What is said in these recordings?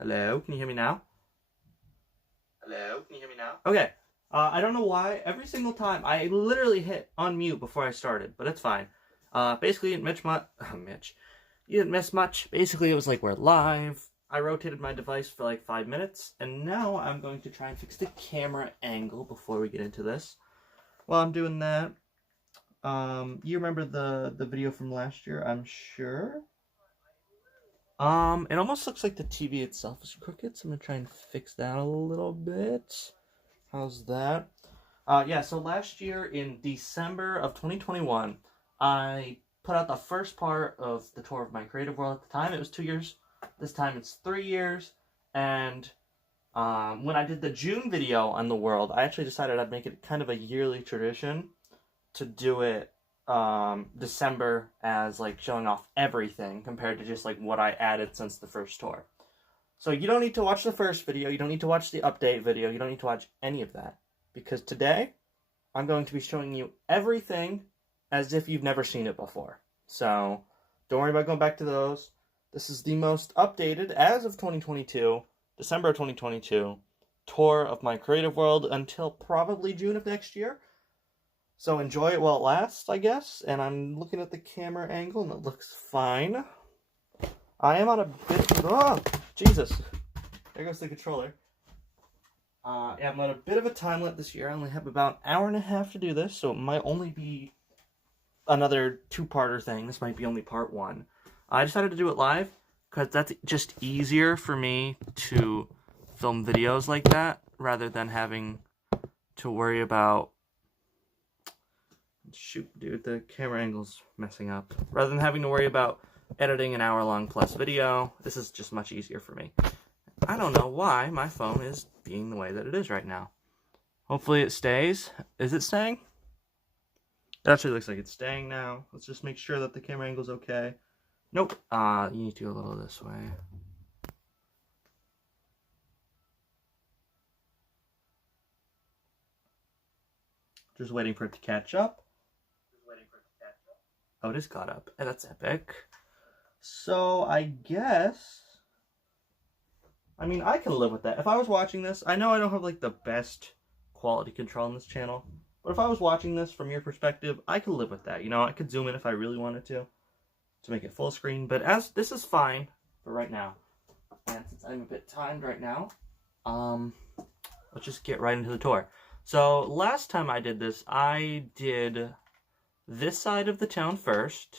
Hello, can you hear me now? Hello, can you hear me now? Okay. I don't know why. Every single time, I literally hit unmute before I started, but it's fine. Basically, Mitch. You didn't miss much. Basically, it was like we're live. I rotated my device for like 5 minutes, and now I'm going to try and fix the camera angle before we get into this. While I'm doing that, you remember the video from last year, I'm sure? It almost looks like the TV itself is crooked, so I'm gonna try and fix that a little bit. How's that? Yeah, so last year in December of 2021, I put out the first part of the tour of my creative world. At the time, it was 2 years. This time, it's 3 years. And when I did the June video on the world, I actually decided I'd make it kind of a yearly tradition to do it December as like showing off everything compared to just like what I added since the first tour. So you don't need to watch the first video, you don't need to watch the update video, you don't need to watch any of that. Because today, I'm going to be showing you everything as if you've never seen it before. So, don't worry about going back to those. This is the most updated, as of 2022, December of 2022, tour of my creative world until probably June of next year. So enjoy it while it lasts, I guess. And I'm looking at the camera angle and it looks fine. I am on a bit... Oh, Jesus. There goes the controller. Yeah, I'm on a bit of a time limit this year. I only have about an hour and a half to do this, so it might only be another two-parter thing. This might be only part one. I decided to do it live because that's just easier for me to film videos like that rather than having to worry about... Shoot, dude, the camera angle's messing up. Rather than having to worry about editing an hour-long plus video, this is just much easier for me. I don't know why my phone is being the way that it is right now. Hopefully it stays. Is it staying? It actually looks like it's staying now. Let's just make sure that the camera angle's okay. Nope. You need to go a little this way. Just waiting for it to catch up. Oh, it is caught up. That's epic. So, I guess... I mean, I can live with that. If I was watching this, I know I don't have, like, the best quality control on this channel, but if I was watching this from your perspective, I could live with that. You know, I could zoom in if I really wanted to make it full screen, but as this is fine for right now. And since I'm a bit timed right now, let's just get right into the tour. So, last time I did this, I did this side of the town first,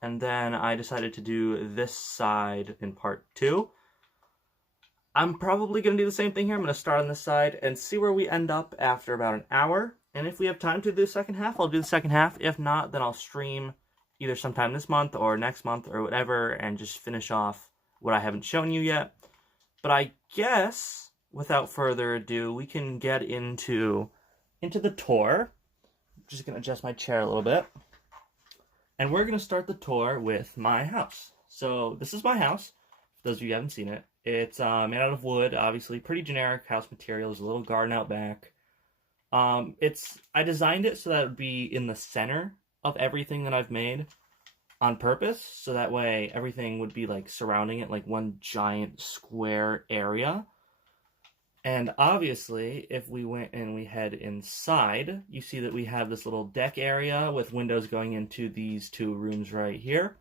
and then I decided to do this side in part 2. I'm probably going to do the same thing here. I'm going to start on this side and see where we end up after about an hour. And if we have time to do the second half, I'll do the second half. If not, then I'll stream either sometime this month or next month or whatever and just finish off what I haven't shown you yet. But I guess, without further ado, we can get into the tour. I'm just going to adjust my chair a little bit. And we're going to start the tour with my house. So this is my house, for those of you who haven't seen it. It's made out of wood, obviously. Pretty generic house material. There's a little garden out back. I designed it so that it would be in the center of everything that I've made on purpose. So that way everything would be like surrounding it like one giant square area. And obviously, if we went and we head inside, you see that we have this little deck area with windows going into these two rooms right here.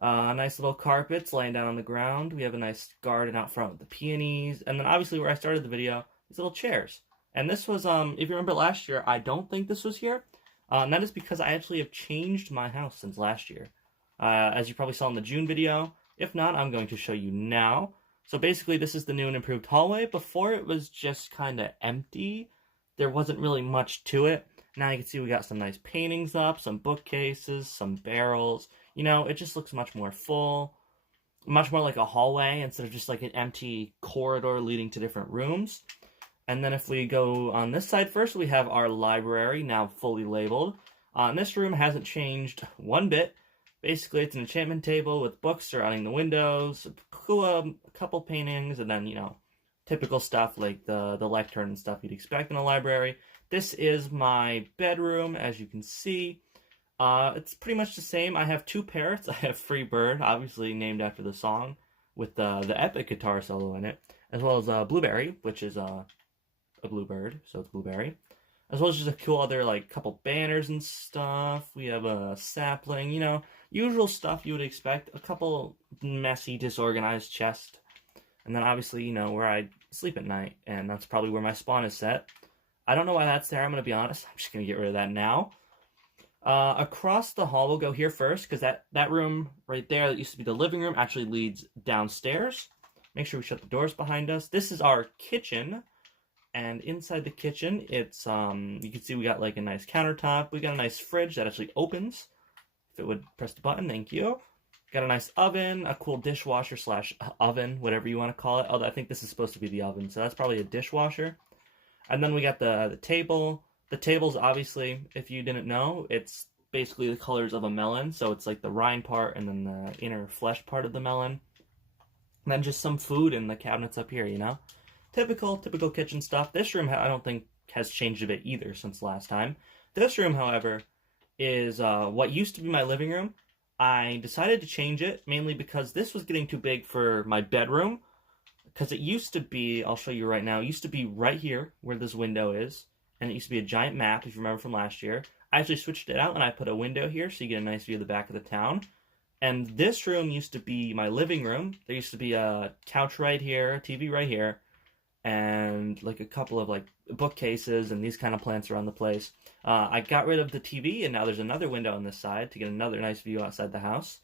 Nice little carpets laying down on the ground. We have a nice garden out front with the peonies. And then obviously where I started the video, these little chairs. And this was, if you remember last year, I don't think this was here. And that is because I actually have changed my house since last year. As you probably saw in the June video. If not, I'm going to show you now. So basically, this is the new and improved hallway. Before, it was just kind of empty. There wasn't really much to it. Now you can see we got some nice paintings up, some bookcases, some barrels. You know, it just looks much more full, much more like a hallway instead of just like an empty corridor leading to different rooms. And then if we go on this side first, we have our library, now fully labeled. This room hasn't changed one bit. Basically, it's an enchantment table with books surrounding the windows, a couple paintings, and then, you know, typical stuff like the lectern and stuff you'd expect in a library. This is my bedroom, as you can see. It's pretty much the same. I have two parrots. I have Free Bird, obviously named after the song, with the epic guitar solo in it, as well as Blueberry, which is a bluebird, so it's Blueberry, as well as just a cool other like couple banners and stuff. We have a sapling, you know, usual stuff you would expect. A couple messy, disorganized chests, and then obviously, you know, where I sleep at night, and that's probably where my spawn is set. I don't know why that's there, I'm going to be honest. I'm just going to get rid of that now. Across the hall, we'll go here first, because that room right there that used to be the living room actually leads downstairs. Make sure we shut the doors behind us. This is our kitchen, and inside the kitchen, it's, you can see we got like a nice countertop. We got a nice fridge that actually opens. If it would press the button, thank you. Got a nice oven, a cool dishwasher slash oven, whatever you want to call it. Although I think this is supposed to be the oven, so that's probably a dishwasher. And then we got the table. The table's obviously, if you didn't know, it's basically the colors of a melon. So it's like the rind part and then the inner flesh part of the melon. And then just some food in the cabinets up here, you know? Typical kitchen stuff. This room, I don't think, has changed a bit either since last time. This room, however, is what used to be my living room. I decided to change it, mainly because this was getting too big for my bedroom. Because it used to be, I'll show you right now, it used to be right here, where this window is. And it used to be a giant map, if you remember from last year. I actually switched it out, and I put a window here, so you get a nice view of the back of the town. And this room used to be my living room. There used to be a couch right here, a TV right here, and like a couple of like bookcases and these kind of plants around the place. I got rid of the TV, and now there's another window on this side to get another nice view outside the house.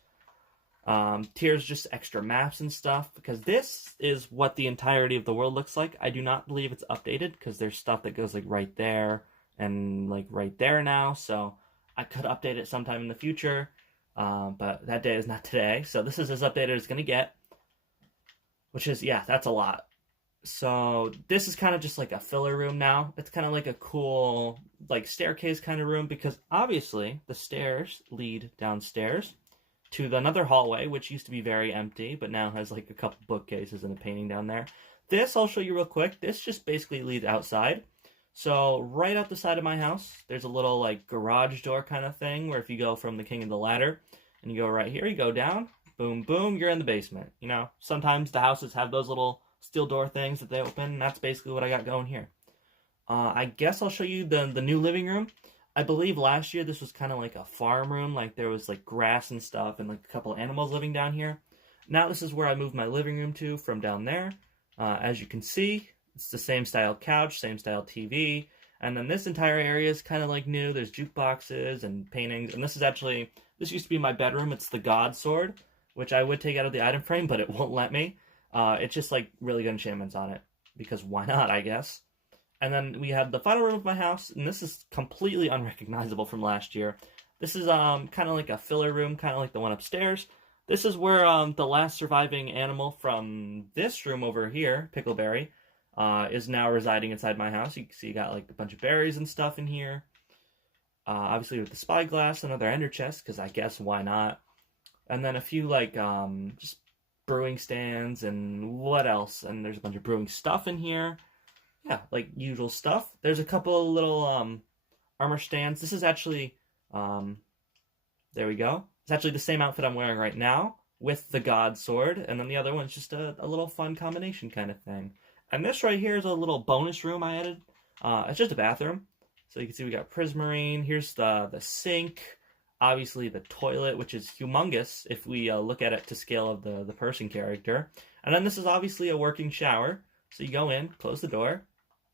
Here's just extra maps and stuff, because this is what the entirety of the world looks like. I do not believe it's updated, because there's stuff that goes like right there and like right there now, so I could update it sometime in the future, but that day is not today. So this is as updated as it's going to get, which is, yeah, that's a lot. So this is kind of just like a filler room now. It's kind of like a cool like staircase kind of room, because obviously the stairs lead downstairs to another hallway, which used to be very empty, but now has like a couple bookcases and a painting down there. This I'll show you real quick. This just basically leads outside. So right out the side of my house, there's a little like garage door kind of thing, where if you go from the king of the ladder and you go right here, you go down, boom, boom, you're in the basement. You know, sometimes the houses have those little steel door things that they open, and that's basically what I got going here. I guess I'll show you the new living room. I believe last year this was kind of like a farm room, like there was like grass and stuff and like a couple animals living down here. Now this is where I moved my living room to from down there. As you can see, it's the same style couch, same style TV, and then this entire area is kind of like new. There's jukeboxes and paintings, and this used to be my bedroom. It's the God Sword, which I would take out of the item frame, but it won't let me. It's just like really good enchantments on it, because why not, I guess. And then we have the final room of my house, and this is completely unrecognizable from last year. This is kind of like a filler room, kind of like the one upstairs. This is where the last surviving animal from this room over here, Pickleberry, is now residing inside my house. You can see you got like a bunch of berries and stuff in here. Obviously with the spyglass, another ender chest, because I guess why not. And then a few like just brewing stands and what else. And there's a bunch of brewing stuff in here. Yeah, like usual stuff. There's a couple of little armor stands. This is actually, there we go. It's actually the same outfit I'm wearing right now with the God Sword, and then the other one's just a little fun combination kind of thing. And this right here is a little bonus room I added. It's just a bathroom. So you can see we got Prismarine. Here's the sink. Obviously the toilet, which is humongous if we look at it to scale of the person character. And then this is obviously a working shower. So you go in, close the door,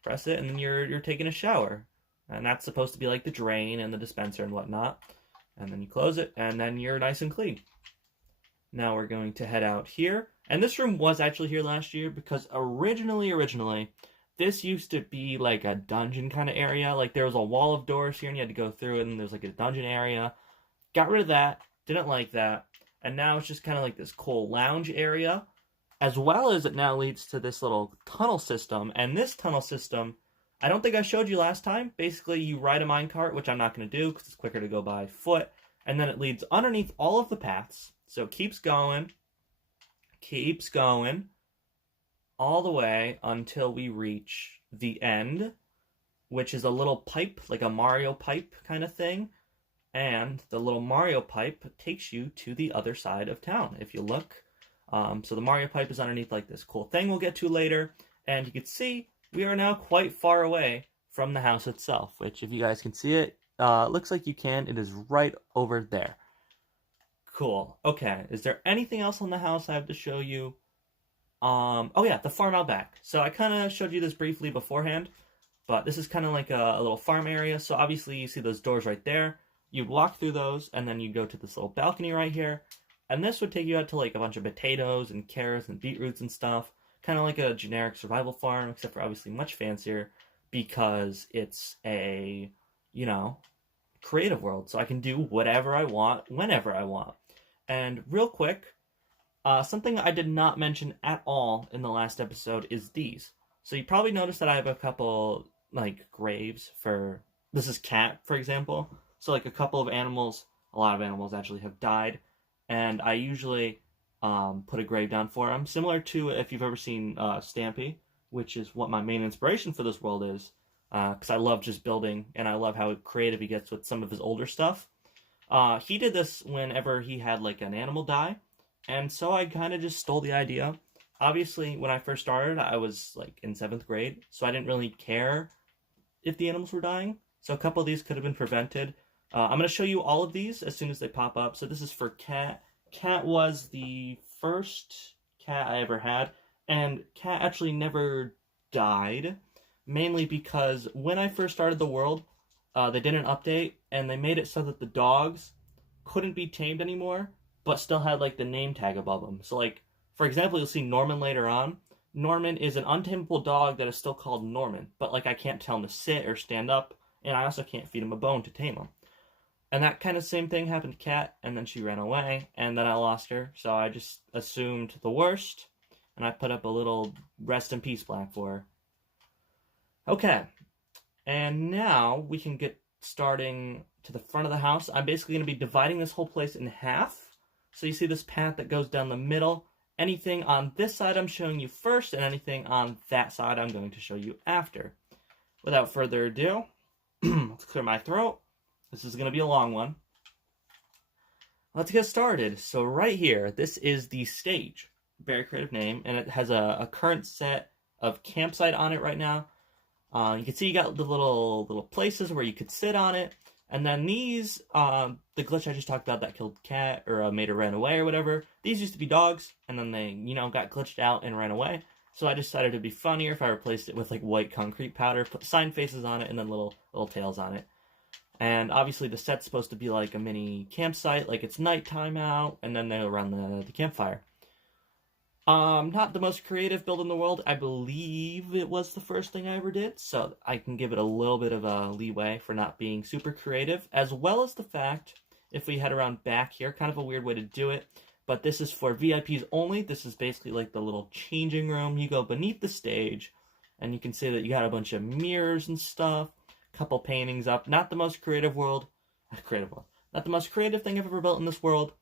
press it, and then you're taking a shower. And that's supposed to be like the drain and the dispenser and whatnot. And then you close it, and then you're nice and clean. Now we're going to head out here. And this room was actually here last year, because originally, this used to be like a dungeon kind of area. Like there was a wall of doors here, and you had to go through it, and there's like a dungeon area. Got rid of that, didn't like that. And now it's just kind of like this cool lounge area, as well as it now leads to this little tunnel system. And this tunnel system, I don't think I showed you last time. Basically, you ride a minecart, which I'm not going to do because it's quicker to go by foot. And then it leads underneath all of the paths. So it keeps going, all the way until we reach the end, which is a little pipe, like a Mario pipe kind of thing. And the little Mario pipe takes you to the other side of town. If you look, So the Mario pipe is underneath like this cool thing we'll get to later. And you can see we are now quite far away from the house itself, which if you guys can see it, looks like you can. It is right over there. Cool. Okay, is there anything else on the house I have to show you? Oh yeah, the farm out back. So I kind of showed you this briefly beforehand, but this is kind of like a little farm area. So obviously you see those doors right there. You walk through those, and then you go to this little balcony right here. And this would take you out to like a bunch of potatoes and carrots and beetroots and stuff. Kind of like a generic survival farm, except for obviously much fancier because it's a, you know, creative world. So I can do whatever I want, whenever I want. And real quick, something I did not mention at all in the last episode is these. So you probably noticed that I have a couple, like, graves for... This is cat, for example. So, like, a couple of animals, a lot of animals actually have died. And I usually put a grave down for them. Similar to if you've ever seen Stampy, which is what my main inspiration for this world is. Because I love just building, and I love how creative he gets with some of his older stuff. He did this whenever he had, like, an animal die. And so I kind of just stole the idea. Obviously, when I first started, I was, like, in 7th grade. So I didn't really care if the animals were dying. So a couple of these could have been prevented. I'm going to show you all of these as soon as they pop up. So this is for Cat. Cat was the first cat I ever had. And Cat actually never died. Mainly because when I first started the world, they did an update. And they made it so that the dogs couldn't be tamed anymore. But still had, like, the name tag above them. So, like, for example, you'll see Norman later on. Norman is an untamable dog that is still called Norman. But, like, I can't tell him to sit or stand up. And I also can't feed him a bone to tame him. And that kind of same thing happened to Cat. And then she ran away. And then I lost her. So I just assumed the worst. And I put up a little rest in peace plaque for her. Okay. And now we can get starting to the front of the house. I'm basically going to be dividing this whole place in half. So you see this path that goes down the middle. Anything on this side I'm showing you first, and anything on that side I'm going to show you after. Without further ado, let's clear my throat. This is going to be a long one. Let's get started. So right here, this is the stage. Very creative name, and it has a current set of campsite on it right now. You can see you got the little places where you could sit on it. And then these, the glitch I just talked about that killed Cat or made her run away or whatever, these used to be dogs, and then they, you know, got glitched out and ran away. So I decided it'd be funnier if I replaced it with, like, white concrete powder, put sign faces on it, and then little tails on it. And obviously the set's supposed to be like a mini campsite, like it's nighttime out, and then they'll run the campfire. Not the most creative build in the world. I believe it was the first thing I ever did, so I can give it a little bit of a leeway for not being super creative, as well as the fact, if we head around back here, kind of a weird way to do it, but this is for VIPs only. This is basically like the little changing room. You go beneath the stage, and you can see that you got a bunch of mirrors and stuff, a couple paintings up. Not the most creative world. Not the most creative thing I've ever built in this world,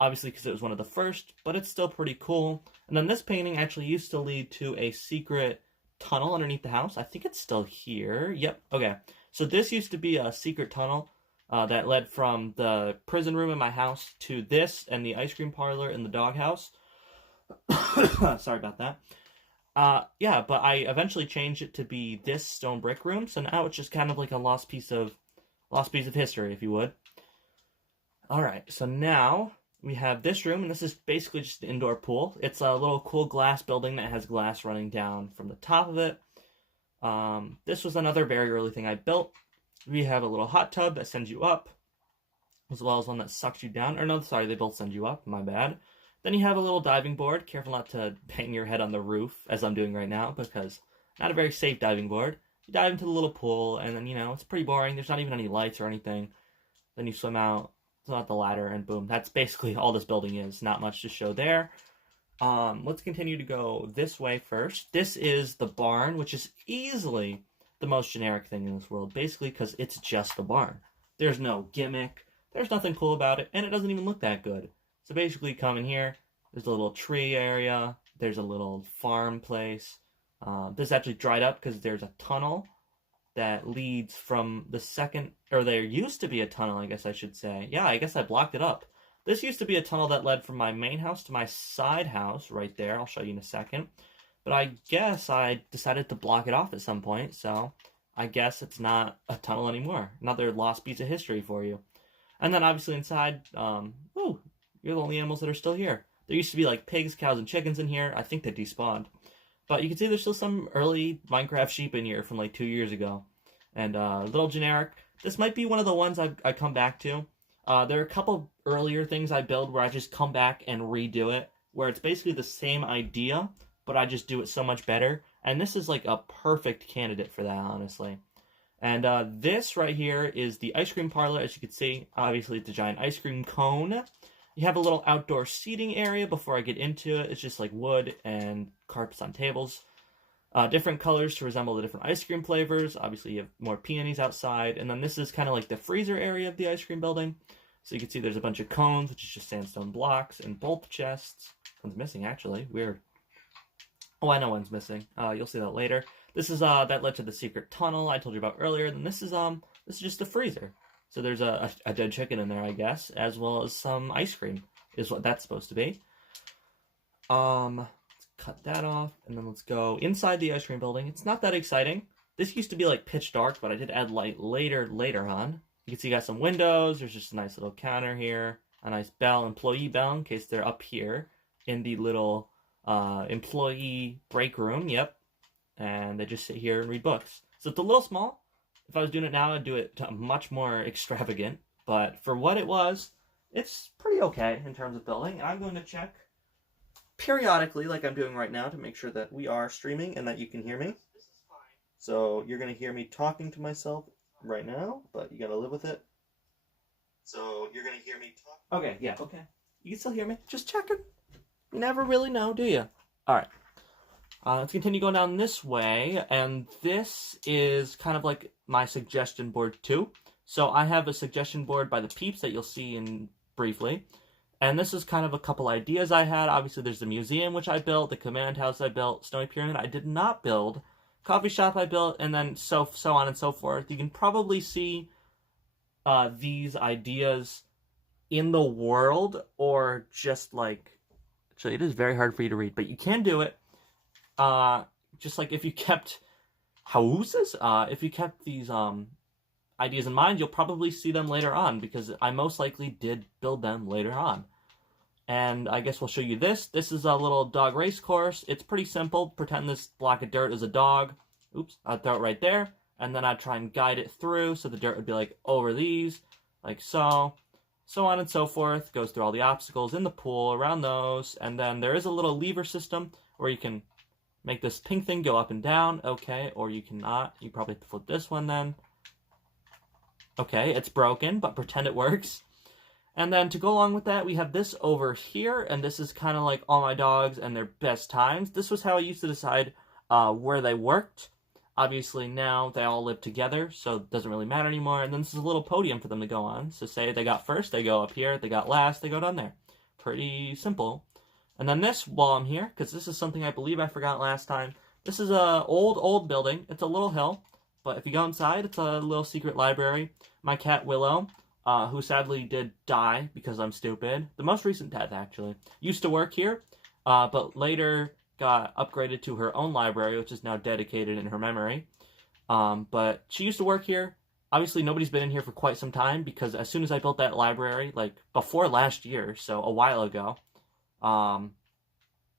obviously because it was one of the first, but it's still pretty cool. And then this painting actually used to lead to a secret tunnel underneath the house. I think it's still here. Yep, okay. So this used to be a secret tunnel that led from the prison room in my house to this and the ice cream parlor in the doghouse. Sorry about that. Yeah, but I eventually changed it to be this stone brick room, so now it's just kind of like a lost piece of history, if you would. Alright, so now we have this room, and this is basically just an indoor pool. It's a little cool glass building that has glass running down from the top of it. This was another very early thing I built. We have a little hot tub that sends you up, as well as one that sucks you down. Or no, sorry, they both send you up, my bad. Then you have a little diving board. Careful not to bang your head on the roof, as I'm doing right now, because not a very safe diving board. You dive into the little pool, and then, you know, it's pretty boring. There's not even any lights or anything. Then you swim out the ladder, and boom. That's basically all this building is. Not much to show there. Let's continue to go this way first. This is the barn, which is easily the most generic thing in this world, basically because it's just a barn. There's no gimmick. There's nothing cool about it, and it doesn't even look that good. So basically, come in here. There's a little tree area. There's a little farm place. This actually dried up because there's a tunnel that leads from the second, or there used to be a tunnel, I guess I should say. Yeah, I guess I blocked it up. This used to be a tunnel that led from my main house to my side house right there. I'll show you in a second. But I guess I decided to block it off at some point, so I guess it's not a tunnel anymore. Another lost piece of history for you. And then obviously inside, ooh, you're the only animals that are still here. There used to be like pigs, cows, and chickens in here. I think they despawned. But you can see there's still some early Minecraft sheep in here from like 2 years ago. And little generic. This might be one of the ones I come back to. There are a couple earlier things I build where I just come back and redo it, where it's basically the same idea, but I just do it so much better. And this is like a perfect candidate for that, honestly. And this right here is the ice cream parlor. As you can see, obviously it's a giant ice cream cone. You have a little outdoor seating area before I get into it. It's just like wood and carpets on tables. Different colors to resemble the different ice cream flavors. Obviously, you have more peonies outside. And then this is kind of like the freezer area of the ice cream building. So you can see there's a bunch of cones, which is just sandstone blocks, and bolt chests. One's missing, actually. Weird. Oh, I know one's missing. You'll see that later. This is that led to the secret tunnel I told you about earlier. And this is just the freezer. So there's a dead chicken in there, I guess, as well as some ice cream is what that's supposed to be. Let's cut that off, and then let's go inside the ice cream building. It's not that exciting. This used to be like pitch dark, but I did add light later on. You can see you got some windows. There's just a nice little counter here, a nice bell, employee bell, in case they're up here in the little employee break room. Yep, and they just sit here and read books. So it's a little small. If I was doing it now, I'd do it much more extravagant. But for what it was, it's pretty okay in terms of building. And I'm going to check periodically, like I'm doing right now, to make sure that we are streaming and that you can hear me. This is fine. So you're going to hear me talking to myself right now, but you got to live with it. So you're going to hear me talk. Okay, yeah, okay. You can still hear me. Just checking. You never really know, do you? All right. Let's continue going down this way, and this is kind of like my suggestion board too. So I have a suggestion board by the peeps that you'll see in briefly, and this is kind of a couple ideas I had. Obviously, there's the museum, which I built, the command house I built, Snowy Pyramid I did not build, coffee shop I built, and then so on and so forth. You can probably see these ideas in the world, or just like, actually, it is very hard for you to read, but you can do it. Just like if you kept houses, if you kept these ideas in mind, you'll probably see them later on, because I most likely did build them later on. And I guess we'll show you this. This is a little dog race course. It's pretty simple. Pretend this block of dirt is a dog. Oops, I'd throw it right there, and then I'd try and guide it through, so the dirt would be like over these, like so. So on and so forth. Goes through all the obstacles in the pool, around those, and then there is a little lever system where you can make this pink thing go up and down, okay, or you cannot. You probably have to flip this one then. Okay, it's broken, but pretend it works. And then to go along with that, we have this over here, and this is kind of like all my dogs and their best times. This was how I used to decide where they worked. Obviously now they all live together, so it doesn't really matter anymore. And then this is a little podium for them to go on. So say they got first, they go up here. They got last, they go down there. Pretty simple. And then this, while I'm here, because this is something I believe I forgot last time. This is a old building. It's a little hill, but if you go inside, it's a little secret library. My cat Willow, who sadly did die because I'm stupid. The most recent death, actually. Used to work here, but later got upgraded to her own library, which is now dedicated in her memory. But she used to work here. Obviously, nobody's been in here for quite some time, because as soon as I built that library, like before last year, so a while ago,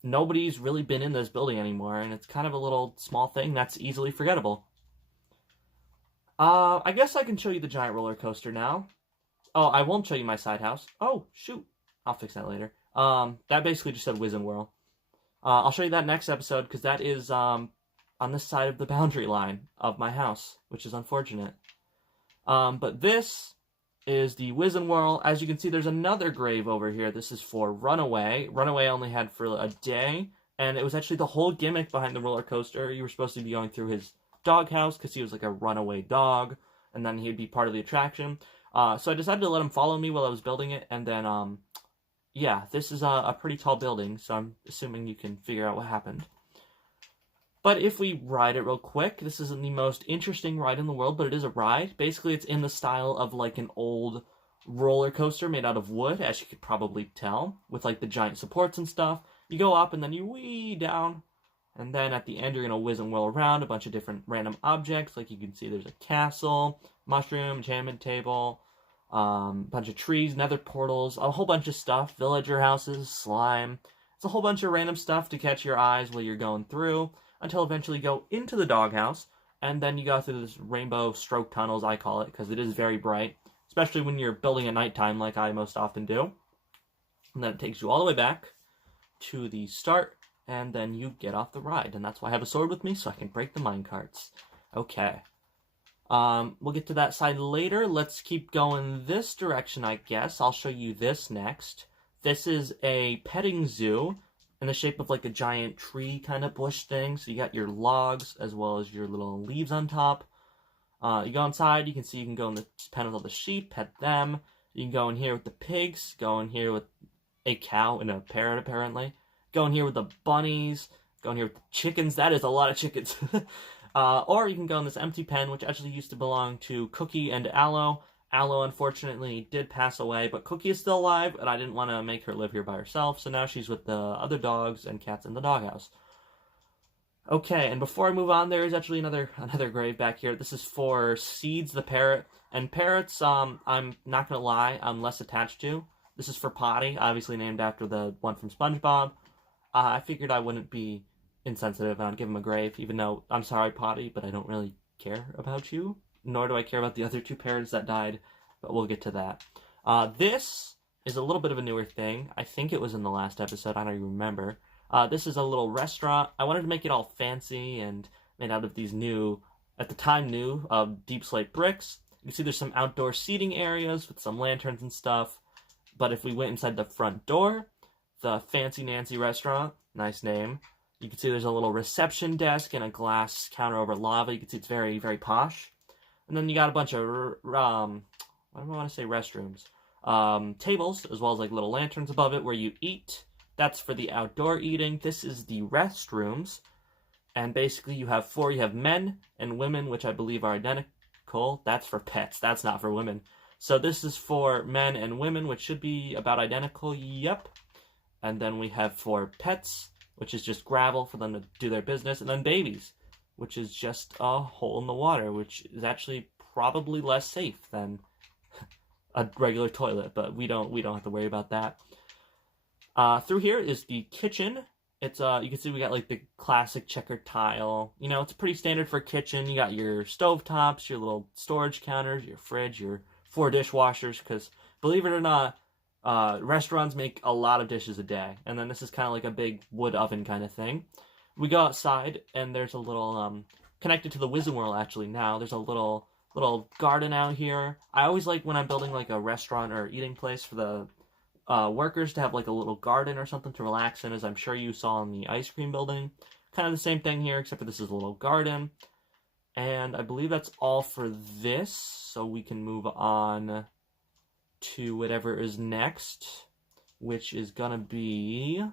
nobody's really been in this building anymore, and it's kind of a little small thing that's easily forgettable. I guess I can show you the giant roller coaster now. Oh, I won't show you my side house. Oh, shoot. I'll fix that later. That basically just said Wizen Whirl. I'll show you that next episode, because that is on this side of the boundary line of my house, which is unfortunate. But this is the Wizen Whirl. As you can see, there's another grave over here. This is for Runaway. Runaway only had for a day, and it was actually the whole gimmick behind the roller coaster. You were supposed to be going through his doghouse, because he was like a runaway dog, and then he'd be part of the attraction. So I decided to let him follow me while I was building it, and then, yeah, this is a pretty tall building, so I'm assuming you can figure out what happened. But if we ride it real quick, this isn't the most interesting ride in the world, but it is a ride. Basically, it's in the style of like an old roller coaster made out of wood, as you could probably tell, with like the giant supports and stuff. You go up and then you wee down, and then at the end you're gonna whiz and whirl around a bunch of different random objects. Like you can see, there's a castle, mushroom, enchantment table, bunch of trees, nether portals, a whole bunch of stuff, villager houses, slime. It's a whole bunch of random stuff to catch your eyes while you're going through, until eventually you go into the doghouse, and then you go through this rainbow stroke tunnels, I call it, because it is very bright, especially when you're building at nighttime like I most often do. And then it takes you all the way back to the start, and then you get off the ride. And that's why I have a sword with me, so I can break the minecarts. Okay. We'll get to that side later. Let's keep going this direction, I guess. I'll show you this next. This is a petting zoo in the shape of like a giant tree kind of bush thing. So you got your logs as well as your little leaves on top. You go inside, you can see you can go in the pen with all the sheep, pet them. You can go in here with the pigs, go in here with a cow and a parrot apparently. Go in here with the bunnies, go in here with the chickens. That is a lot of chickens. Or you can go in this empty pen, which actually used to belong to Cookie and Aloe. Aloe, unfortunately, did pass away, but Cookie is still alive, and I didn't want to make her live here by herself, so now she's with the other dogs and cats in the doghouse. Okay, and before I move on, there is actually another grave back here. This is for Seeds the parrot, and parrots, I'm not gonna lie, I'm less attached to. This is for Potty, obviously named after the one from SpongeBob. I figured I wouldn't be insensitive and I'd give him a grave, even though, I'm sorry, Potty, but I don't really care about you. Nor do I care about the other two parrots that died, but we'll get to that. This is a little bit of a newer thing. I think it was in the last episode, I don't even remember. This is a little restaurant. I wanted to make it all fancy and made out of these new, at the time new, deep slate bricks. You can see there's some outdoor seating areas with some lanterns and stuff. But if we went inside the front door, the Fancy Nancy restaurant, nice name, you can see there's a little reception desk and a glass counter over lava. You can see it's very, very posh. And then you got a bunch of, what do I want to say, restrooms. Tables, as well as like little lanterns above it where you eat. That's for the outdoor eating. This is the restrooms. And basically you have four. You have men and women, which I believe are identical. That's for pets. That's not for women. So this is for men and women, which should be about identical. Yep. And then we have for pets, which is just gravel for them to do their business. And then babies, which is just a hole in the water, which is actually probably less safe than a regular toilet, but we don't have to worry about that. Through here is the kitchen. It's you can see we got like the classic checkered tile. You know, it's pretty standard for a kitchen. You got your stove tops, your little storage counters, your fridge, your 4 dishwashers, because believe it or not, restaurants make a lot of dishes a day. And then this is kind of like a big wood oven kind of thing. We go outside, and there's a little, connected to the Wiz and Whirl actually now, there's a little garden out here. I always like when I'm building like a restaurant or eating place for the workers to have like a little garden or something to relax in, as I'm sure you saw in the ice cream building. Kind of the same thing here, except for this is a little garden. And I believe that's all for this, so we can move on to whatever is next, which is gonna be...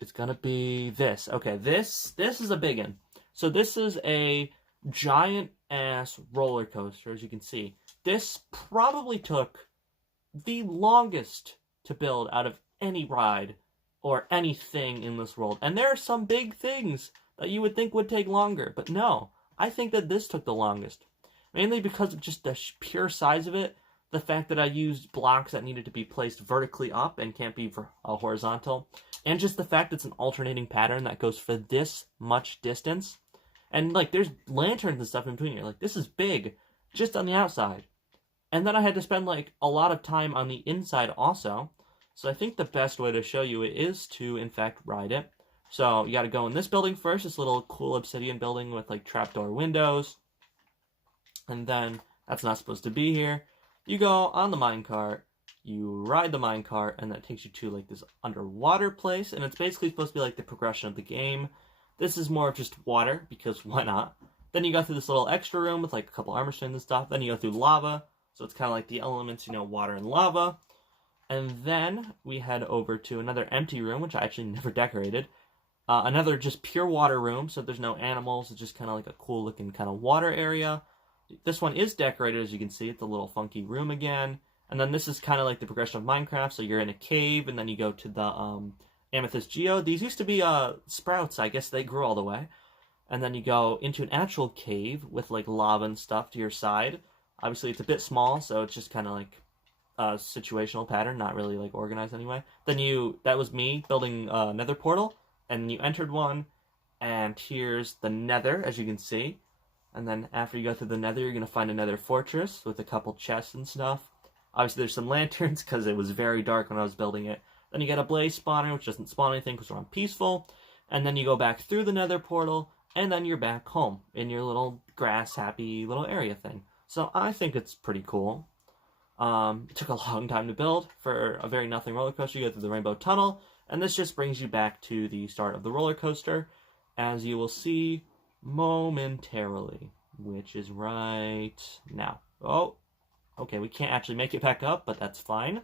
It's gonna be this. Okay, this is a big one. So this is a giant-ass roller coaster, as you can see. This probably took the longest to build out of any ride or anything in this world. And there are some big things that you would think would take longer, but no. I think that this took the longest. Mainly because of just the pure size of it, the fact that I used blocks that needed to be placed vertically up and can't be horizontal, and just the fact it's an alternating pattern that goes for this much distance. And, like, there's lanterns and stuff in between here. Like, this is big, just on the outside. And then I had to spend, like, a lot of time on the inside also. So I think the best way to show you it is to, in fact, ride it. So you gotta go in this building first, this little cool obsidian building with, like, trapdoor windows. And then, that's not supposed to be here. You go on the minecart, you ride the minecart, and that takes you to, like, this underwater place. And it's basically supposed to be, like, the progression of the game. This is more of just water, because why not? Then you go through this little extra room with, like, a couple armor stands and stuff. Then you go through lava. So it's kind of like the elements, you know, water and lava. And then we head over to another empty room, which I actually never decorated. Another just pure water room, so there's no animals. It's just kind of like a cool looking kind of water area. This one is decorated, as you can see. It's a little funky room again. And then this is kind of like the progression of Minecraft. So you're in a cave, and then you go to the Amethyst Geode. These used to be sprouts. I guess they grew all the way. And then you go into an actual cave with like lava and stuff to your side. Obviously, it's a bit small, so it's just kind of like a situational pattern, not really like organized anyway. Then that was me building a nether portal, and you entered one, and here's the nether, as you can see. And then after you go through the nether, you're going to find a nether fortress with a couple chests and stuff. Obviously, there's some lanterns because it was very dark when I was building it. Then you get a blaze spawner, which doesn't spawn anything because we're on peaceful. And then you go back through the nether portal, and then you're back home in your little grass happy little area thing. So I think it's pretty cool. It took a long time to build for a very nothing roller coaster. You go through the rainbow tunnel, and this just brings you back to the start of the roller coaster, as you will see momentarily, which is right now. Oh, okay, we can't actually make it back up, but that's fine.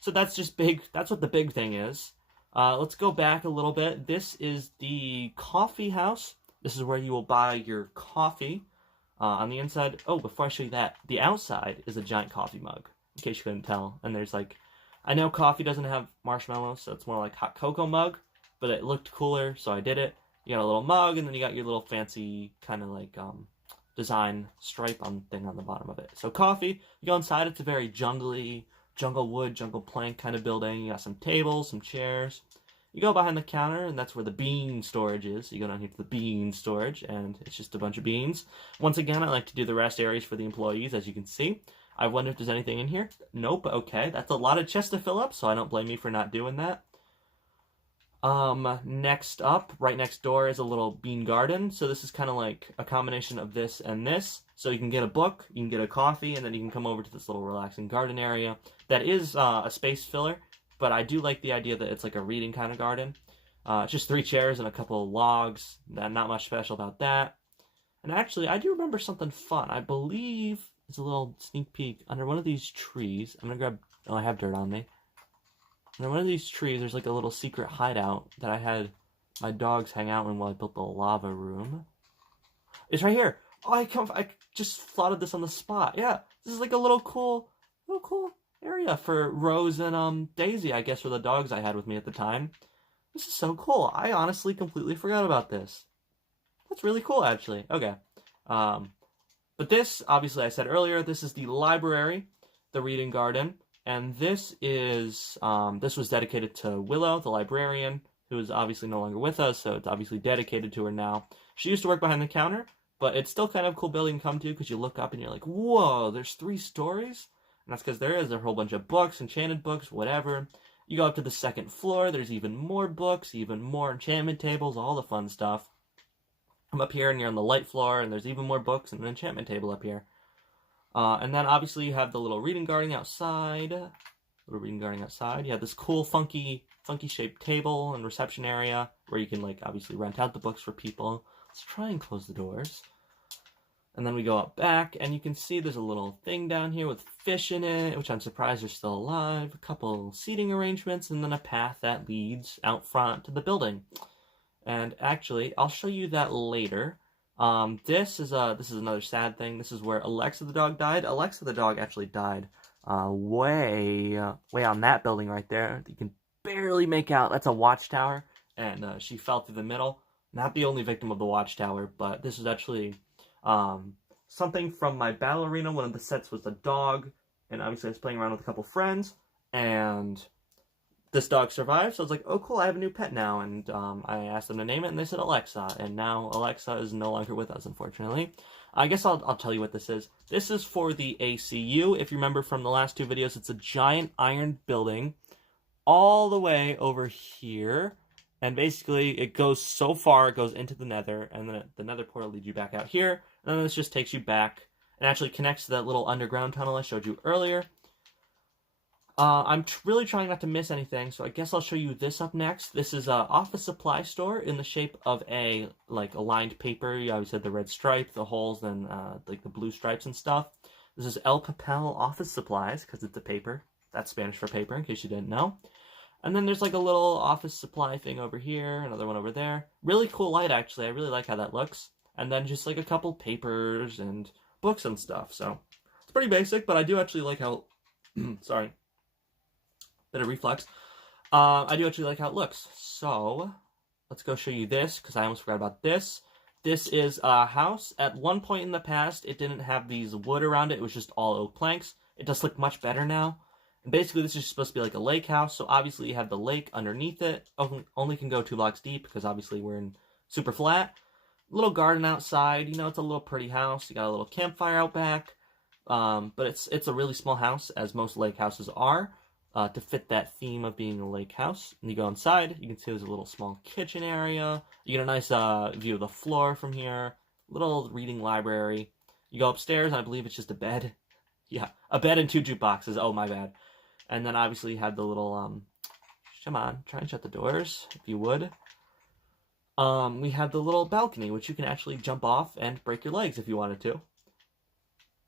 So that's just big. That's what the big thing is. Let's go back a little bit. This is the coffee house. This is where you will buy your coffee. On the inside, oh, before I show you that, the outside is a giant coffee mug, in case you couldn't tell. And there's like, I know coffee doesn't have marshmallows, so it's more like hot cocoa mug, but it looked cooler, so I did it. You got a little mug, and then you got your little fancy kind of like design stripe thing on the bottom of it. So coffee, you go inside, it's a very jungly, jungle wood, jungle plank kind of building. You got some tables, some chairs. You go behind the counter, and that's where the bean storage is. You go down here to the bean storage, and it's just a bunch of beans. Once again, I like to do the rest areas for the employees, as you can see. I wonder if there's anything in here. Nope, okay. That's a lot of chests to fill up, so I don't blame you for not doing that. Next up, right next door is a little bean garden. So this is kind of like a combination of this and this. So you can get a book, you can get a coffee, and then you can come over to this little relaxing garden area. That is a space filler. But I do like the idea that it's like a reading kind of garden. It's just 3 chairs and a couple of logs. Not much special about that. And actually, I do remember something fun. I believe it's a little sneak peek. Under one of these trees, I'm going to grab... Oh, I have dirt on me. Under one of these trees, there's like a little secret hideout that I had my dogs hang out in while I built the lava room. It's right here. Oh, I just thought of this on the spot. Yeah, this is like a little cool area for Rose and Daisy, I guess, were the dogs I had with me at the time. This is so cool. I honestly completely forgot about this. That's really cool, actually. Okay. But this, obviously, I said earlier, this is the library, the reading garden, and this is this was dedicated to Willow, the librarian, who is obviously no longer with us, so it's obviously dedicated to her now. She used to work behind the counter, but it's still kind of a cool building to come to because you look up and you're like, whoa, there's 3 stories? And that's because there's a whole bunch of books, enchanted books, whatever. You go up to the 2nd floor, there's even more books, even more enchantment tables, all the fun stuff. Come up here and you're on the light floor, and there's even more books and an enchantment table up here. And then obviously you have the little reading garden outside. You have this cool, funky shaped table and reception area where you can like obviously rent out the books for people. Let's try and close the doors. And then we go up back, and you can see there's a little thing down here with fish in it, which I'm surprised are still alive. A couple seating arrangements, and then a path that leads out front to the building. And actually, I'll show you that later. This is another sad thing. This is where Alexa the dog died. Alexa the dog actually died way on that building right there. You can barely make out. That's a watchtower, and she fell through the middle. Not the only victim of the watchtower, but this is actually... something from my battle arena. One of the sets was a dog, and obviously I was playing around with a couple friends, and this dog survived, so I was like, oh cool, I have a new pet now, and I asked them to name it, and they said Alexa, and now Alexa is no longer with us, unfortunately. I guess I'll tell you what this is. This is for the ACU. If you remember from the last 2 videos, it's a giant iron building all the way over here. And basically, it goes so far, it goes into the nether, and then the nether portal leads you back out here, and then this just takes you back, and actually connects to that little underground tunnel I showed you earlier. I'm really trying not to miss anything, so I guess I'll show you this up next. This is an office supply store in the shape of a, like, aligned paper. You always had the red stripe, the holes, and, like, the blue stripes and stuff. This is El Papel Office Supplies, because it's a paper. That's Spanish for paper, in case you didn't know. And then there's like a little office supply thing over here, another one over there. Really cool light, actually. I really like how that looks. And then just like a couple papers and books and stuff. So it's pretty basic, but I do actually like how, sorry, bit of reflex. I do actually like how it looks. So let's go show you this, because I almost forgot about this. This is a house. At one point in the past, it didn't have these wood around it. It was just all oak planks. It does look much better now. And basically, this is supposed to be like a lake house. So obviously, you have the lake underneath it. Only can go 2 blocks deep, because obviously we're in super flat. Little garden outside. You know, it's a little pretty house. You got a little campfire out back. But it's a really small house, as most lake houses are. To fit that theme of being a lake house. And you go inside, you can see there's a little small kitchen area. You get a nice view of the floor from here. Little reading library. You go upstairs, and I believe it's just a bed. Yeah, a bed and 2 jukeboxes. Oh, my bad. And then obviously you have the little, come on, try and shut the doors, if you would. We have the little balcony, which you can actually jump off and break your legs if you wanted to.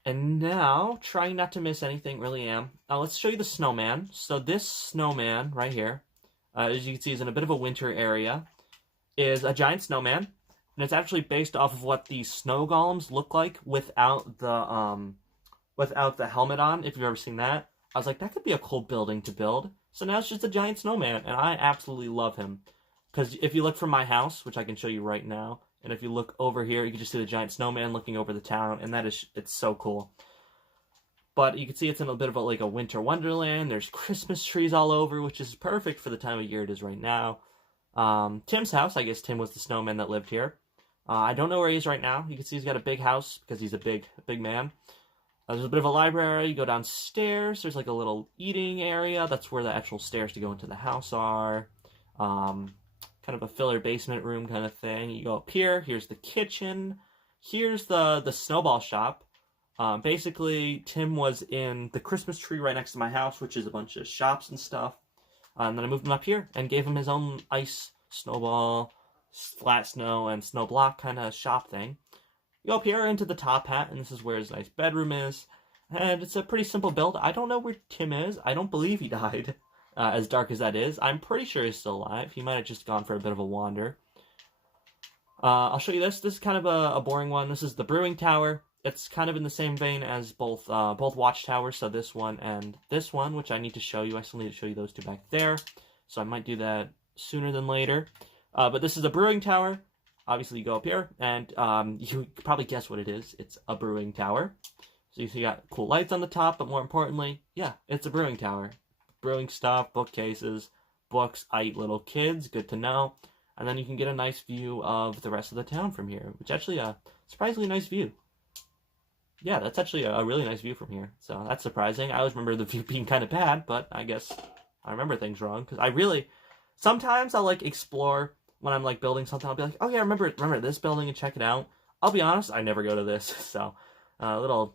And now, trying not to miss anything, really am. Let's show you the snowman. So this snowman right here, as you can see, is in a bit of a winter area, is a giant snowman. And it's actually based off of what the snow golems look like without the helmet on, if you've ever seen that. I was like, that could be a cool building to build. So now it's just a giant snowman, and I absolutely love him. Because if you look from my house, which I can show you right now, and if you look over here, you can just see the giant snowman looking over the town, and it's so cool. But you can see it's in a bit of like a winter wonderland. There's Christmas trees all over, which is perfect for the time of year it is right now. Tim's house, I guess Tim was the snowman that lived here. I don't know where he is right now. You can see he's got a big house, because he's a big man. There's a bit of a library. You go downstairs. There's like a little eating area. That's where the actual stairs to go into the house are. Kind of a filler basement room kind of thing. You go up here. Here's the kitchen. Here's the snowball shop. Basically, Tim was in the Christmas tree right next to my house, which is a bunch of shops and stuff. And then I moved him up here and gave him his own ice, snowball, flat snow, and snow block kind of shop thing. You go up here into the top hat, and this is where his nice bedroom is. And it's a pretty simple build. I don't know where Tim is. I don't believe he died, as dark as that is. I'm pretty sure he's still alive. He might have just gone for a bit of a wander. I'll show you this. This is kind of a boring one. This is the brewing tower. It's kind of in the same vein as both watchtowers, so this one and this one, which I need to show you. I still need to show you those 2 back there. So I might do that sooner than later. But this is a brewing tower. Obviously, you go up here, and you can probably guess what it is. It's a brewing tower. So you got cool lights on the top, but more importantly, yeah, it's a brewing tower. Brewing stuff, bookcases, books. I eat little kids, good to know. And then you can get a nice view of the rest of the town from here, which actually a surprisingly nice view. Yeah, that's actually a really nice view from here. So that's surprising. I always remember the view being kind of bad, but I guess I remember things wrong. Because sometimes I'll like explore when I'm like building something. I'll be like, oh yeah, remember this building and check it out. I'll be honest, I never go to this. So a little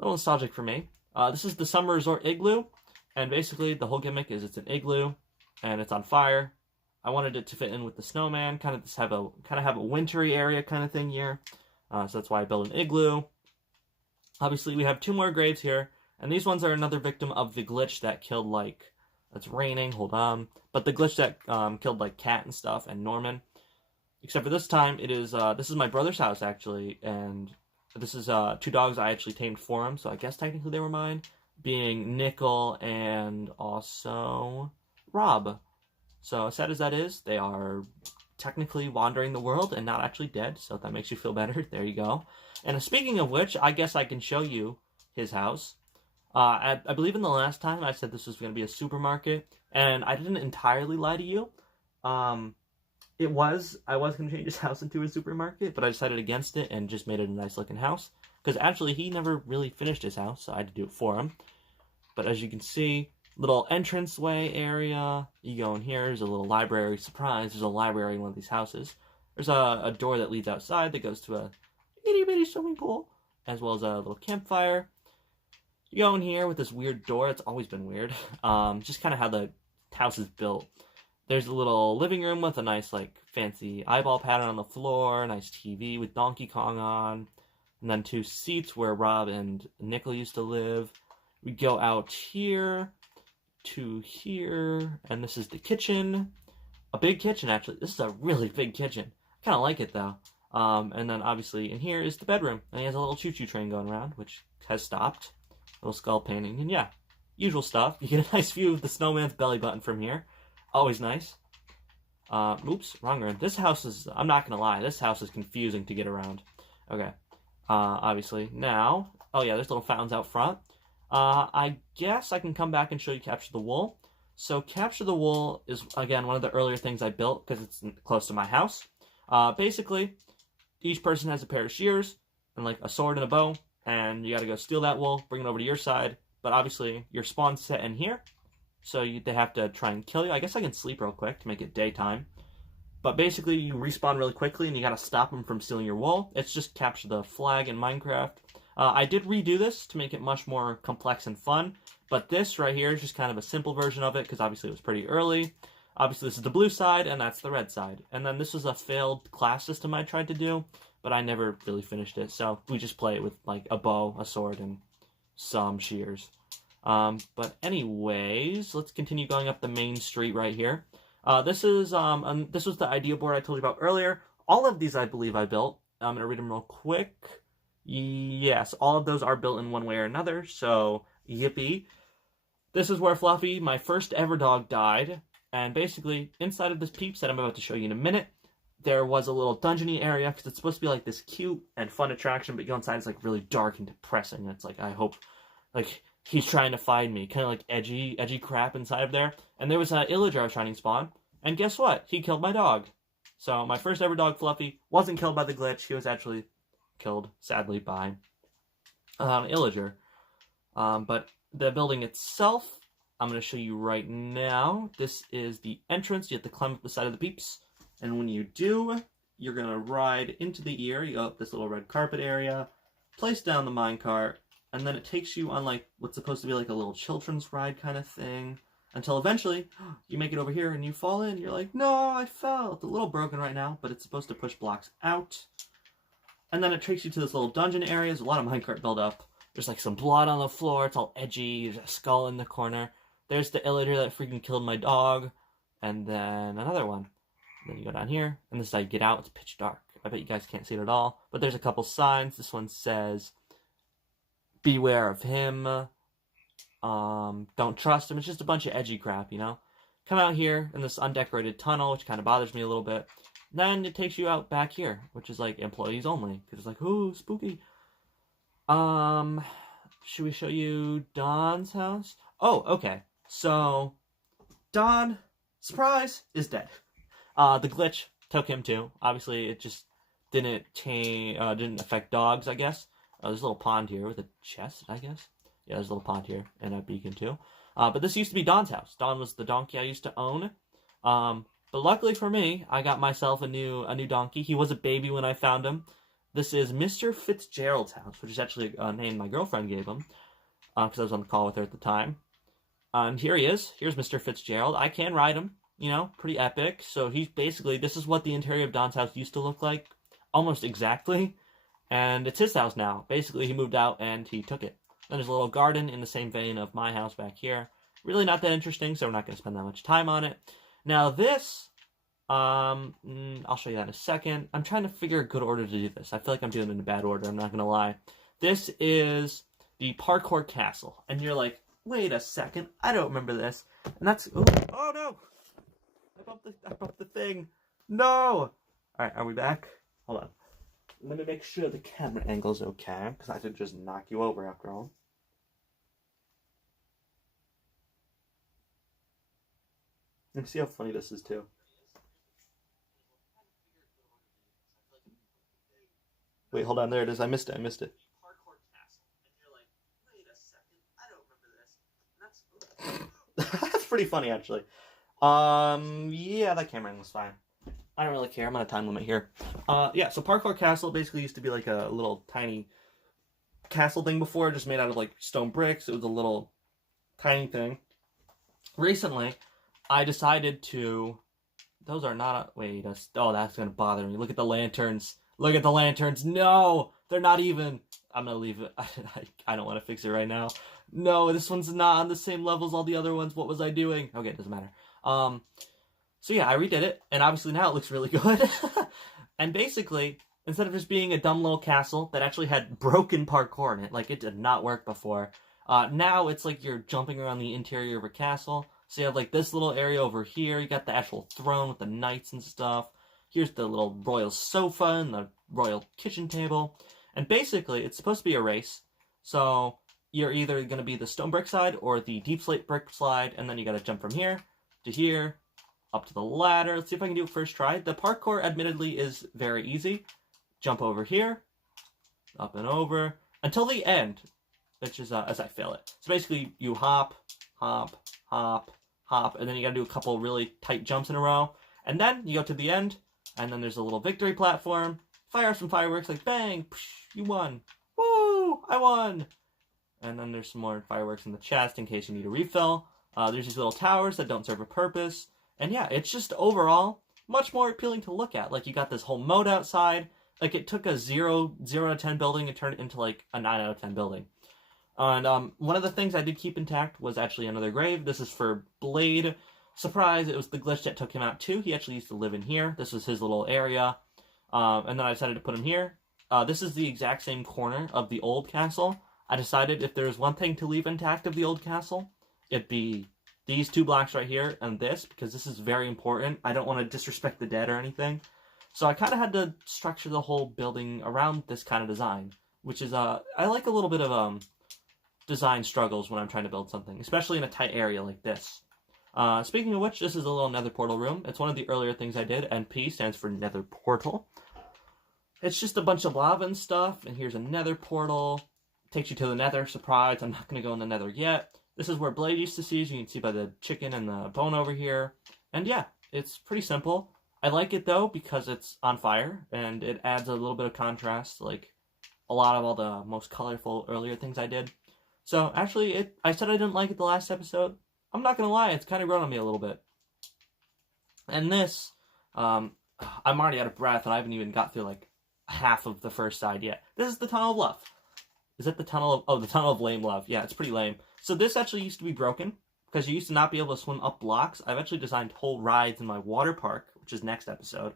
nostalgic for me. This is the Summer Resort Igloo. And basically the whole gimmick is it's an igloo and it's on fire. I wanted it to fit in with the snowman, kind of have a wintry area kind of thing here. So that's why I built an igloo. Obviously, we have 2 more graves here, and these ones are another victim of the glitch that killed, like, it's raining, hold on, but the glitch that killed, like, Cat and stuff, and Norman. Except for this time, this is my brother's house, actually, and this is 2 dogs I actually tamed for him, so I guess technically they were mine, being Nickel and also Rob. So, as sad as that is, they are technically wandering the world and not actually dead, so if that makes you feel better, there you go. And speaking of which, I guess I can show you his house. I believe in the last time I said this was going to be a supermarket, and I didn't entirely lie to you. I was going to change his house into a supermarket, but I decided against it and just made it a nice looking house. Because actually, he never really finished his house, so I had to do it for him. But as you can see, little entranceway area. You go in here, there's a little library. Surprise, there's a library in one of these houses. There's a door that leads outside that goes to a itty bitty swimming pool, as well as a little campfire. You go in here with this weird door. It's always been weird. Just kind of how the house is built. There's a little living room with a nice, like, fancy eyeball pattern on the floor, nice TV with Donkey Kong on, and then 2 seats where Rob and Nickel used to live. We go out here to here, and this is the kitchen. A big kitchen, actually. This is a really big kitchen. I kind of like it, though. And then obviously in here is the bedroom. And he has a little choo-choo train going around, which has stopped. Little skull painting. And yeah, usual stuff. You get a nice view of the snowman's belly button from here. Always nice. Oops, wrong room. This house is, I'm not gonna lie, this house is confusing to get around. Okay. Obviously. Now, oh yeah, there's little fountains out front. I guess I can come back and show you Capture the Wool. So Capture the Wool is, again, one of the earlier things I built because it's close to my house. Basically, each person has a pair of shears and like a sword and a bow, and you gotta go steal that wool, bring it over to your side, but obviously your spawn's set in here, so they have to try and kill you. I guess I can sleep real quick to make it daytime. But basically, you respawn really quickly, and you gotta stop them from stealing your wool. It's just Capture the Flag in Minecraft. I did redo this to make it much more complex and fun, but this right here is just kind of a simple version of it, because obviously it was pretty early. Obviously this is the blue side, and that's the red side. And then this was a failed class system I tried to do, but I never really finished it, so we just play it with like a bow, a sword, and some shears. But anyways, let's continue going up the main street right here. This was the idea board I told you about earlier. All of these I believe I built. I'm going to read them real quick. Yes, all of those are built in one way or another, so yippee. This is where Fluffy, my first ever dog, died. And basically, inside of this peeps that I'm about to show you in a minute, there was a little dungeony area, because it's supposed to be like this cute and fun attraction, but you go inside, it's like really dark and depressing. It's like, I hope, like, he's trying to find me. Kind of like edgy crap inside of there. And there was an Illager I was trying to spawn, and guess what? He killed my dog. So my first ever dog, Fluffy, wasn't killed by the glitch. He was actually killed, sadly, by Illager. But the building itself, I'm going to show you right now. This is the entrance. You have to climb up the side of the peeps. And when you do, you're going to ride into the ear. You go up this little red carpet area, place down the minecart, and then it takes you on like what's supposed to be like a little children's ride kind of thing, until eventually you make it over here and you fall in. You're like, no, I fell. It's a little broken right now, but it's supposed to push blocks out. And then it takes you to this little dungeon area. There's a lot of minecart build-up. There's like some blood on the floor. It's all edgy. There's a skull in the corner. There's the Illager that freaking killed my dog. And then another one. And then you go down here, and this is how you get out. It's pitch dark. I bet you guys can't see it at all. But there's a couple signs. This one says, beware of him. Don't trust him. It's just a bunch of edgy crap, you know? Come out here in this undecorated tunnel, which kind of bothers me a little bit. Then it takes you out back here, which is like employees only. Because it's like, ooh, spooky. Should we show you Don's house? Oh, okay. So, Don, surprise, is dead. The glitch took him too. Obviously, it just didn't affect dogs, I guess. There's a little pond here with a chest, I guess. Yeah, there's a little pond here and a beacon too. But this used to be Don's house. Don was the donkey I used to own. But luckily for me, I got myself a new donkey. He was a baby when I found him. This is Mr. Fitzgerald's house, which is actually a name my girlfriend gave him, because I was on the call with her at the time. And here he is. Here's Mr. Fitzgerald. I can ride him, you know, pretty epic. So he's basically, this is what the interior of Don's house used to look like, almost exactly. And it's his house now. Basically, he moved out and he took it. Then there's a little garden in the same vein of my house back here. Really not that interesting, so we're not going to spend that much time on it. Now this, I'll show you that in a second. I'm trying to figure a good order to do this. I feel like I'm doing it in a bad order, I'm not going to lie. This is the Parkour Castle. And you're like, wait a second, I don't remember this. And that's, ooh, oh no! I bumped the thing. No! Alright, are we back? Hold on. Let me make sure the camera angle's okay, because I did just knock you over after all. Let me see how funny this is too. Wait, hold on, there it is. I missed it. Parkour Castle. And you're like, wait a second, I don't remember this. And that's that's pretty funny actually. Yeah, that camera angle's fine. I don't really care. I'm on a time limit here. Yeah, so Parkour Castle basically used to be like a little tiny castle thing before, just made out of like stone bricks. It was a little tiny thing. Recently, I decided to... Those are not... Wait, oh, that's going to bother me. Look at the lanterns. Look at the lanterns. No! They're not even. I'm going to leave it. I don't want to fix it right now. No, this one's not on the same level as all the other ones. What was I doing? Okay, it doesn't matter. So yeah, I redid it, and obviously now it looks really good. And basically, instead of just being a dumb little castle that actually had broken parkour in it, like it did not work before, now it's like you're jumping around the interior of a castle. So you have like this little area over here. You got the actual throne with the knights and stuff. Here's the little royal sofa and the royal kitchen table. And basically, it's supposed to be a race. So you're either going to be the stone brick side or the deep slate brick side. And then you got to jump from here to here, up to the ladder. Let's see if I can do it first try. The parkour, admittedly, is very easy. Jump over here, up and over, until the end, which is as I fail it. So basically, you hop, hop, hop, hop, and then you gotta do a couple really tight jumps in a row. And then you go to the end, and then there's a little victory platform. Fire some fireworks, like bang, psh, you won. Woo, I won. And then there's some more fireworks in the chest in case you need a refill. There's these little towers that don't serve a purpose. And yeah, it's just overall much more appealing to look at. Like, you got this whole moat outside. Like, it took a 0 out of 10 building and turned it into, like, a 9 out of 10 building. And one of the things I did keep intact was actually another grave. This is for Blade. Surprise, it was the glitch that took him out, too. He actually used to live in here. This was his little area. And then I decided to put him here. This is the exact same corner of the old castle. I decided if there's one thing to leave intact of the old castle, it'd be these 2 blocks right here and this, because this is very important. I don't want to disrespect the dead or anything. So I kind of had to structure the whole building around this kind of design, which is, I like a little bit of design struggles when I'm trying to build something, especially in a tight area like this. Speaking of which, this is a little nether portal room. It's one of the earlier things I did. NP stands for nether portal. It's just a bunch of lava and stuff, and here's a nether portal. Takes you to the nether. Surprise, I'm not going to go in the nether yet. This is where Blade used to see, as you can see by the chicken and the bone over here. And yeah, it's pretty simple. I like it, though, because it's on fire, and it adds a little bit of contrast, like a lot of all the most colorful earlier things I did. So, actually, I said I didn't like it the last episode. I'm not going to lie, it's kind of grown on me a little bit. And this, I'm already out of breath, and I haven't even got through, like, half of the first side yet. This is the Tunnel of Love. Is it the Tunnel of... Oh, the Tunnel of Lame Love. Yeah, it's pretty lame. So this actually used to be broken, because you used to not be able to swim up blocks. I've actually designed whole rides in my water park, which is next episode,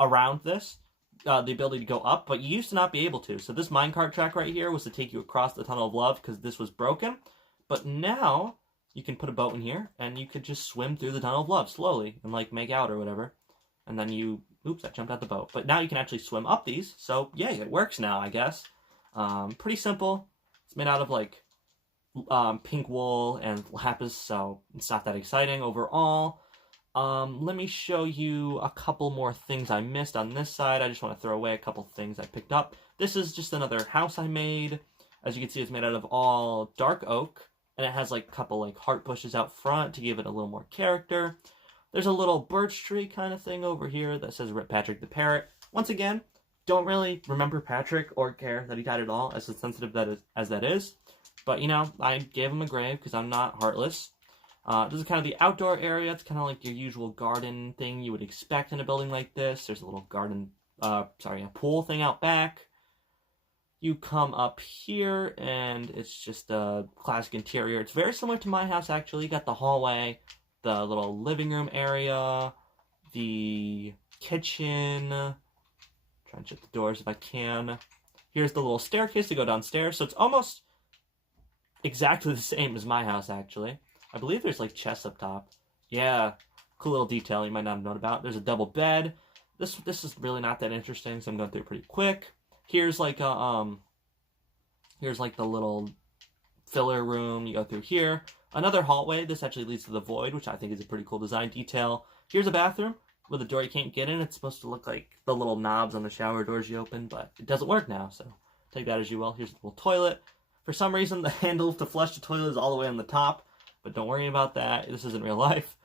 around this. The ability to go up, but you used to not be able to. So this minecart track right here was to take you across the Tunnel of Love, because this was broken. But now, you can put a boat in here, and you could just swim through the Tunnel of Love slowly, and like make out or whatever. And then you... Oops, I jumped out the boat. But now you can actually swim up these, so yeah, it works now, I guess. Pretty simple. It's made out of like pink wool and lapis, so it's not that exciting overall. Let me show you a couple more things I missed on this side. I just want to throw away a couple things I picked up. This is just another house I made. As you can see, it's made out of all dark oak, and it has like a couple like heart bushes out front to give it a little more character. There's a little birch tree kind of thing over here that says Rip Patrick the Parrot. Once again, don't really remember Patrick or care that he died at all, as sensitive as that is. But, you know, I gave him a grave because I'm not heartless. This is kind of the outdoor area. It's kind of like your usual garden thing you would expect in a building like this. There's a little a pool thing out back. You come up here, and it's just a classic interior. It's very similar to my house, actually. You got the hallway, the little living room area, the kitchen. Try and shut the doors if I can. Here's the little staircase to go downstairs. So it's almost exactly the same as my house, actually. I believe there's like chests up top. Yeah, cool little detail you might not have known about. There's a double bed. This is really not that interesting, so I'm going through it pretty quick. Here's like a here's like the little filler room. You go through here. Another hallway. This actually leads to the void, which I think is a pretty cool design detail. Here's a bathroom with a door you can't get in. It's supposed to look like the little knobs on the shower doors you open, but it doesn't work now, so take that as you will. Here's a little toilet. For some reason, the handle to flush the toilet is all the way on the top, but don't worry about that. This isn't real life.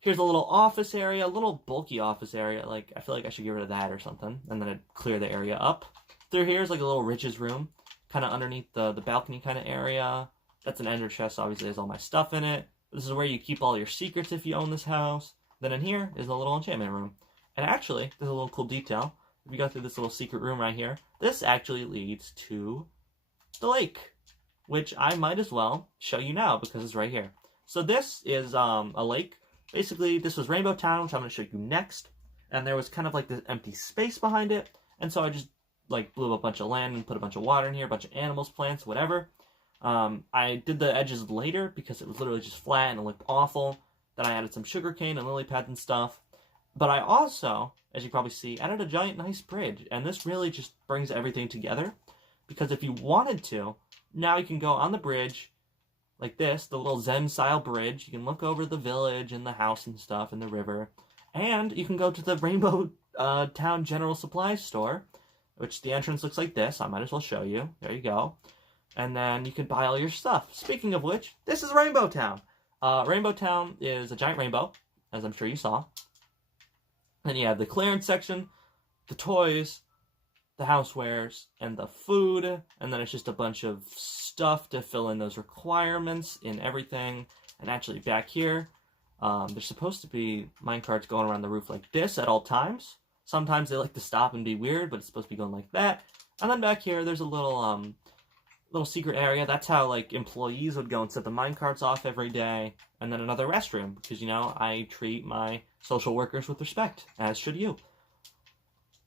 Here's a little office area, a little bulky office area. Like, I feel like I should get rid of that or something, and then it'd clear the area up. Through here is like a little riches room, kind of underneath the balcony kind of area. That's an ender chest, obviously has all my stuff in it. This is where you keep all your secrets if you own this house. Then in here is a little enchantment room. And actually, there's a little cool detail. If you go through this little secret room right here, this actually leads to the lake, which I might as well show you now because it's right here. So this is a lake. Basically, this was Rainbow Town, which I'm going to show you next. And there was kind of like this empty space behind it. And so I just like blew up a bunch of land and put a bunch of water in here, a bunch of animals, plants, whatever. I did the edges later because it was literally just flat and it looked awful. Then I added some sugarcane and lily pads and stuff. But I also, as you probably see, added a giant nice bridge. And this really just brings everything together. Because if you wanted to, now you can go on the bridge like this, the little Zen-style bridge. You can look over the village and the house and stuff and the river. And you can go to the Rainbow Town General Supply Store, which the entrance looks like this. I might as well show you. There you go. And then you can buy all your stuff. Speaking of which, this is Rainbow Town. Rainbow Town is a giant rainbow, as I'm sure you saw. Then you have the clearance section, the toys, the housewares, and the food. And then it's just a bunch of stuff to fill in those requirements in everything. And actually back here, there's supposed to be minecarts going around the roof like this at all times. Sometimes they like to stop and be weird, but it's supposed to be going like that. And then back here, there's a little secret area. That's how like employees would go and set the minecarts off every day. And then another restroom, because you know I treat my social workers with respect, as should you.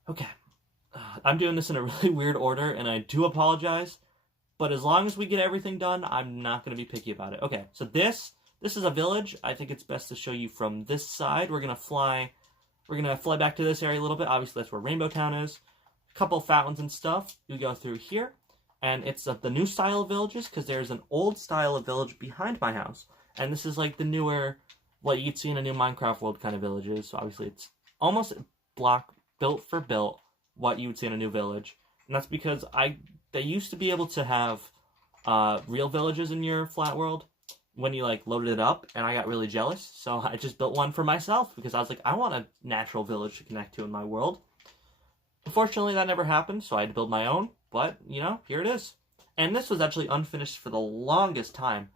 Okay, I'm doing this in a really weird order, and I do apologize. But as long as we get everything done, I'm not going to be picky about it. Okay, so this is a village. I think it's best to show you from this side. We're gonna fly back to this area a little bit. Obviously, that's where Rainbow Town is. A couple fountains and stuff. You go through here. And it's the new style of villages, because there's an old style of village behind my house. And this is like the newer, what you'd see in a new Minecraft world kind of villages. So obviously it's almost block built for built what you would see in a new village. And that's because they used to be able to have real villages in your flat world when you like loaded it up, and I got really jealous. So I just built one for myself because I was like, I want a natural village to connect to in my world. Unfortunately, that never happened, so I had to build my own. But, you know, here it is. And this was actually unfinished for the longest time.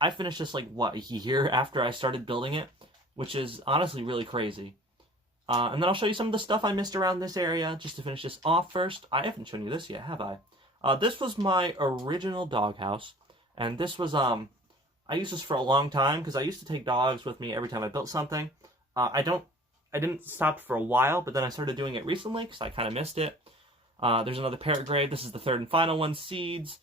I finished this, like, what, a year after I started building it? Which is honestly really crazy. And then I'll show you some of the stuff I missed around this area, just to finish this off first. I haven't shown you this yet, have I? This was my original doghouse. And this was, I used this for a long time, because I used to take dogs with me every time I built something. I didn't stop for a while, but then I started doing it recently, because I kind of missed it. There's another parrot grave. This is the third and final one, seeds.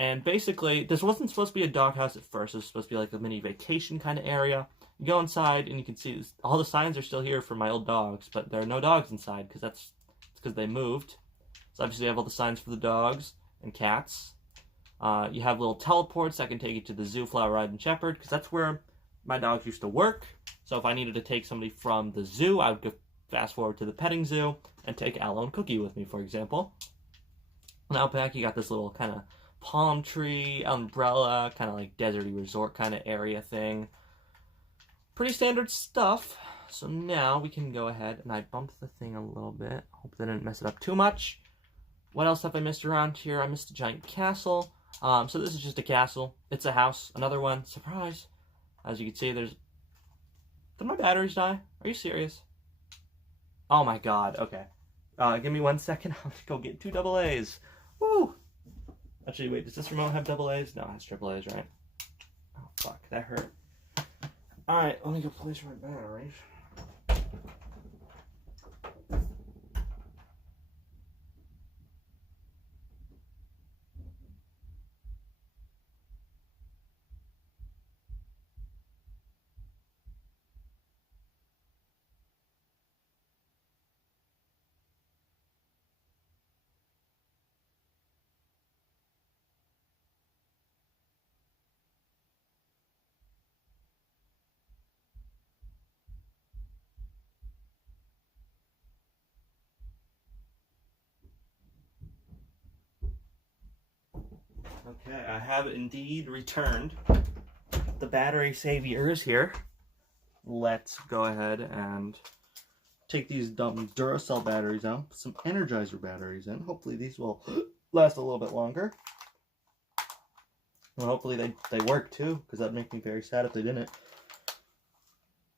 And basically, this wasn't supposed to be a doghouse at first. It was supposed to be like a mini vacation kind of area. You go inside, and you can see all the signs are still here for my old dogs, but there are no dogs inside, because it's because they moved. So obviously, you have all the signs for the dogs and cats. You have little teleports that can take you to the zoo, Flower Ride, and Shepherd, because that's where my dogs used to work. So if I needed to take somebody from the zoo, I would go fast forward to the petting zoo and take Aloe and Cookie with me, for example. And out back, you got this little kind of palm tree, umbrella, kind of like deserty resort kind of area thing. Pretty standard stuff. So now we can go ahead, and I bumped the thing a little bit. Hope they didn't mess it up too much. What else have I missed around here? I missed a giant castle. So this is just a castle. It's a house. Another one. Surprise. As you can see, Did my batteries die? Are you serious? Oh my god, okay. Give me 1 second, I'll go get 2 AA's. Woo! Actually, wait, does this remote have AA's? No, it has AA's, right? Oh, fuck, that hurt. Alright, let me go place my batteries. Okay, I have indeed returned. The battery savior is here. Let's go ahead and take these dumb Duracell batteries out, put some Energizer batteries in. Hopefully these will last a little bit longer. Well, hopefully they work too, because that'd make me very sad if they didn't.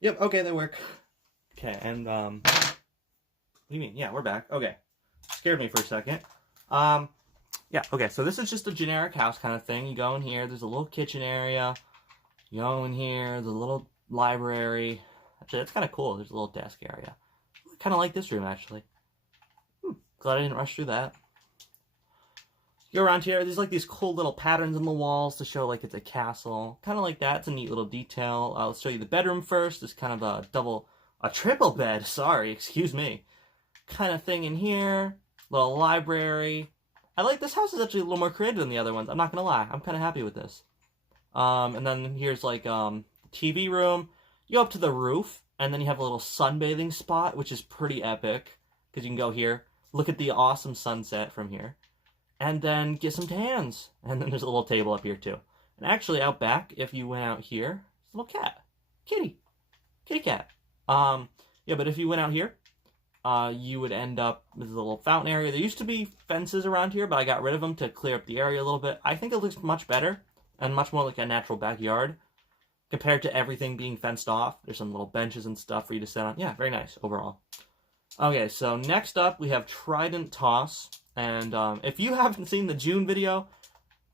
Yep, okay, they work. Okay, and what do you mean? Yeah, we're back. Okay. Scared me for a second. Yeah, okay, so this is just a generic house kind of thing. You go in here, there's a little kitchen area. You go in here, there's a little library. Actually, that's kind of cool. There's a little desk area. I kind of like this room, actually. Glad I didn't rush through that. Go around here, there's like these cool little patterns in the walls to show like it's a castle. Kind of like that, it's a neat little detail. I'll show you the bedroom first. It's kind of a triple bed, sorry, excuse me. Kind of thing in here. Little library. I like this house is actually a little more creative than the other ones. I'm not gonna lie, I'm kind of happy with this. And then here's like TV room. You go up to the roof, and then you have a little sunbathing spot, which is pretty epic. Because you can go here, look at the awesome sunset from here. And then get some tans. And then there's a little table up here too. And actually out back, if you went out here, there's a little cat. Kitty cat. Yeah, but if you went out here, you would end up with a little fountain area. There used to be fences around here, but I got rid of them to clear up the area a little bit. I think it looks much better and much more like a natural backyard compared to everything being fenced off. There's some little benches and stuff for you to sit on. Yeah, very nice overall. Okay, so next up we have Trident Toss. And if you haven't seen the June video,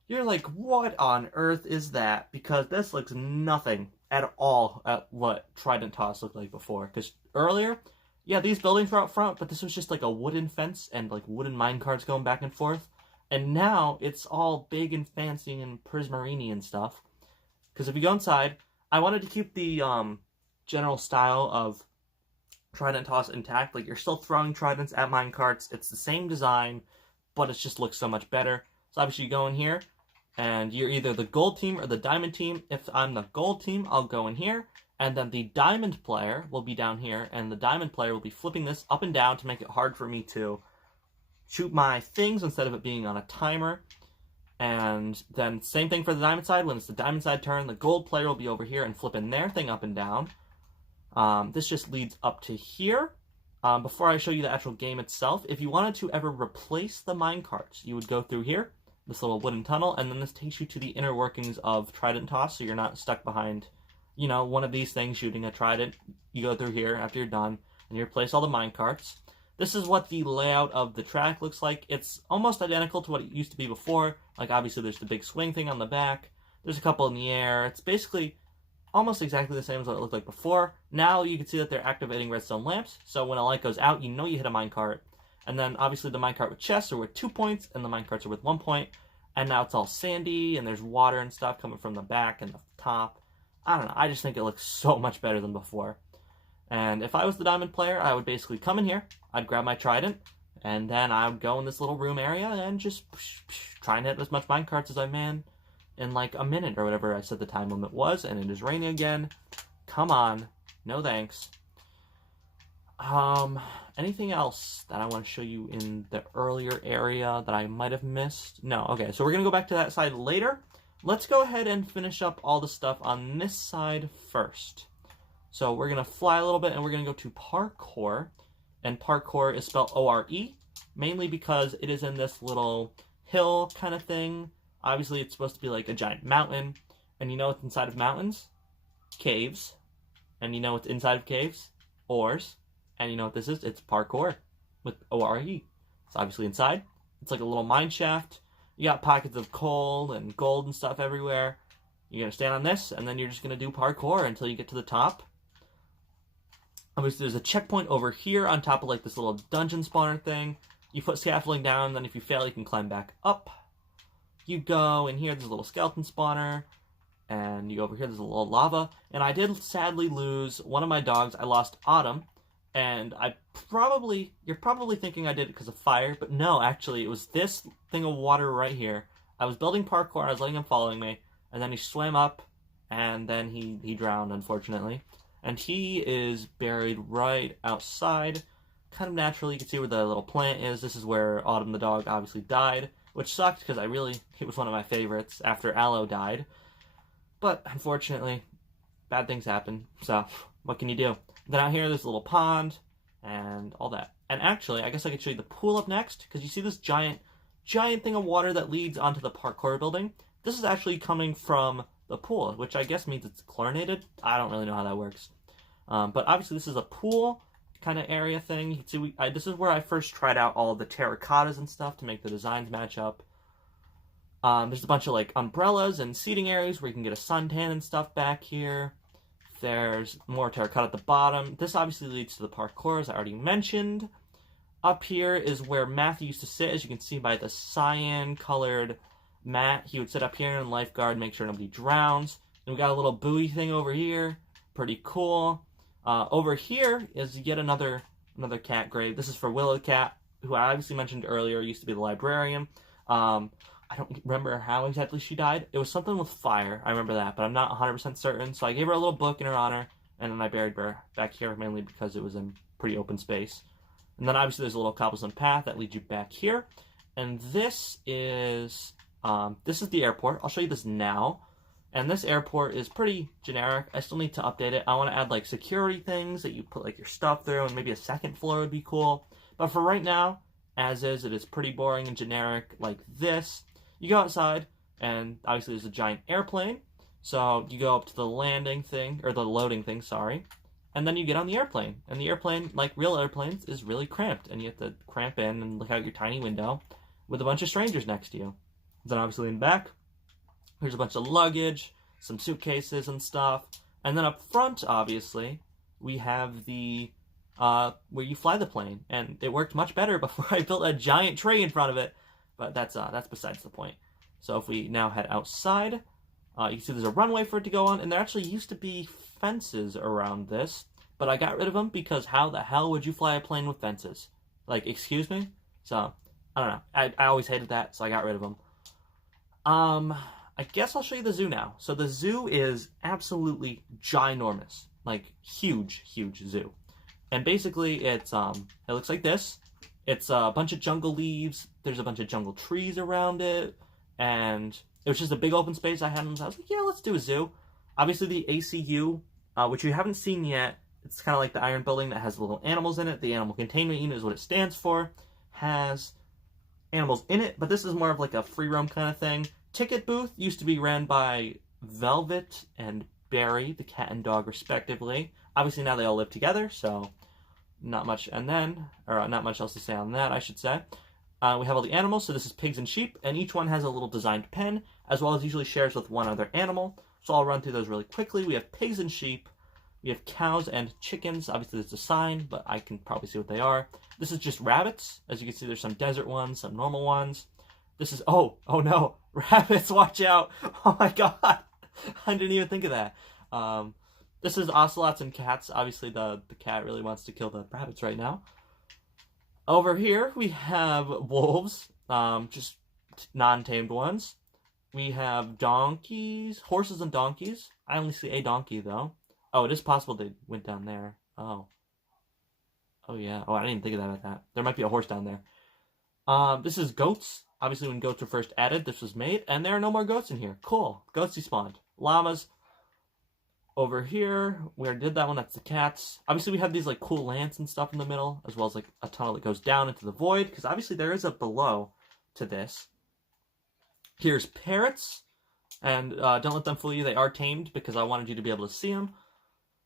you're like, what on earth is that? Because this looks nothing at all at what Trident Toss looked like before. Because earlier, yeah, these buildings were out front, but this was just like a wooden fence and like wooden minecarts going back and forth. And now it's all big and fancy and Prismarini and stuff. Because if you go inside, I wanted to keep the general style of Trident Toss intact. Like, you're still throwing tridents at minecarts. It's the same design, but it just looks so much better. So obviously you go in here, and you're either the gold team or the diamond team. If I'm the gold team, I'll go in here, and then the diamond player will be down here, and the diamond player will be flipping this up and down to make it hard for me to shoot my things instead of it being on a timer. And then same thing for the diamond side. When it's the diamond side turn, the gold player will be over here and flipping their thing up and down. This just leads up to here. Before I show you the actual game itself, if you wanted to ever replace the minecarts, you would go through here, this little wooden tunnel, and then this takes you to the inner workings of Trident Toss, so you're not stuck behind, you know, one of these things shooting a trident. You go through here after you're done, and you replace all the minecarts. This is what the layout of the track looks like. It's almost identical to what it used to be before. Like, obviously, there's the big swing thing on the back. There's a couple in the air. It's basically almost exactly the same as what it looked like before. Now you can see that they're activating redstone lamps, so when a light goes out, you know you hit a minecart. And then obviously the minecart with chests are worth 2 points, and the minecarts are worth 1 point. And now it's all sandy, and there's water and stuff coming from the back and the top. I don't know, I just think it looks so much better than before. And if I was the diamond player, I would basically come in here, I'd grab my trident, and then I would go in this little room area and just try and hit as much minecarts as I can in like a minute or whatever I said the time limit was. And it is raining again. Come on. No thanks. Anything else that I want to show you in the earlier area that I might have missed? No. Okay, so we're going to go back to that side later. Let's go ahead and finish up all the stuff on this side first. So we're going to fly a little bit, and we're going to go to parkour. And parkour is spelled O-R-E, mainly because it is in this little hill kind of thing. Obviously, it's supposed to be like a giant mountain. And you know what's inside of mountains? Caves. And you know what's inside of caves? Ores. And you know what this is? It's parkour with O-R-E. It's obviously inside. It's like a little mine shaft. You got pockets of coal and gold and stuff everywhere. You're going to stand on this, and then you're just going to do parkour until you get to the top. Obviously, there's a checkpoint over here on top of like this little dungeon spawner thing. You put scaffolding down, and then if you fail, you can climb back up. You go in here, there's a little skeleton spawner, and you go over here, there's a little lava. And I did sadly lose one of my dogs. I lost Autumn, and you're probably thinking I did it because of fire, but no, actually, it was this thing of water right here. I was building parkour, I was letting him following me, and then he swam up, and then he drowned, unfortunately. And he is buried right outside, kind of naturally. You can see where the little plant is. This is where Autumn the dog obviously died, which sucked because it was one of my favorites after Aloe died. But unfortunately, bad things happen, so what can you do? Then out here, there's a little pond and all that. And actually, I guess I could show you the pool up next, because you see this giant thing of water that leads onto the parkour building. This is actually coming from the pool, which I guess means it's chlorinated. I don't really know how that works. But obviously, this is a pool kind of area thing. You can see this is where I first tried out all the terracottas and stuff to make the designs match up. There's a bunch of like umbrellas and seating areas where you can get a suntan and stuff back here. There's more terracotta at the bottom. This obviously leads to the parkour, as I already mentioned. Up here is where Matthew used to sit, as you can see by the cyan-colored mat. He would sit up here and lifeguard, make sure nobody drowns. And we got a little buoy thing over here. Pretty cool. Over here is yet another cat grave. This is for Willow the cat, who I obviously mentioned earlier, used to be the librarian. I don't remember how exactly she died. It was something with fire. I remember that, but I'm not 100% certain. So I gave her a little book in her honor, and then I buried her back here, mainly because it was in pretty open space. And then obviously there's a little cobblestone path that leads you back here. And this is the airport. I'll show you this now. And this airport is pretty generic. I still need to update it. I want to add like security things that you put like your stuff through, and maybe a second floor would be cool. But for right now, as is, it is pretty boring and generic like this. You go outside, and obviously there's a giant airplane. So you go up to the landing thing, or the loading thing, sorry. And then you get on the airplane. And the airplane, like real airplanes, is really cramped. And you have to cramp in and look out your tiny window with a bunch of strangers next to you. Then obviously in the back, there's a bunch of luggage, some suitcases and stuff. And then up front, obviously, we have the where you fly the plane. And it worked much better before I built a giant tree in front of it. But that's besides the point. So if we now head outside, you can see there's a runway for it to go on. And there actually used to be fences around this. But I got rid of them because how the hell would you fly a plane with fences? Like, excuse me? So, I don't know. I always hated that, so I got rid of them. I guess I'll show you the zoo now. So the zoo is absolutely ginormous. Like, huge, huge zoo. And basically, it looks like this. It's a bunch of jungle leaves. There's a bunch of jungle trees around it. And it was just a big open space I had. And I was like, yeah, let's do a zoo. Obviously, the ACU, which you haven't seen yet, it's kind of like the iron building that has little animals in it. The animal containment unit is what it stands for. Has animals in it, but this is more of like a free roam kind of thing. Ticket booth used to be ran by Velvet and Barry, the cat and dog, respectively. Obviously now they all live together, so not much. And then, or not much else to say on that, I should say. We have all the animals, so this is pigs and sheep, and each one has a little designed pen, as well as usually shares with one other animal. So I'll run through those really quickly. We have pigs and sheep. We have cows and chickens. Obviously, there's a sign, but I can probably see what they are. This is just rabbits. As you can see, there's some desert ones, some normal ones. This is, oh no, rabbits, watch out. Oh my god, I didn't even think of that. This is ocelots and cats. Obviously, the cat really wants to kill the rabbits right now. Over here, we have wolves, just non-tamed ones. We have donkeys, horses and donkeys. I only see a donkey, though. Oh, it is possible they went down there. Oh. Oh, yeah. Oh, I didn't even think about that. There might be a horse down there. This is goats. Obviously, when goats were first added, this was made. And there are no more goats in here. Cool. Goats despawned. Llamas. Over here, where did that one? That's the cats. Obviously, we have these, like, cool lamps and stuff in the middle, as well as, like, a tunnel that goes down into the void, because obviously there is a below to this. Here's parrots. And don't let them fool you. They are tamed, because I wanted you to be able to see them.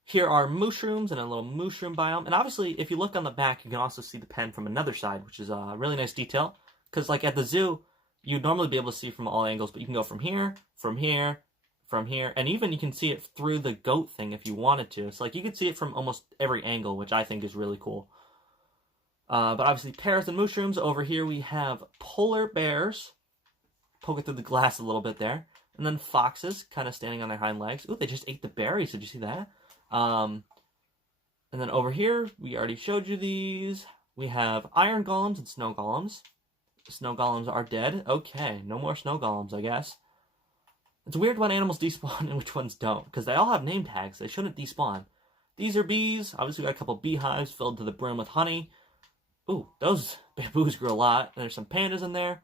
Here are mushrooms and a little mushroom biome. And obviously, if you look on the back, you can also see the pen from another side, which is a really nice detail. Because, like, at the zoo, you'd normally be able to see from all angles, but you can go from here, from here, from here, and even you can see it through the goat thing if you wanted to. So, like, you can see it from almost every angle, which I think is really cool. But obviously, parrots and mushrooms. Over here, we have polar bears. Poke it through the glass a little bit there. And then foxes, kind of standing on their hind legs. Ooh, they just ate the berries. Did you see that? And then over here, we already showed you these. We have iron golems and snow golems. The snow golems are dead. Okay, no more snow golems, I guess. It's weird when animals despawn and which ones don't, because they all have name tags. They shouldn't despawn. These are bees. Obviously, we got a couple beehives filled to the brim with honey. Ooh, those bamboos grew a lot. There's some pandas in there.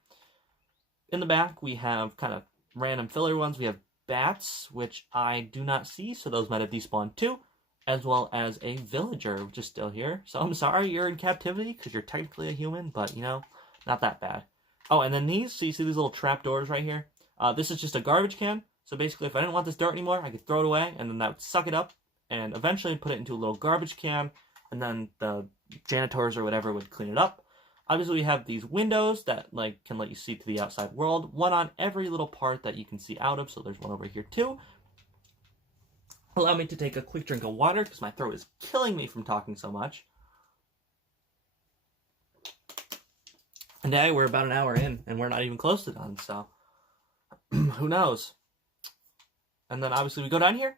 In the back, we have kind of random filler ones. We have bats, which I do not see, so those might have despawned too, as well as a villager, which is still here. So I'm sorry you're in captivity, because you're technically a human, but, you know, not that bad. Oh, and then these, so you see these little trap doors right here? This is just a garbage can, so basically if I didn't want this dirt anymore, I could throw it away, and then that would suck it up, and eventually put it into a little garbage can, and then the janitors or whatever would clean it up. Obviously, we have these windows that like can let you see to the outside world. One on every little part that you can see out of, so there's one over here too. Allow me to take a quick drink of water, because my throat is killing me from talking so much. And today we're about an hour in, and we're not even close to done, so who knows? And then obviously we go down here,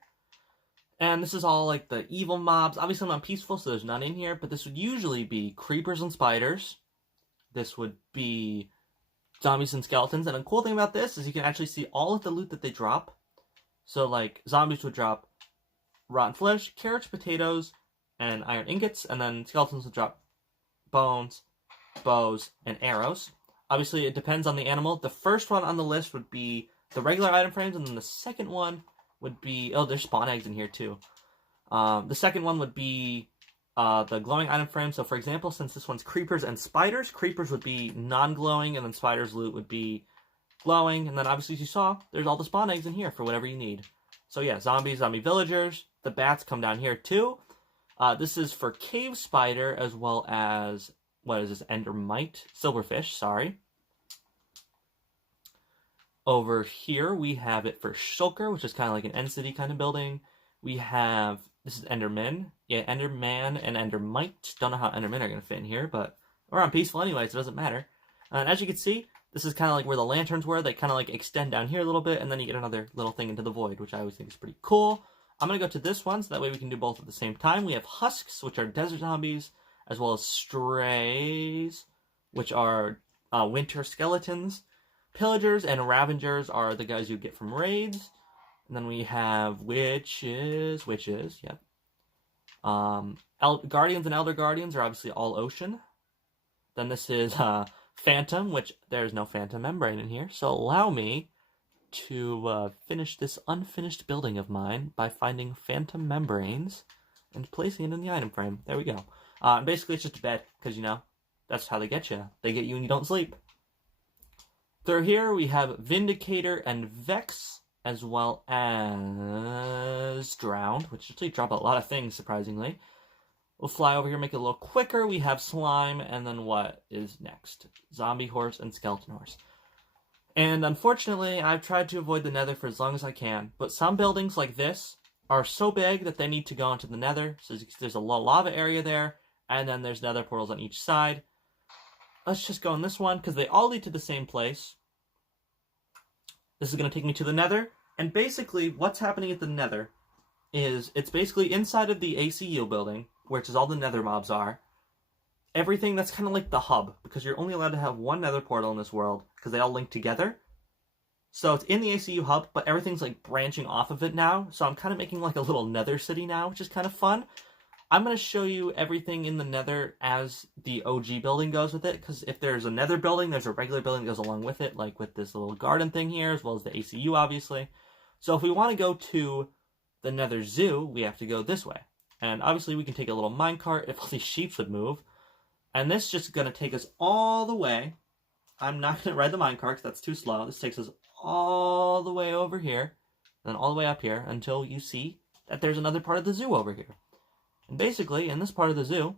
and this is all like the evil mobs. Obviously I'm not peaceful, so there's none in here, but this would usually be creepers and spiders. This would be zombies and skeletons. And the cool thing about this is you can actually see all of the loot that they drop. So like zombies would drop rotten flesh, carrots, potatoes, and iron ingots, and then skeletons would drop bones, bows, and arrows. Obviously it depends on the animal. The first one on the list would be the regular item frames, and then the second one would be, oh, there's spawn eggs in here too. The second one would be the glowing item frame. So for example, since this one's creepers and spiders, creepers would be non-glowing, and then spiders loot would be glowing. And then obviously, as you saw, there's all the spawn eggs in here for whatever you need. So yeah, zombies, zombie villagers. The bats come down here too. This is for cave spider, as well as, what is this, endermite? Silverfish, sorry. Over here, we have it for shulker, which is kind of like an end city kind of building. We have, this is enderman. Yeah, enderman and endermite. Don't know how endermen are going to fit in here, but we're on peaceful anyways, so it doesn't matter. And as you can see, this is kind of like where the lanterns were. They kind of like extend down here a little bit, and then you get another little thing into the void, which I always think is pretty cool. I'm going to go to this one, so that way we can do both at the same time. We have husks, which are desert zombies, as well as strays, which are winter skeletons. Pillagers and Ravengers are the guys you get from raids. And then we have witches, yep. Guardians and Elder Guardians are obviously all ocean. Then this is Phantom, which there's no Phantom membrane in here. So allow me to finish this unfinished building of mine by finding Phantom membranes and placing it in the item frame. There we go. Basically, it's just a bed, because, you know, that's how they get you. They get you when you don't sleep. Through here, we have Vindicator and Vex, as well as Drowned, which actually drop a lot of things, surprisingly. We'll fly over here, make it a little quicker. We have Slime, and then what is next? Zombie Horse and Skeleton Horse. And unfortunately, I've tried to avoid the nether for as long as I can, but some buildings like this are so big that they need to go into the nether. So there's a lava area there, and then there's nether portals on each side. Let's just go in this one, because they all lead to the same place. This is going to take me to the nether, and basically what's happening at the nether is it's basically inside of the ACU building, which is all the nether mobs are. Everything that's kind of like the hub, because you're only allowed to have one nether portal in this world, because they all link together. So it's in the ACU hub, but everything's like branching off of it now, so I'm kind of making like a little nether city now, which is kind of fun. I'm going to show you everything in the nether as the OG building goes with it, because if there's a nether building, there's a regular building that goes along with it, like with this little garden thing here, as well as the ACU, obviously. So if we want to go to the nether zoo, we have to go this way. And obviously we can take a little minecart if all these sheep would move. And this is just going to take us all the way. I'm not going to ride the minecart because that's too slow. This takes us all the way over here, and then all the way up here, until you see that there's another part of the zoo over here. And basically, in this part of the zoo,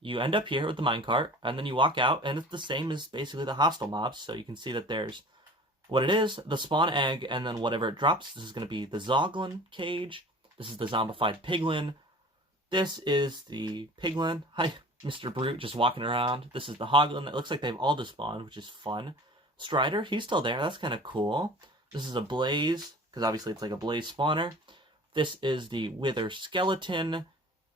you end up here with the minecart, and then you walk out, and it's the same as basically the hostile mobs. So you can see that there's what it is, the spawn egg, and then whatever it drops. This is going to be the Zoglin cage. This is the zombified piglin. This is the piglin. Hi, Mr. Brute, just walking around. This is the hoglin. It looks like they've all despawned, which is fun. Strider, he's still there. That's kind of cool. This is a blaze, because obviously it's like a blaze spawner. This is the wither skeleton.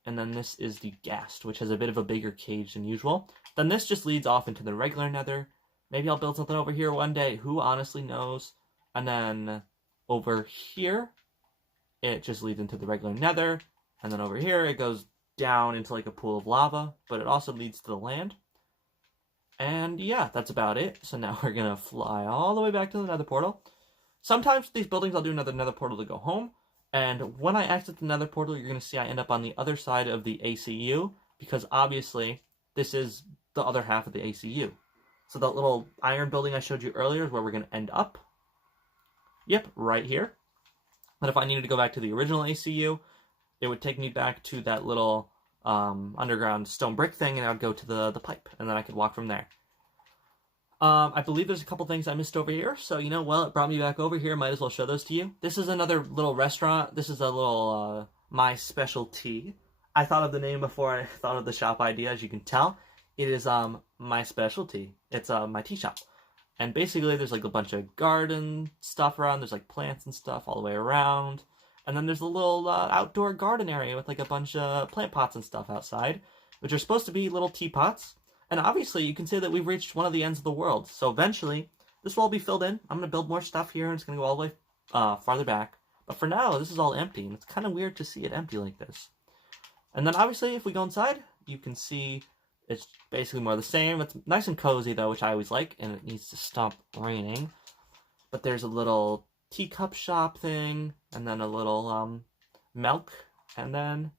And then this is the ghast, which has a bit of a bigger cage than usual. Then this just leads off into the regular nether. Maybe I'll build something over here one day. Who honestly knows? And then over here, it just leads into the regular nether. And then over here, it goes down into like a pool of lava. But it also leads to the land. And yeah, that's about it. So now we're going to fly all the way back to the nether portal. Sometimes these buildings, I'll do another nether portal to go home. And when I exit the nether portal, you're going to see I end up on the other side of the ACU, because obviously this is the other half of the ACU. So that little iron building I showed you earlier is where we're going to end up. Yep, right here. But if I needed to go back to the original ACU, it would take me back to that little underground stone brick thing, and I would go to the pipe, and then I could walk from there. I believe there's a couple things I missed over here, so you know, well, it brought me back over here, might as well show those to you. This is another little restaurant. This is a little, My Specialty. I thought of the name before I thought of the shop idea, as you can tell. it is my specialty. It's my tea shop. And basically there's like a bunch of garden stuff around. There's like plants and stuff all the way around. And then there's a little outdoor garden area with like a bunch of plant pots and stuff outside, which are supposed to be little teapots. And obviously you can say that we've reached one of the ends of the world. So eventually this will all be filled in. I'm going to build more stuff here, and it's going to go all the way farther back. But for now, this is all empty, and it's kind of weird to see it empty like this. And then obviously, if we go inside, you can see it's basically more the same. It's nice and cozy, though, which I always like, and it needs to stop raining. But there's a little teacup shop thing, and then a little milk, and then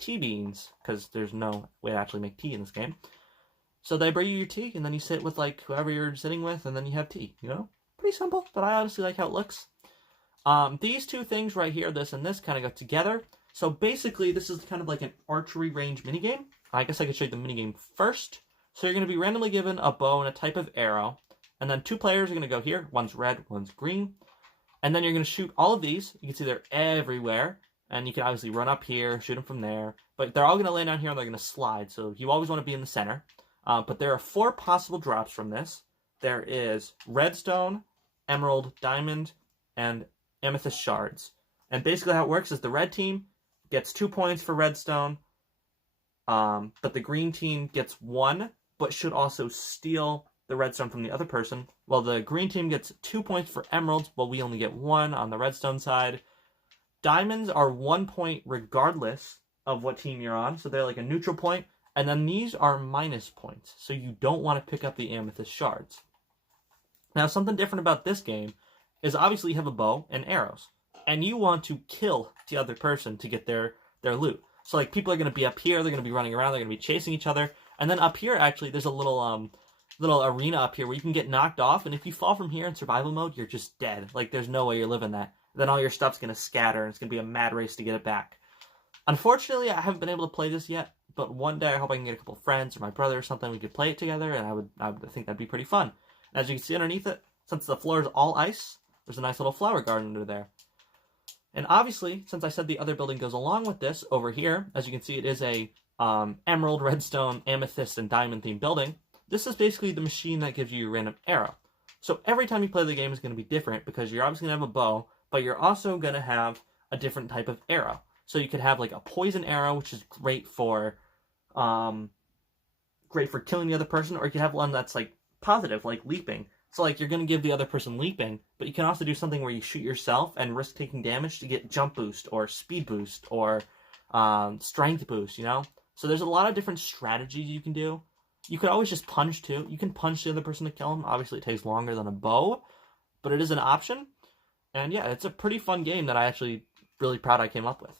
tea beans, because there's no way to actually make tea in this game. So they bring you your tea, and then you sit with, like, whoever you're sitting with, and then you have tea, you know? Pretty simple, but I honestly like how it looks. These two things right here, this and this, kind of go together. So basically, this is kind of like an archery range minigame. I guess I could show you the minigame first. So you're going to be randomly given a bow and a type of arrow. And then 2 players are going to go here. One's red, one's green. And then you're going to shoot all of these. You can see they're everywhere. And you can obviously run up here, shoot them from there. But they're all going to land down here, and they're going to slide. So you always want to be in the center. But there are 4 possible drops from this. There is redstone, emerald, diamond, and amethyst shards. And basically how it works is the red team gets 2 points for redstone, but the green team gets 1, but should also steal the redstone from the other person. While the green team gets 2 points for emeralds, but we only get 1 on the redstone side. Diamonds are 1 point regardless of what team you're on, so they're like a neutral point. And then these are minus points, so you don't want to pick up the amethyst shards. Now, something different about this game is obviously you have a bow and arrows, and you want to kill the other person to get their loot. So, like, people are going to be up here, they're going to be running around, they're going to be chasing each other, and then up here, actually, there's a little arena up here where you can get knocked off, and if you fall from here in survival mode, you're just dead. Like, there's no way you're living that. Then all your stuff's going to scatter, and it's going to be a mad race to get it back. Unfortunately, I haven't been able to play this yet, but one day I hope I can get a couple friends or my brother or something. We could play it together, and I would think that'd be pretty fun. As you can see underneath it, since the floor is all ice, there's a nice little flower garden under there. And obviously, since I said the other building goes along with this, over here, as you can see, it is a emerald, redstone, amethyst, and diamond themed building. This is basically the machine that gives you your random arrow. So every time you play the game is going to be different, because you're obviously going to have a bow, but you're also going to have a different type of arrow. So you could have like a poison arrow, which is great for killing the other person, or you could have one that's like positive, like leaping. So like you're going to give the other person leaping, but you can also do something where you shoot yourself and risk taking damage to get jump boost or speed boost or strength boost, you know? So there's a lot of different strategies you can do. You could always just punch too. You can punch the other person to kill him. Obviously it takes longer than a bow, but it is an option. And yeah, it's a pretty fun game that I actually really proud I came up with.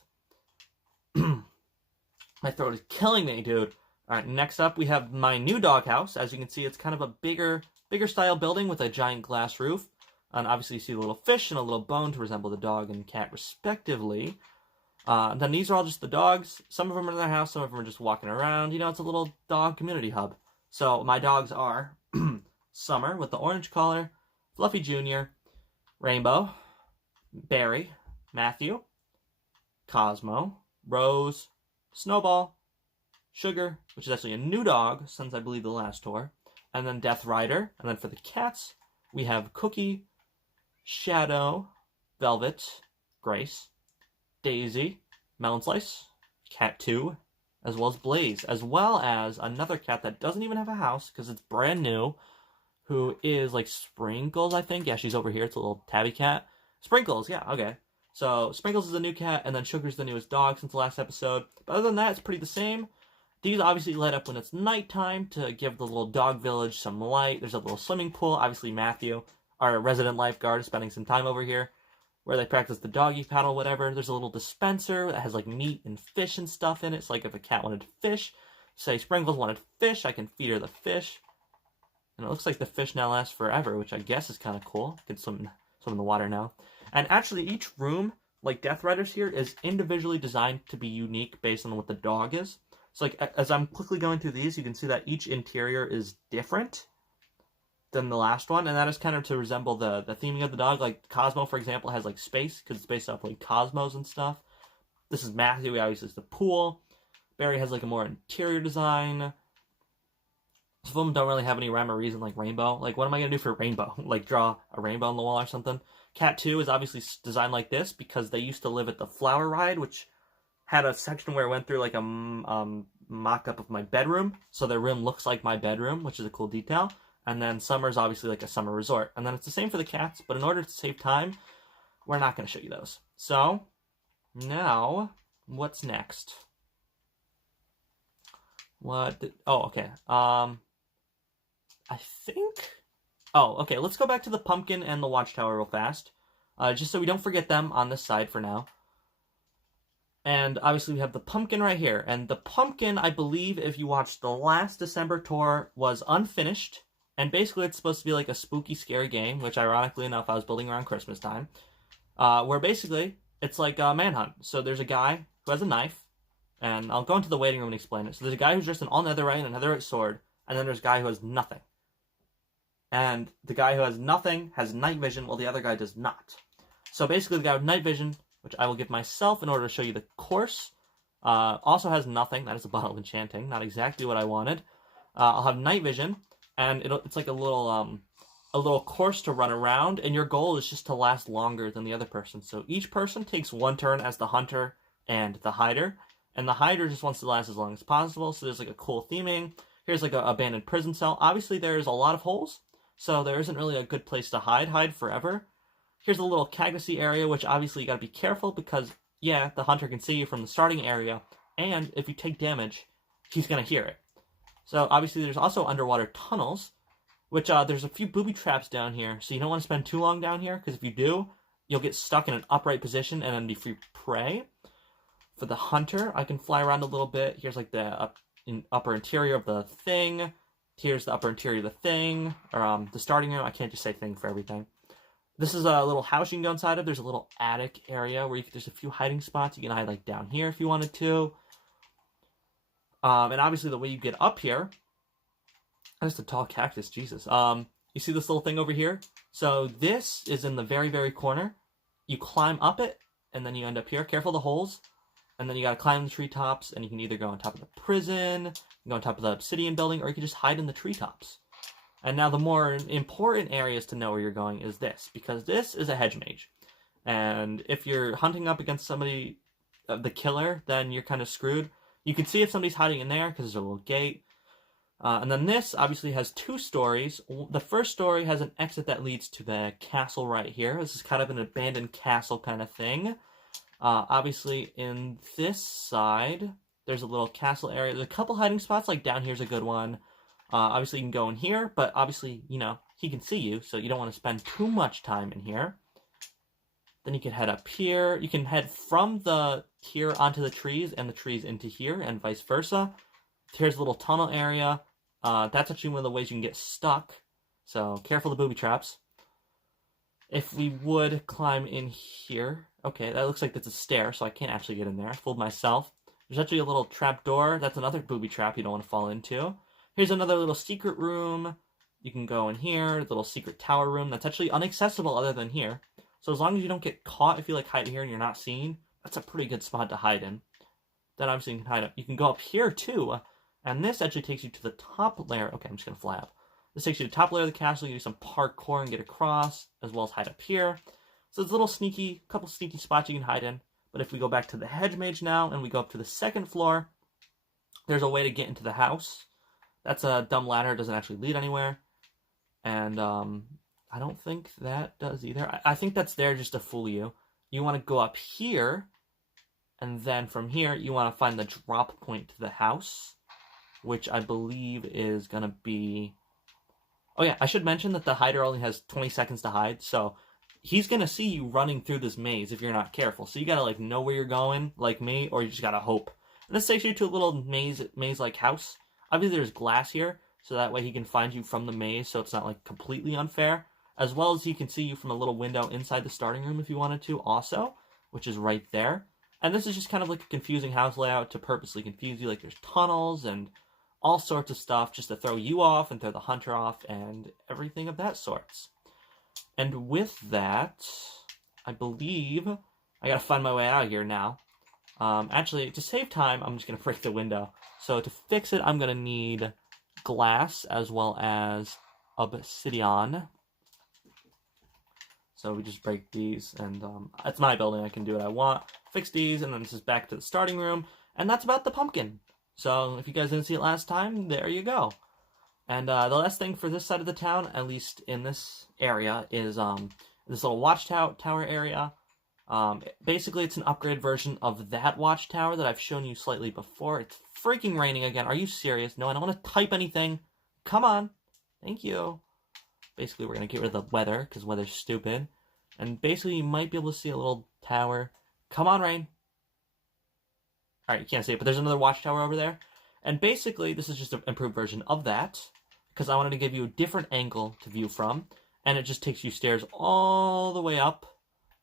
My throat is killing me, dude. Alright, next up we have my new doghouse. As you can see, it's kind of a bigger style building with a giant glass roof. And obviously you see a little fish and a little bone to resemble the dog and cat respectively. Then these are all just the dogs. Some of them are in their house, some of them are just walking around. You know, it's a little dog community hub. So my dogs are Summer with the orange collar, Fluffy Jr., Rainbow, Barry, Matthew, Cosmo, Rose, Snowball, Sugar, which is actually a new dog since I believe the last tour, and then Death Rider. And then for the cats, we have Cookie, Shadow, Velvet, Grace, Daisy, Melon Slice, Cat 2, as well as Blaze, as well as another cat that doesn't even have a house because it's brand new, who is like Sprinkles, I think. Yeah, she's over here. It's a little tabby cat. Sprinkles, yeah, okay. So Sprinkles is a new cat, and then Sugar's the newest dog since the last episode. But other than that, it's pretty the same. These obviously light up when it's nighttime to give the little dog village some light. There's a little swimming pool. Obviously Matthew, our resident lifeguard, is spending some time over here where they practice the doggy paddle, whatever. There's a little dispenser that has like meat and fish and stuff in it. So like if a cat wanted fish, say Sprinkles wanted fish, I can feed her the fish. And it looks like the fish now lasts forever, which I guess is kind of cool. Get some in the water now. And actually each room, like Death Riders here, is individually designed to be unique based on what the dog is. So like as I'm quickly going through these, you can see that each interior is different than the last one, and that is kind of to resemble the theming of the dog. Like Cosmo, for example, has like space because it's based off like cosmos and stuff. This is Matthew, he always uses the pool. Barry has like a more interior design. Some of them don't really have any rhyme or reason, like rainbow. Like, what am I going to do for rainbow? Like, draw a rainbow on the wall or something? Cat 2 is obviously designed like this because they used to live at the flower ride, which had a section where it went through like a mock-up of my bedroom. So their room looks like my bedroom, which is a cool detail. And then summer's obviously like a summer resort. And then it's the same for the cats, but in order to save time, we're not going to show you those. So, now, what's next? Oh, okay. I think... Oh, okay, let's go back to the pumpkin and the watchtower real fast. Just so we don't forget them on this side for now. And obviously we have the pumpkin right here. And the pumpkin, I believe, if you watched the last December tour, was unfinished. And basically it's supposed to be like a spooky, scary game, which ironically enough I was building around Christmas time. Where basically it's like a manhunt. So there's a guy who has a knife. And I'll go into the waiting room and explain it. So there's a guy who's dressed in all netherite and a netherite sword. And then there's a guy who has nothing. And the guy who has nothing has night vision, while the other guy does not. So basically the guy with night vision, which I will give myself in order to show you the course, also has nothing. That is a bottle of enchanting. Not exactly what I wanted. I'll have night vision, and it's like a little course to run around, and your goal is just to last longer than the other person. So each person takes one turn as the hunter and the hider, and the hider just wants to last as long as possible. So there's like a cool theming. Here's like an abandoned prison cell. Obviously there's a lot of holes, so there isn't really a good place to hide forever. Here's a little cactusy area, which obviously you gotta be careful because, yeah, the hunter can see you from the starting area, and if you take damage, he's gonna hear it. So obviously there's also underwater tunnels, which there's a few booby traps down here, so you don't want to spend too long down here, because if you do, you'll get stuck in an upright position and then be free prey. For the hunter, I can fly around a little bit. Here's like the upper interior of the thing. Here's the upper interior of the thing, or the starting room. I can't just say thing for everything. This is a little house you can go inside of. There's a little attic area where there's a few hiding spots. You can hide like down here if you wanted to. And obviously the way you get up here, that's a tall cactus, Jesus. You see this little thing over here? So this is in the very, very corner. You climb up it, and then you end up here. Careful of the holes. And then you gotta climb the treetops, and you can either go on top of the prison, go on top of the obsidian building, or you can just hide in the treetops. And now the more important areas to know where you're going is this, because this is a hedge mage. And if you're hunting up against somebody, the killer, then you're kind of screwed. You can see if somebody's hiding in there, because there's a little gate. And then this obviously has 2 stories. The first story has an exit that leads to the castle right here. This is kind of an abandoned castle kind of thing. Obviously in this side, there's a little castle area. There's a couple hiding spots, like down here's a good one. Obviously you can go in here, but obviously, you know, he can see you, so you don't want to spend too much time in here. Then you can head up here. You can head from the here onto the trees, and the trees into here, and vice versa. Here's a little tunnel area. That's actually one of the ways you can get stuck, so careful of the booby traps. If we would climb in here... Okay, that looks like that's a stair, so I can't actually get in there. I fooled myself. There's actually a little trap door. That's another booby trap you don't want to fall into. Here's another little secret room. You can go in here, little secret tower room that's actually inaccessible other than here. So as long as you don't get caught, if you like hide here and you're not seen, that's a pretty good spot to hide in. Then obviously you can hide up. You can go up here too, and this actually takes you to the top layer. Okay, I'm just gonna fly up. This takes you to the top layer of the castle. You do some parkour and get across, as well as hide up here. So it's a little sneaky, couple sneaky spots you can hide in. But if we go back to the hedge mage now, and we go up to the 2nd floor, there's a way to get into the house. That's a dumb ladder, it doesn't actually lead anywhere. And I don't think that does either. I think that's there just to fool you. You want to go up here, and then from here, you want to find the drop point to the house, which I believe is going to be... Oh yeah, I should mention that the hider only has 20 seconds to hide, so he's going to see you running through this maze if you're not careful. So you got to like know where you're going, like me, or you just got to hope. And this takes you to a little maze-like house. Obviously there's glass here, so that way he can find you from the maze, so it's not like completely unfair. As well as he can see you from a little window inside the starting room if you wanted to also, which is right there. And this is just kind of like a confusing house layout to purposely confuse you. Like there's tunnels and all sorts of stuff just to throw you off and throw the hunter off and everything of that sorts. And with that, I believe I gotta find my way out of here now. Actually, to save time, I'm just gonna break the window. So to fix it, I'm gonna need glass as well as obsidian. So we just break these, and it's my building. I can do what I want. Fix these, and then this is back to the starting room. And that's about the pumpkin. So if you guys didn't see it last time, there you go. And the last thing for this side of the town, at least in this area, is this little watchtower area. Basically, it's an upgraded version of that watchtower that I've shown you slightly before. It's freaking raining again. Are you serious? No, I don't want to type anything. Come on. Thank you. Basically, we're going to get rid of the weather, because weather's stupid. And basically, you might be able to see a little tower. Come on, rain. Alright, you can't see it, but there's another watchtower over there. And basically, this is just an improved version of that, because I wanted to give you a different angle to view from. And it just takes you stairs all the way up.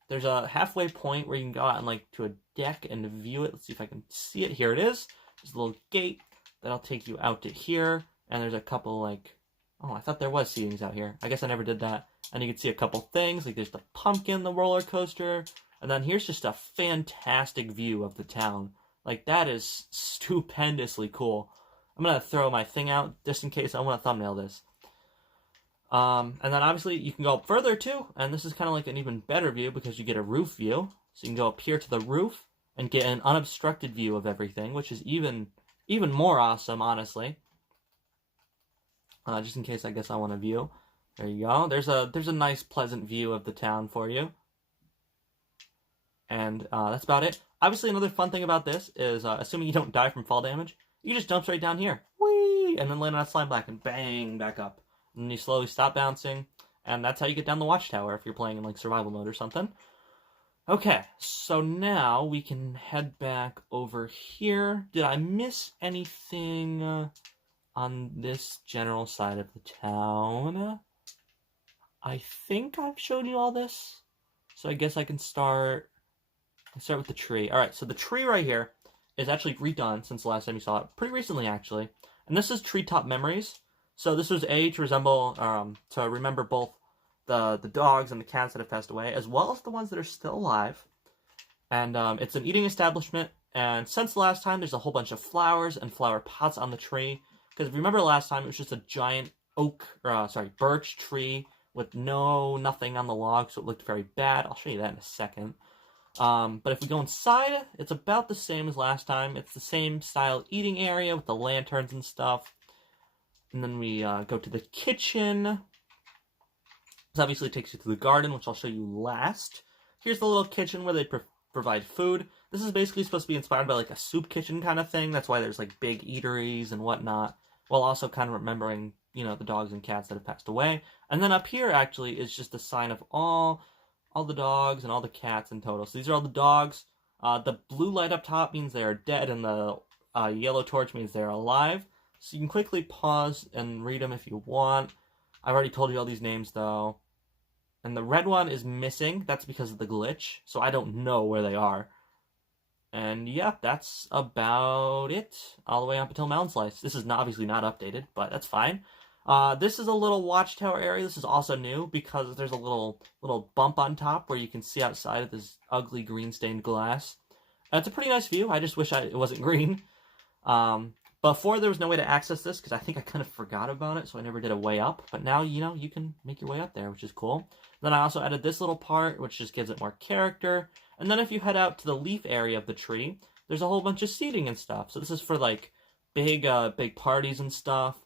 There's a halfway point where you can go out and, like, to a deck and view it. Let's see if I can see it. Here it is. There's a little gate that'll take you out to here. And there's a couple, like... Oh, I thought there was seatings out here. I guess I never did that. And you can see a couple things, like there's the pumpkin, the roller coaster, and then here's just a fantastic view of the town. Like, that is stupendously cool. I'm going to throw my thing out just in case I want to thumbnail this. And then obviously you can go up further too, and this is kind of like an even better view because you get a roof view. So you can go up here to the roof and get an unobstructed view of everything, which is even more awesome, honestly. Just in case I guess I want to view. There you go. There's a nice pleasant view of the town for you. And that's about it. Obviously, another fun thing about this is, assuming you don't die from fall damage, you just jump straight down here. Whee! And then land on a slime block and bang, back up. And then you slowly stop bouncing. And that's how you get down the watchtower if you're playing in like survival mode or something. Okay, so now we can head back over here. Did I miss anything on this general side of the town? I think I've shown you all this. So I guess I can start with the tree. Alright, so the tree right here is actually redone since the last time you saw it. Pretty recently, actually. And this is Treetop Memories. So this was to remember both the dogs and the cats that have passed away, as well as the ones that are still alive. And it's an eating establishment. And since the last time, there's a whole bunch of flowers and flower pots on the tree. Because if you remember last time, it was just a giant birch tree with nothing on the log, so it looked very bad. I'll show you that in a second. But if we go inside, it's about the same as last time. It's the same style eating area with the lanterns and stuff. And then we go to the kitchen. This obviously takes you to the garden, which I'll show you last. Here's the little kitchen where they provide food. This is basically supposed to be inspired by like a soup kitchen kind of thing. That's why there's like big eateries and whatnot. While also kind of remembering, you know, the dogs and cats that have passed away. And then up here, actually, is just a sign of all the dogs and all the cats in total. So these are all the dogs. The blue light up top means they are dead, and the yellow torch means they're alive. So you can quickly pause and read them if you want. I've already told you all these names, though. And the red one is missing. That's because of the glitch. So I don't know where they are. And yeah, that's about it. All the way up until Mountain Slice. This is obviously not updated, but that's fine. This is a little watchtower area. This is also new because there's a little bump on top where you can see outside of this ugly green stained glass. It's a pretty nice view. I just wish it wasn't green. Before there was no way to access this because I think I kind of forgot about it, so I never did a way up. But now, you know, you can make your way up there, which is cool. Then I also added this little part, which just gives it more character. And then if you head out to the leaf area of the tree, there's a whole bunch of seating and stuff. So this is for like big parties and stuff.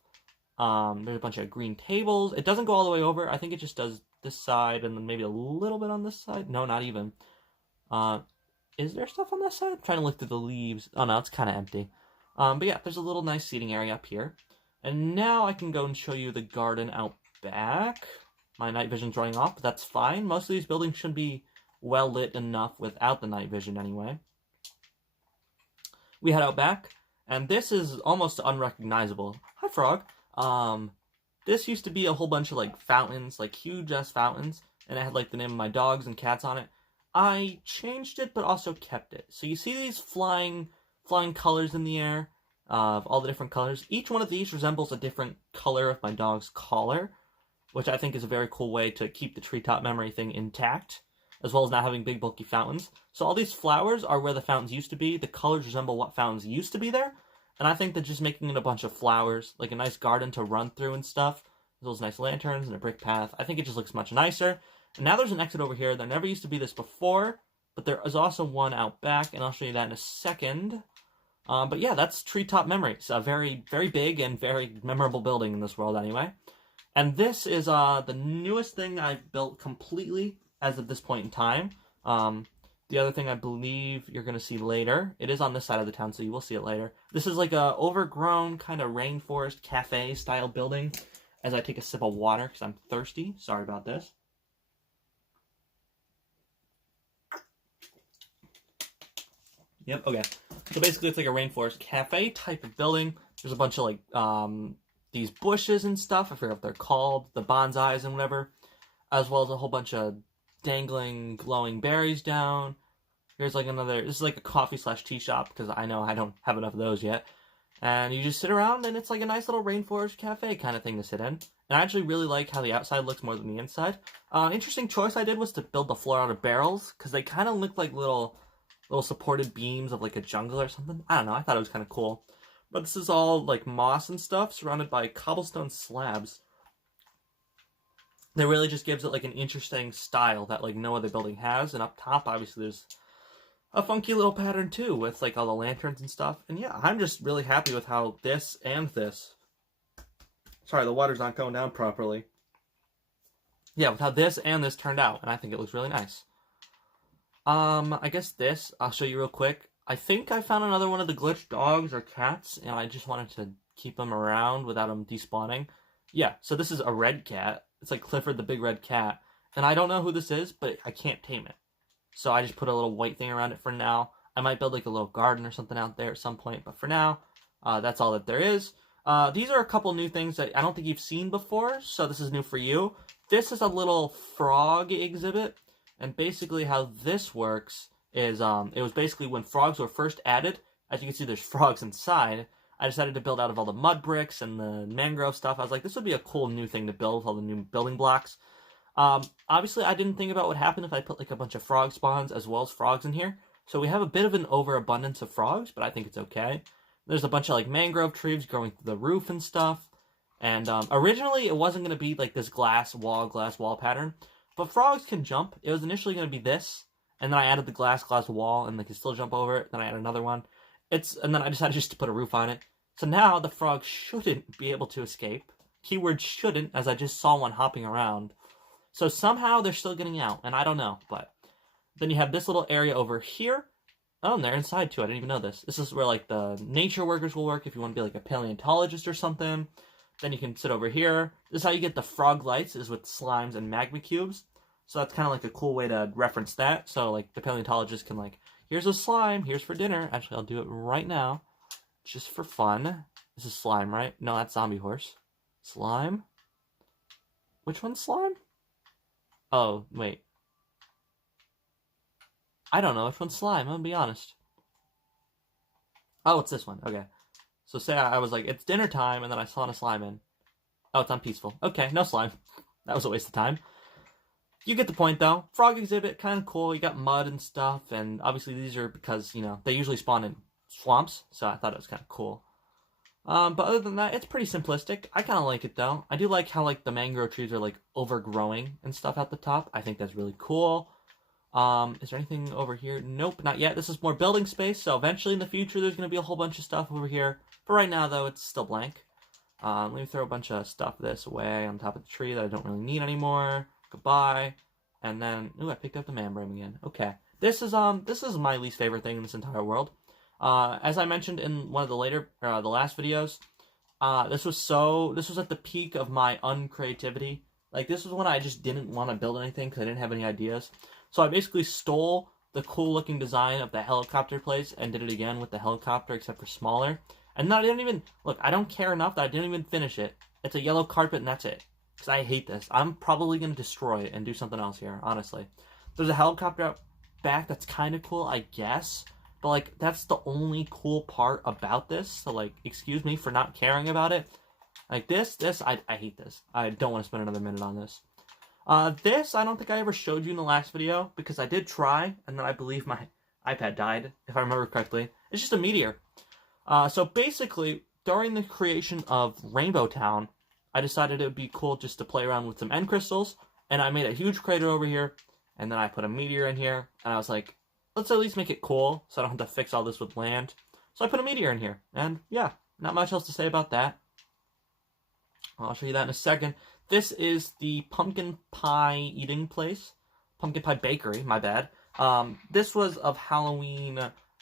There's a bunch of green tables. It doesn't go all the way over. I think it just does this side and then maybe a little bit on this side. No, not even. Is there stuff on this side? I'm trying to look through the leaves. Oh no, it's kind of empty. But yeah, there's a little nice seating area up here. And now I can go and show you the garden out back. My night vision's running off, but that's fine. Most of these buildings should be well lit enough without the night vision anyway. We head out back, and this is almost unrecognizable. Hi, Frog. This used to be a whole bunch of like fountains, like huge ass fountains, and it had like the name of my dogs and cats on it. I changed it, but also kept it. So you see these flying colors in the air of all the different colors. Each one of these resembles a different color of my dog's collar, which I think is a very cool way to keep the treetop memory thing intact, as well as not having big bulky fountains. So all these flowers are where the fountains used to be. The colors resemble what fountains used to be there. And I think that just making it a bunch of flowers, like a nice garden to run through and stuff, those nice lanterns and a brick path, I think it just looks much nicer. And now there's an exit over here. There never used to be this before, but there is also one out back, and I'll show you that in a second. But yeah, that's Treetop Memories. A very, very big and very memorable building in this world anyway. And this is the newest thing I've built completely as of this point in time. The other thing I believe you're going to see later, it is on this side of the town, so you will see it later. This is like a overgrown kind of rainforest cafe style building. As I take a sip of water because I'm thirsty. Sorry about this. Yep, okay. So basically it's like a rainforest cafe type of building. There's a bunch of like these bushes and stuff. I forget what they're called. The bonsais and whatever. As well as a whole bunch of dangling, glowing berries down. Here's like another, this is like a coffee/tea shop because I know I don't have enough of those yet. And you just sit around and it's like a nice little rainforest cafe kind of thing to sit in. And I actually really like how the outside looks more than the inside. An interesting choice I did was to build the floor out of barrels because they kind of look like little supported beams of like a jungle or something. I don't know, I thought it was kind of cool. But this is all like moss and stuff surrounded by cobblestone slabs. That really just gives it like an interesting style that like no other building has. And up top, obviously, there's a funky little pattern too with like all the lanterns and stuff. And yeah, I'm just really happy with how this and this. Sorry, the water's not going down properly. Yeah, with how this and this turned out. And I think it looks really nice. I guess this, I'll show you real quick. I think I found another one of the glitched dogs or cats, and I just wanted to keep them around without them despawning. Yeah, so this is a red cat. It's like Clifford the Big Red Cat. And I don't know who this is, but I can't tame it. So I just put a little white thing around it for now. I might build like a little garden or something out there at some point, but for now, that's all that there is. These are a couple new things that I don't think you've seen before, so this is new for you. This is a little frog exhibit. And basically how this works is, it was basically when frogs were first added. As you can see, there's frogs inside. I decided to build out of all the mud bricks and the mangrove stuff. I was like, this would be a cool new thing to build with all the new building blocks. Obviously, I didn't think about what happened if I put like a bunch of frog spawns as well as frogs in here. So we have a bit of an overabundance of frogs, but I think it's okay. There's a bunch of like mangrove trees growing through the roof and stuff. And originally, it wasn't going to be like this glass wall pattern. But frogs can jump. It was initially going to be this, and then I added the glass wall, and they can still jump over it. Then I added another one. And then I decided just to put a roof on it. So now the frog shouldn't be able to escape. Keyword shouldn't, as I just saw one hopping around. So somehow they're still getting out, and I don't know. But then you have this little area over here. Oh, and they're inside too. I didn't even know this. This is where like the nature workers will work if you want to be like a paleontologist or something. Then you can sit over here. This is how you get the frog lights, is with slimes and magma cubes. So that's kind of like a cool way to reference that. So like the paleontologist can like, here's a slime, here's for dinner. Actually, I'll do it right now, just for fun. This is slime, right? No, that's zombie horse. Slime? Which one's slime? Oh, wait. I don't know which one's slime, I'm gonna be honest. Oh, it's this one, okay. So say I was like, it's dinner time, and then I saw a slime in. Oh, it's unpeaceful. Okay, no slime. That was a waste of time. You get the point, though. Frog exhibit, kind of cool. You got mud and stuff, and obviously these are because, you know, they usually spawn in swamps, so I thought it was kind of cool. But other than that, it's pretty simplistic. I kind of like it, though. I do like how, like, the mangrove trees are, like, overgrowing and stuff at the top. I think that's really cool. Is there anything over here? Nope, not yet. This is more building space, so eventually in the future there's going to be a whole bunch of stuff over here. For right now, though, it's still blank. Let me throw a bunch of stuff this way on top of the tree that I don't really need anymore. Goodbye. And then, ooh, I picked up the membrane again. Okay. This is my least favorite thing in this entire world. As I mentioned in one of the the last videos, this was at the peak of my uncreativity. Like, this was when I just didn't want to build anything because I didn't have any ideas. So I basically stole the cool looking design of the helicopter place and did it again with the helicopter, except for smaller. And then I didn't even, look, I don't care enough that I didn't even finish it. It's a yellow carpet and that's it. Because I hate this. I'm probably going to destroy it and do something else here, honestly. There's a helicopter out back that's kind of cool, I guess. But, like, that's the only cool part about this. So, like, excuse me for not caring about it. Like, I hate this. I don't want to spend another minute on this. This, I don't think I ever showed you in the last video, because I did try, and then I believe my iPad died, if I remember correctly. It's just a meteor. So basically, during the creation of Rainbow Town, I decided it would be cool just to play around with some end crystals, and I made a huge crater over here, and then I put a meteor in here, and I was like, let's at least make it cool, so I don't have to fix all this with land. So I put a meteor in here, and yeah, not much else to say about that. I'll show you that in a second. This is the pumpkin pie eating place. Pumpkin pie bakery, my bad. This was of Halloween,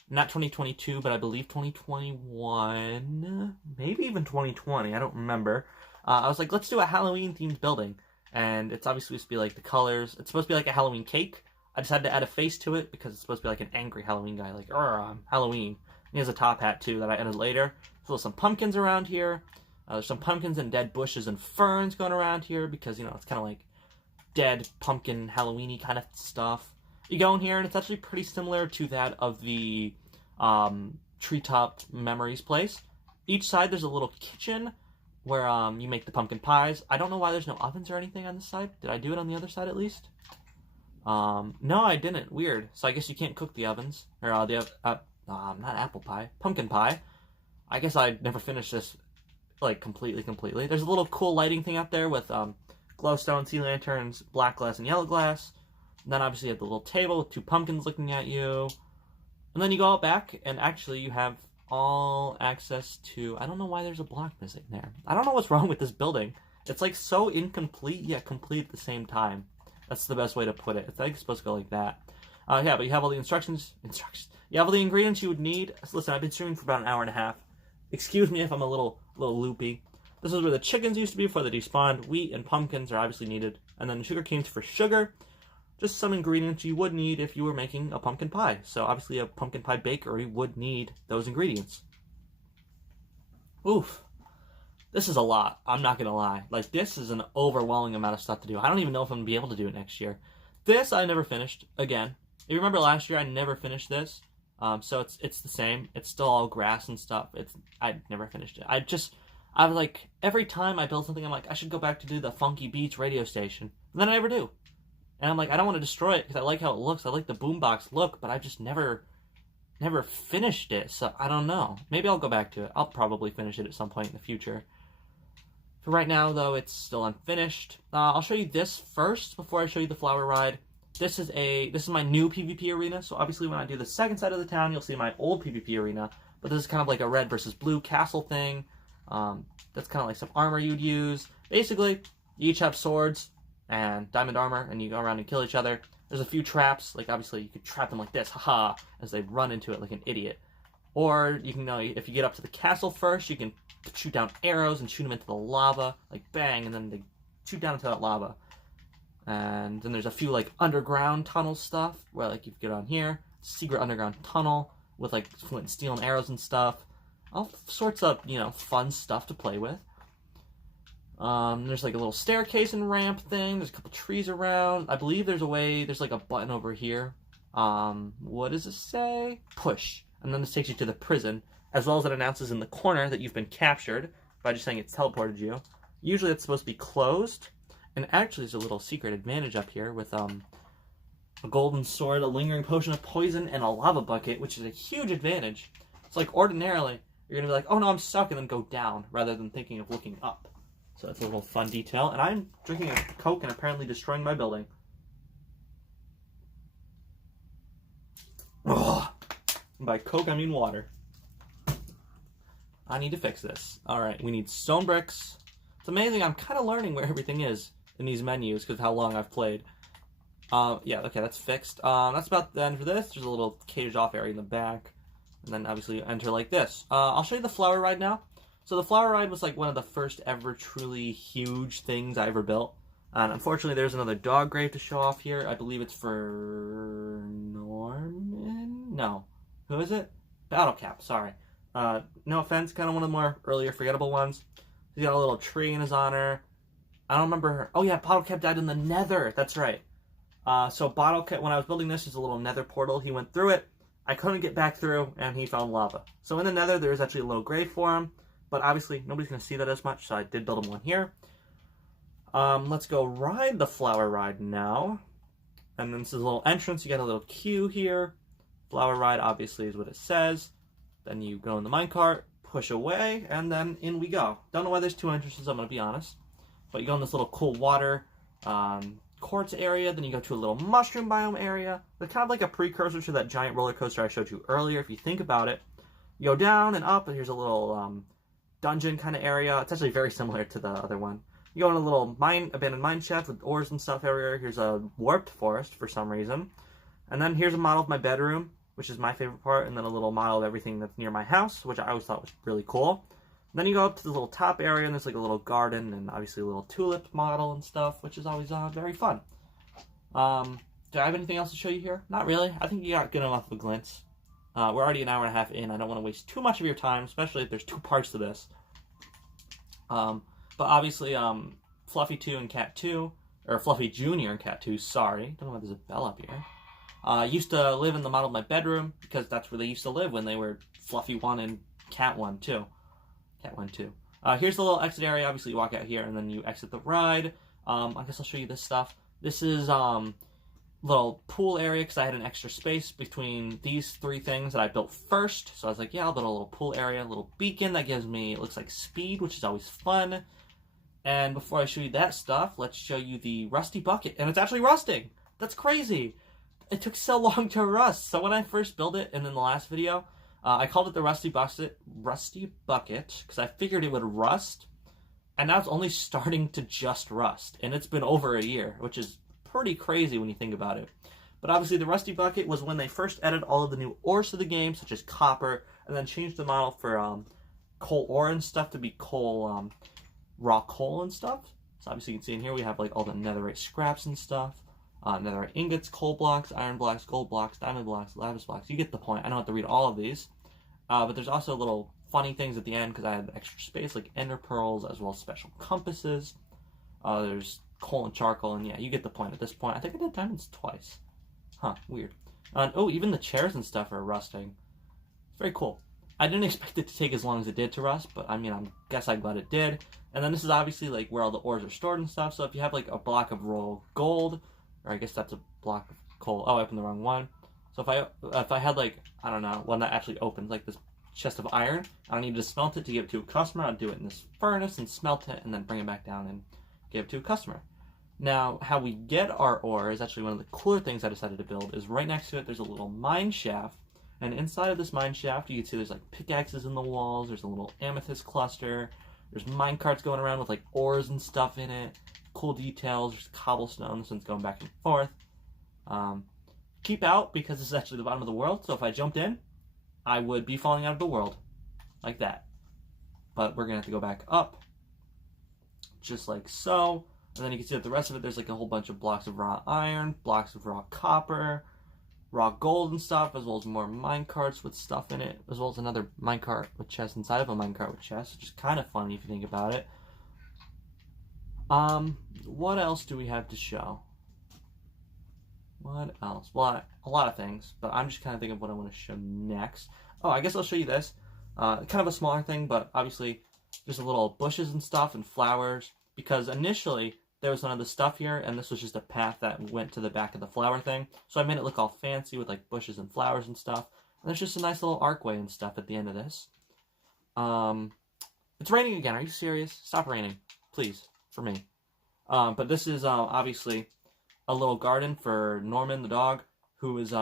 not 2022, but I believe 2021, maybe even 2020, I don't remember. I was like, let's do a Halloween-themed building. And it's obviously supposed to be like the colors. It's supposed to be like a Halloween cake. I decided to add a face to it because it's supposed to be like an angry Halloween guy, like, I'm Halloween. And he has a top hat, too, that I added later. There's some pumpkins around here. There's some pumpkins and dead bushes and ferns going around here because, you know, it's kind of like dead pumpkin Halloween-y kind of stuff. You go in here, and it's actually pretty similar to that of the Treetop Memories place. Each side, there's a little kitchen where you make the pumpkin pies. I don't know why there's no ovens or anything on this side. Did I do it on the other side at least? No, I didn't. Weird. So I guess you can't cook the ovens. Or not apple pie. Pumpkin pie. I guess I never finished this, like, completely. There's a little cool lighting thing out there with glowstone, sea lanterns, black glass, and yellow glass. And then obviously you have the little table with two pumpkins looking at you. And then you go out back, and actually you have all access to... I don't know why there's a block missing there. I don't know what's wrong with this building. It's like so incomplete, yet complete at the same time. That's the best way to put it. It's like supposed to go like that. Yeah, but you have all the instructions. You have all the ingredients you would need. Listen, I've been streaming for about an hour and a half. Excuse me if I'm a little loopy. This is where the chickens used to be before they despawned. Wheat and pumpkins are obviously needed. And then sugar canes for sugar. Just some ingredients you would need if you were making a pumpkin pie. So obviously a pumpkin pie bakery would need those ingredients. Oof. This is a lot. I'm not going to lie. Like, this is an overwhelming amount of stuff to do. I don't even know if I'm going to be able to do it next year. This I never finished. Again, if you remember last year, I never finished this. So it's the same. It's still all grass and stuff. I never finished it. I was like, every time I build something, I'm like, I should go back to do the Funky Beats radio station. And then I never do. And I'm like, I don't want to destroy it because I like how it looks. I like the boombox look, but I just never finished it. So I don't know. Maybe I'll go back to it. I'll probably finish it at some point in the future. For right now, though, it's still unfinished. I'll show you this first before I show you the flower ride. This is my new PvP arena. So obviously, when I do the second side of the town, you'll see my old PvP arena. But this is kind of like a red versus blue castle thing. That's kind of like some armor you'd use. Basically, you each have swords and diamond armor, and you go around and kill each other. There's a few traps. Like, obviously, you could trap them like this, haha, as they run into it like an idiot. Or you can, if you get up to the castle first, you can shoot down arrows and shoot them into the lava, like bang, and then they shoot down into that lava. And then there's a few like underground tunnel stuff where like you get on here, secret underground tunnel with like flint and steel and arrows and stuff. All sorts of, fun stuff to play with. There's like a little staircase and ramp thing. There's a couple trees around. I believe there's like a button over here. What does it say? Push. And then this takes you to the prison, as well as it announces in the corner that you've been captured by just saying it's teleported you. Usually it's supposed to be closed, and actually there's a little secret advantage up here with a golden sword, a lingering potion of poison, and a lava bucket, which is a huge advantage. It's like ordinarily you're gonna be like, oh no, I'm stuck, and then go down rather than thinking of looking up. So that's a little fun detail. And I'm drinking a Coke and apparently destroying my building. Ugh. By Coke, I mean water. I need to fix this. Alright, we need stone bricks. It's amazing, I'm kind of learning where everything is in these menus because of how long I've played. Yeah, okay, that's fixed. That's about the end for this. There's a little caged off area in the back. And then obviously you enter like this. I'll show you the flower ride now. So the flower ride was like one of the first ever truly huge things I ever built. And unfortunately there's another dog grave to show off here. I believe it's for Norman? No. Who is it? Battlecap, sorry. No offense, kind of one of the more earlier forgettable ones. He's got a little tree in his honor. I don't remember her. Oh yeah, Bottlecap died in the nether. That's right. So Bottlecap, when I was building this, there's a little nether portal. He went through it. I couldn't get back through, and he found lava. So in the nether, there's actually a little grave for him. But obviously, nobody's going to see that as much, so I did build him one here. Let's go ride the flower ride now. And then this is a little entrance. You got a little queue here. Flower ride, obviously, is what it says. Then you go in the minecart, push away, and then in we go. Don't know why there's two entrances, I'm going to be honest. But you go in this little cool water quartz area, then you go to a little mushroom biome area. They're kind of like a precursor to that giant roller coaster I showed you earlier, if you think about it. You go down and up, and here's a little dungeon kind of area. It's actually very similar to the other one. You go in a little abandoned mine shaft with ores and stuff everywhere. Here's a warped forest for some reason. And then here's a model of my bedroom, which is my favorite part, and then a little model of everything that's near my house, which I always thought was really cool. And then you go up to the little top area, and there's like a little garden, and obviously a little tulip model and stuff, which is always very fun. Do I have anything else to show you here? Not really. I think you got good enough of a glimpse. We're already an hour and a half in. I don't want to waste too much of your time, especially if there's two parts to this. But obviously, Fluffy 2 and Cat 2, or Fluffy Jr. and Cat 2, sorry. Don't know why there's a bell up here. Used to live in the model of my bedroom, because that's where they used to live when they were Fluffy 1 and Cat 1 too. Cat 1 too. Here's the little exit area. Obviously, you walk out here, and then you exit the ride. I guess I'll show you this stuff. This is little pool area, because I had an extra space between these three things that I built first. So I was like, yeah, I'll build a little pool area, a little beacon that gives me, it looks like speed, which is always fun. And before I show you that stuff, let's show you the rusty bucket. And it's actually rusting. That's crazy. It took so long to rust. So when I first built it, and in the last video, I called it the rusty bucket, because I figured it would rust. And now it's only starting to just rust. And it's been over a year, which is pretty crazy when you think about it. But obviously the rusty bucket was when they first added all of the new ores to the game, such as copper, and then changed the model for coal ore and stuff to be coal, raw coal and stuff. So obviously you can see in here we have like all the netherite scraps and stuff. Netherite ingots, coal blocks, iron blocks, gold blocks, diamond blocks, lapis blocks. You get the point. I don't have to read all of these. But there's also little funny things at the end because I had extra space like ender pearls as well as special compasses. There's coal and charcoal, and yeah, you get the point at this point. I think I did diamonds twice. Huh, weird. Oh, even the chairs and stuff are rusting. It's very cool. I didn't expect it to take as long as it did to rust, but I mean, I guess I'm glad it did. And then this is obviously like where all the ores are stored and stuff. So if you have like a block of raw gold, or I guess that's a block of coal. Oh, I opened the wrong one. So if I had like, I don't know, one that actually opens, like this chest of iron, I don't need to smelt it to give it to a customer. I'll do it in this furnace and smelt it and then bring it back down and give it to a customer. Now, how we get our ore is actually one of the cooler things I decided to build. Is right next to it, there's a little mine shaft. And inside of this mine shaft, you can see there's like pickaxes in the walls. There's a little amethyst cluster. There's mine carts going around with like ores and stuff in it. Cool details. There's cobblestone. This one's going back and forth. Keep out because this is actually the bottom of the world. So if I jumped in, I would be falling out of the world. Like that. But we're going to have to go back up. Just like so. And then you can see that the rest of it, there's like a whole bunch of blocks of raw iron, blocks of raw copper, raw gold and stuff, as well as more mine carts with stuff in it, as well as another mine cart with chests inside of a mine cart with chests, which is kind of funny if you think about it. What else do we have to show? What else? Well, a lot of things, but I'm just kind of thinking of what I want to show next. Oh, I guess I'll show you this. Kind of a smaller thing, but obviously there's a little bushes and stuff and flowers, because initially there was none of the stuff here, and this was just a path that went to the back of the flower thing. So I made it look all fancy with like bushes and flowers and stuff. And there's just a nice little archway and stuff at the end of this. It's raining again. Are you serious? Stop raining, please, for me. But this is obviously a little garden for Norman the dog, who is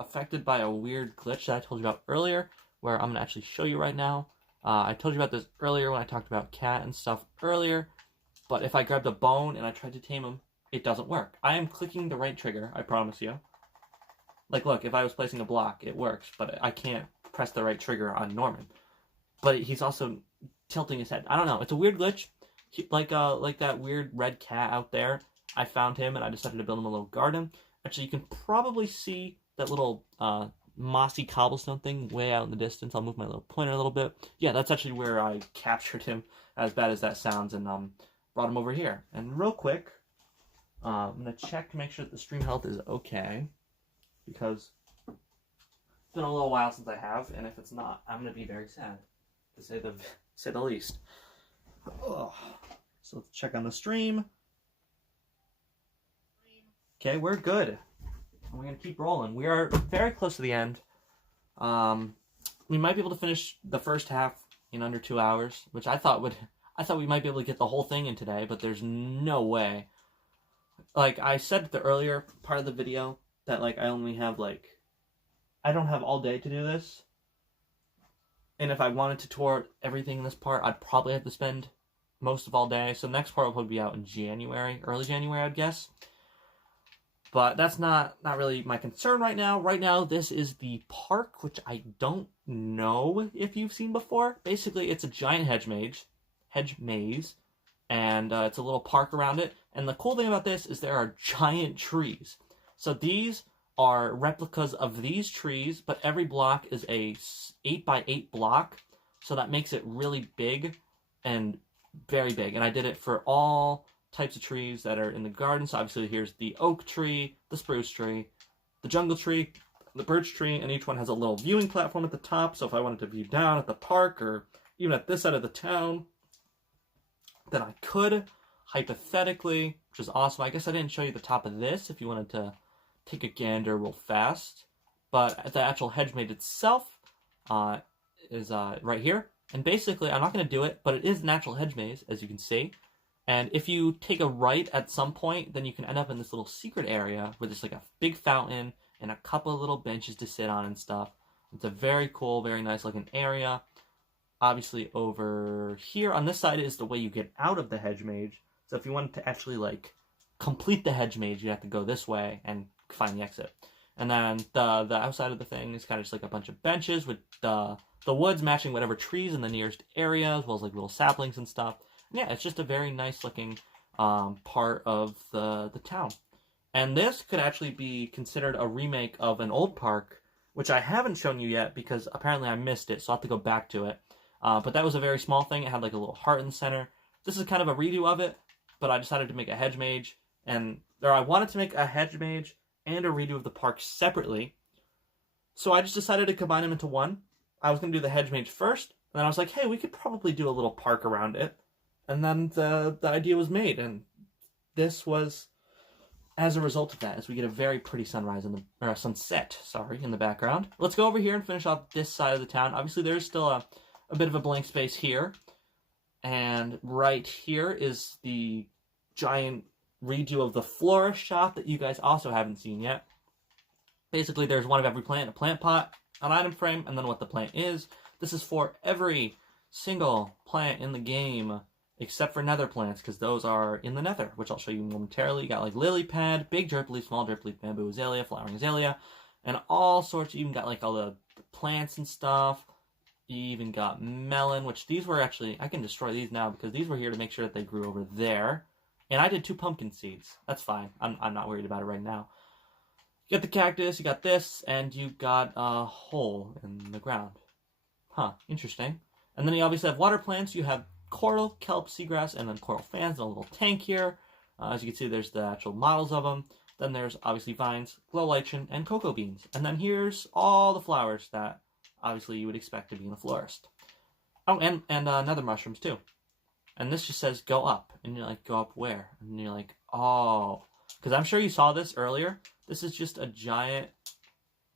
affected by a weird glitch that I told you about earlier, where I'm going to actually show you right now. I told you about this earlier when I talked about cat and stuff earlier. But if I grabbed a bone and I tried to tame him, it doesn't work. I am clicking the right trigger, I promise you. Like, look, if I was placing a block, it works, but I can't press the right trigger on Norman. But he's also tilting his head. I don't know. It's a weird glitch. Like that weird red cat out there. I found him, and I decided to build him a little garden. Actually, you can probably see that little mossy cobblestone thing way out in the distance. I'll move my little pointer a little bit. Yeah, that's actually where I captured him, as bad as that sounds, and brought him over here. And real quick, I'm going to check to make sure that the stream health is okay, because it's been a little while since I have, and if it's not, I'm going to be very sad, to say the least. Ugh. So let's check on the stream. Okay, we're good. And we're going to keep rolling. We are very close to the end. we might be able to finish the first half in under 2 hours, which I thought we might be able to get the whole thing in today, but there's no way. Like I said at the earlier part of the video that like I only have like I don't have all day to do this. And if I wanted to tour everything in this part, I'd probably have to spend most of all day. So the next part will probably be out in January, early January, I'd guess. But that's not really my concern right now. Right now, this is the park, which I don't know if you've seen before. Basically, it's a giant hedge maze, and it's a little park around it. And the cool thing about this is there are giant trees. So these are replicas of these trees, but every block is a 8x8 block. So that makes it really big and very big. And I did it for all types of trees that are in the garden. So obviously here's the oak tree, the spruce tree, the jungle tree, the birch tree, and each one has a little viewing platform at the top. So if I wanted to view down at the park or even at this side of the town, then I could, hypothetically, which is awesome. I guess I didn't show you the top of this if you wanted to take a gander real fast. But the actual hedge maze itself is right here. And basically, I'm not going to do it, but it is an actual hedge maze, as you can see. And if you take a right at some point, then you can end up in this little secret area where there's like a big fountain and a couple of little benches to sit on and stuff. It's a very cool, very nice looking area. Obviously over here on this side is the way you get out of the hedge maze. So if you wanted to actually like complete the hedge maze, you have to go this way and find the exit. And then the outside of the thing is kind of just like a bunch of benches with the woods matching whatever trees in the nearest area, as well as like little saplings and stuff. And yeah, it's just a very nice looking part of the town. And this could actually be considered a remake of an old park, which I haven't shown you yet because apparently I missed it, so I'll have to go back to it. But that was a very small thing. It had like a little heart in the center. This is kind of a redo of it, but I decided to make a hedge maze. I wanted to make a hedge maze and a redo of the park separately. So I just decided to combine them into one. I was going to do the hedge maze first, and then I was like, hey, we could probably do a little park around it. And then the idea was made, and this was as a result of that, as we get a very pretty sunrise sunset, in the background. Let's go over here and finish off this side of the town. Obviously, there's still a bit of a blank space here. And right here is the giant redo of the florist shop that you guys also haven't seen yet. Basically, there's one of every plant, a plant pot, an item frame, and then what the plant is. This is for every single plant in the game, except for nether plants, because those are in the nether, which I'll show you momentarily. You got like lily pad, big drip leaf, small drip leaf, bamboo azalea, flowering azalea, and all sorts. You even got like all the plants and stuff. You even got melon, which these were actually, I can destroy these now because these were here to make sure that they grew over there. And I did 2 pumpkin seeds. That's fine. I'm not worried about it right now. You got the cactus, you got this, and you got a hole in the ground. Huh, interesting. And then you obviously have water plants. You have coral, kelp, seagrass, and then coral fans in a little tank here. As you can see, there's the actual models of them. Then there's obviously vines, glow lichen, and cocoa beans. And then here's all the flowers that obviously you would expect to be in a florist. Oh, and nether mushrooms too. And this just says go up. And you're like, go up where? And you're like, oh. Because I'm sure you saw this earlier. This is just a giant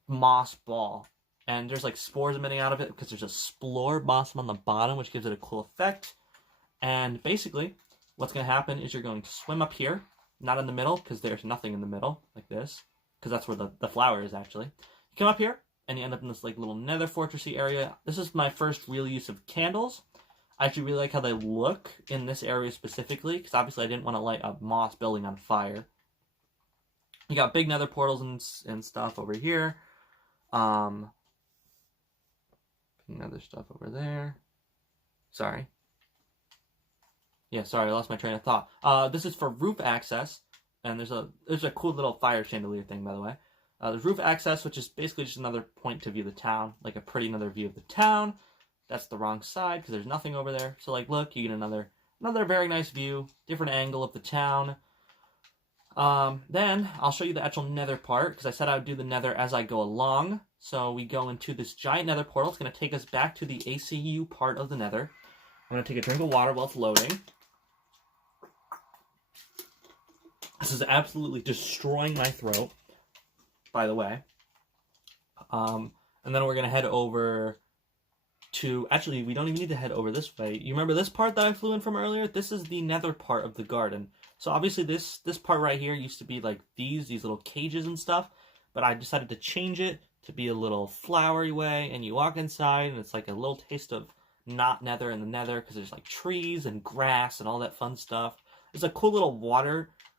moss ball. And there's like spores emitting out of it because there's a spore blossom on the bottom, which gives it a cool effect. And basically, what's going to happen is you're going to swim up here. Not in the middle, because there's nothing in the middle, like this. Because that's where the flower is, actually. You come up here, and you end up in this like little nether fortressy area. This is my first real use of candles. I actually really like how they look in this area specifically, because obviously I didn't want to light a moss building on fire. You got big nether portals and stuff over here. Nether stuff over there. Sorry. Yeah, sorry, I lost my train of thought. This is for roof access, and there's a cool little fire chandelier thing, by the way. There's roof access, which is basically just another point to view the town, like a pretty another view of the town. That's the wrong side, because there's nothing over there. So, like, look, you get another very nice view, different angle of the town. Then, I'll show you the actual nether part, because I said I would do the nether as I go along. So, we go into this giant nether portal. It's going to take us back to the ACU part of the nether. I'm going to take a drink of water while it's loading. This is absolutely destroying my throat, by the way. And then we're going to head over to, actually, we don't even need to head over this way. You remember this part that I flew in from earlier? This is the nether part of the garden. So obviously this part right here used to be like these little cages and stuff, but I decided to change it to be a little flowery way, and you walk inside and it's like a little taste of not nether in the nether, because there's like trees and grass and all that fun stuff. There's a cool little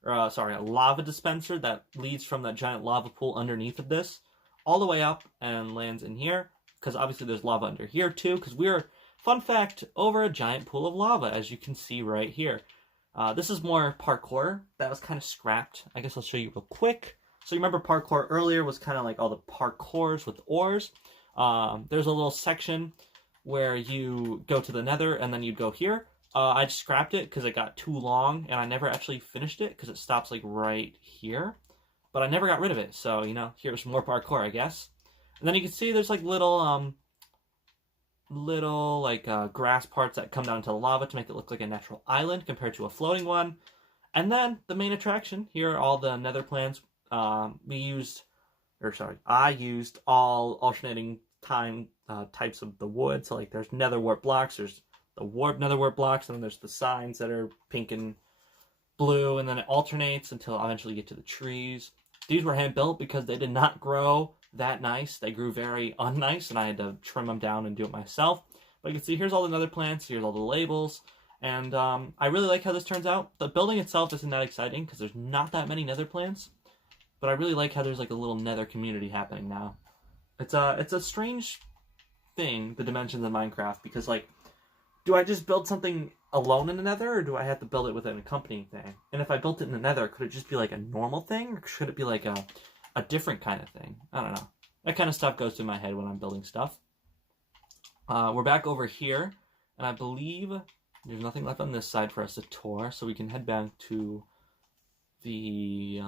a lava dispenser that leads from that giant lava pool underneath of this all the way up and lands in here, because obviously there's lava under here too, because we're, fun fact, over a giant pool of lava, as you can see right here. This is more parkour. That was kind of scrapped. I guess I'll show you real quick. So you remember parkour earlier was kind of like all the parkours with ores. There's a little section where you go to the nether and then you'd go here. I just scrapped it because it got too long and I never actually finished it because it stops like right here. But I never got rid of it, so, you know, here's more parkour, I guess. And then you can see there's like little grass parts that come down into the lava to make it look like a natural island compared to a floating one. And then the main attraction, here are all the nether plants. I used all alternating time types of the wood. So like there's nether wart blocks, there's the warp nether wart blocks, and then there's the signs that are pink and blue, and then it alternates until eventually you get to the trees. These were hand built because they did not grow that nice. They grew very unnice, and I had to trim them down and do it myself. But you can see here's all the nether plants, here's all the labels, and I really like how this turns out. The building itself isn't that exciting because there's not that many nether plants, but I really like how there's like a little nether community happening now. It's a strange thing, the dimensions of Minecraft, because like, do I just build something alone in the nether, or do I have to build it with an accompanying thing? And if I built it in the nether, could it just be like a normal thing, or should it be like a different kind of thing? I don't know. That kind of stuff goes through my head when I'm building stuff. We're back over here, and I believe there's nothing left on this side for us to tour, so we can head back to the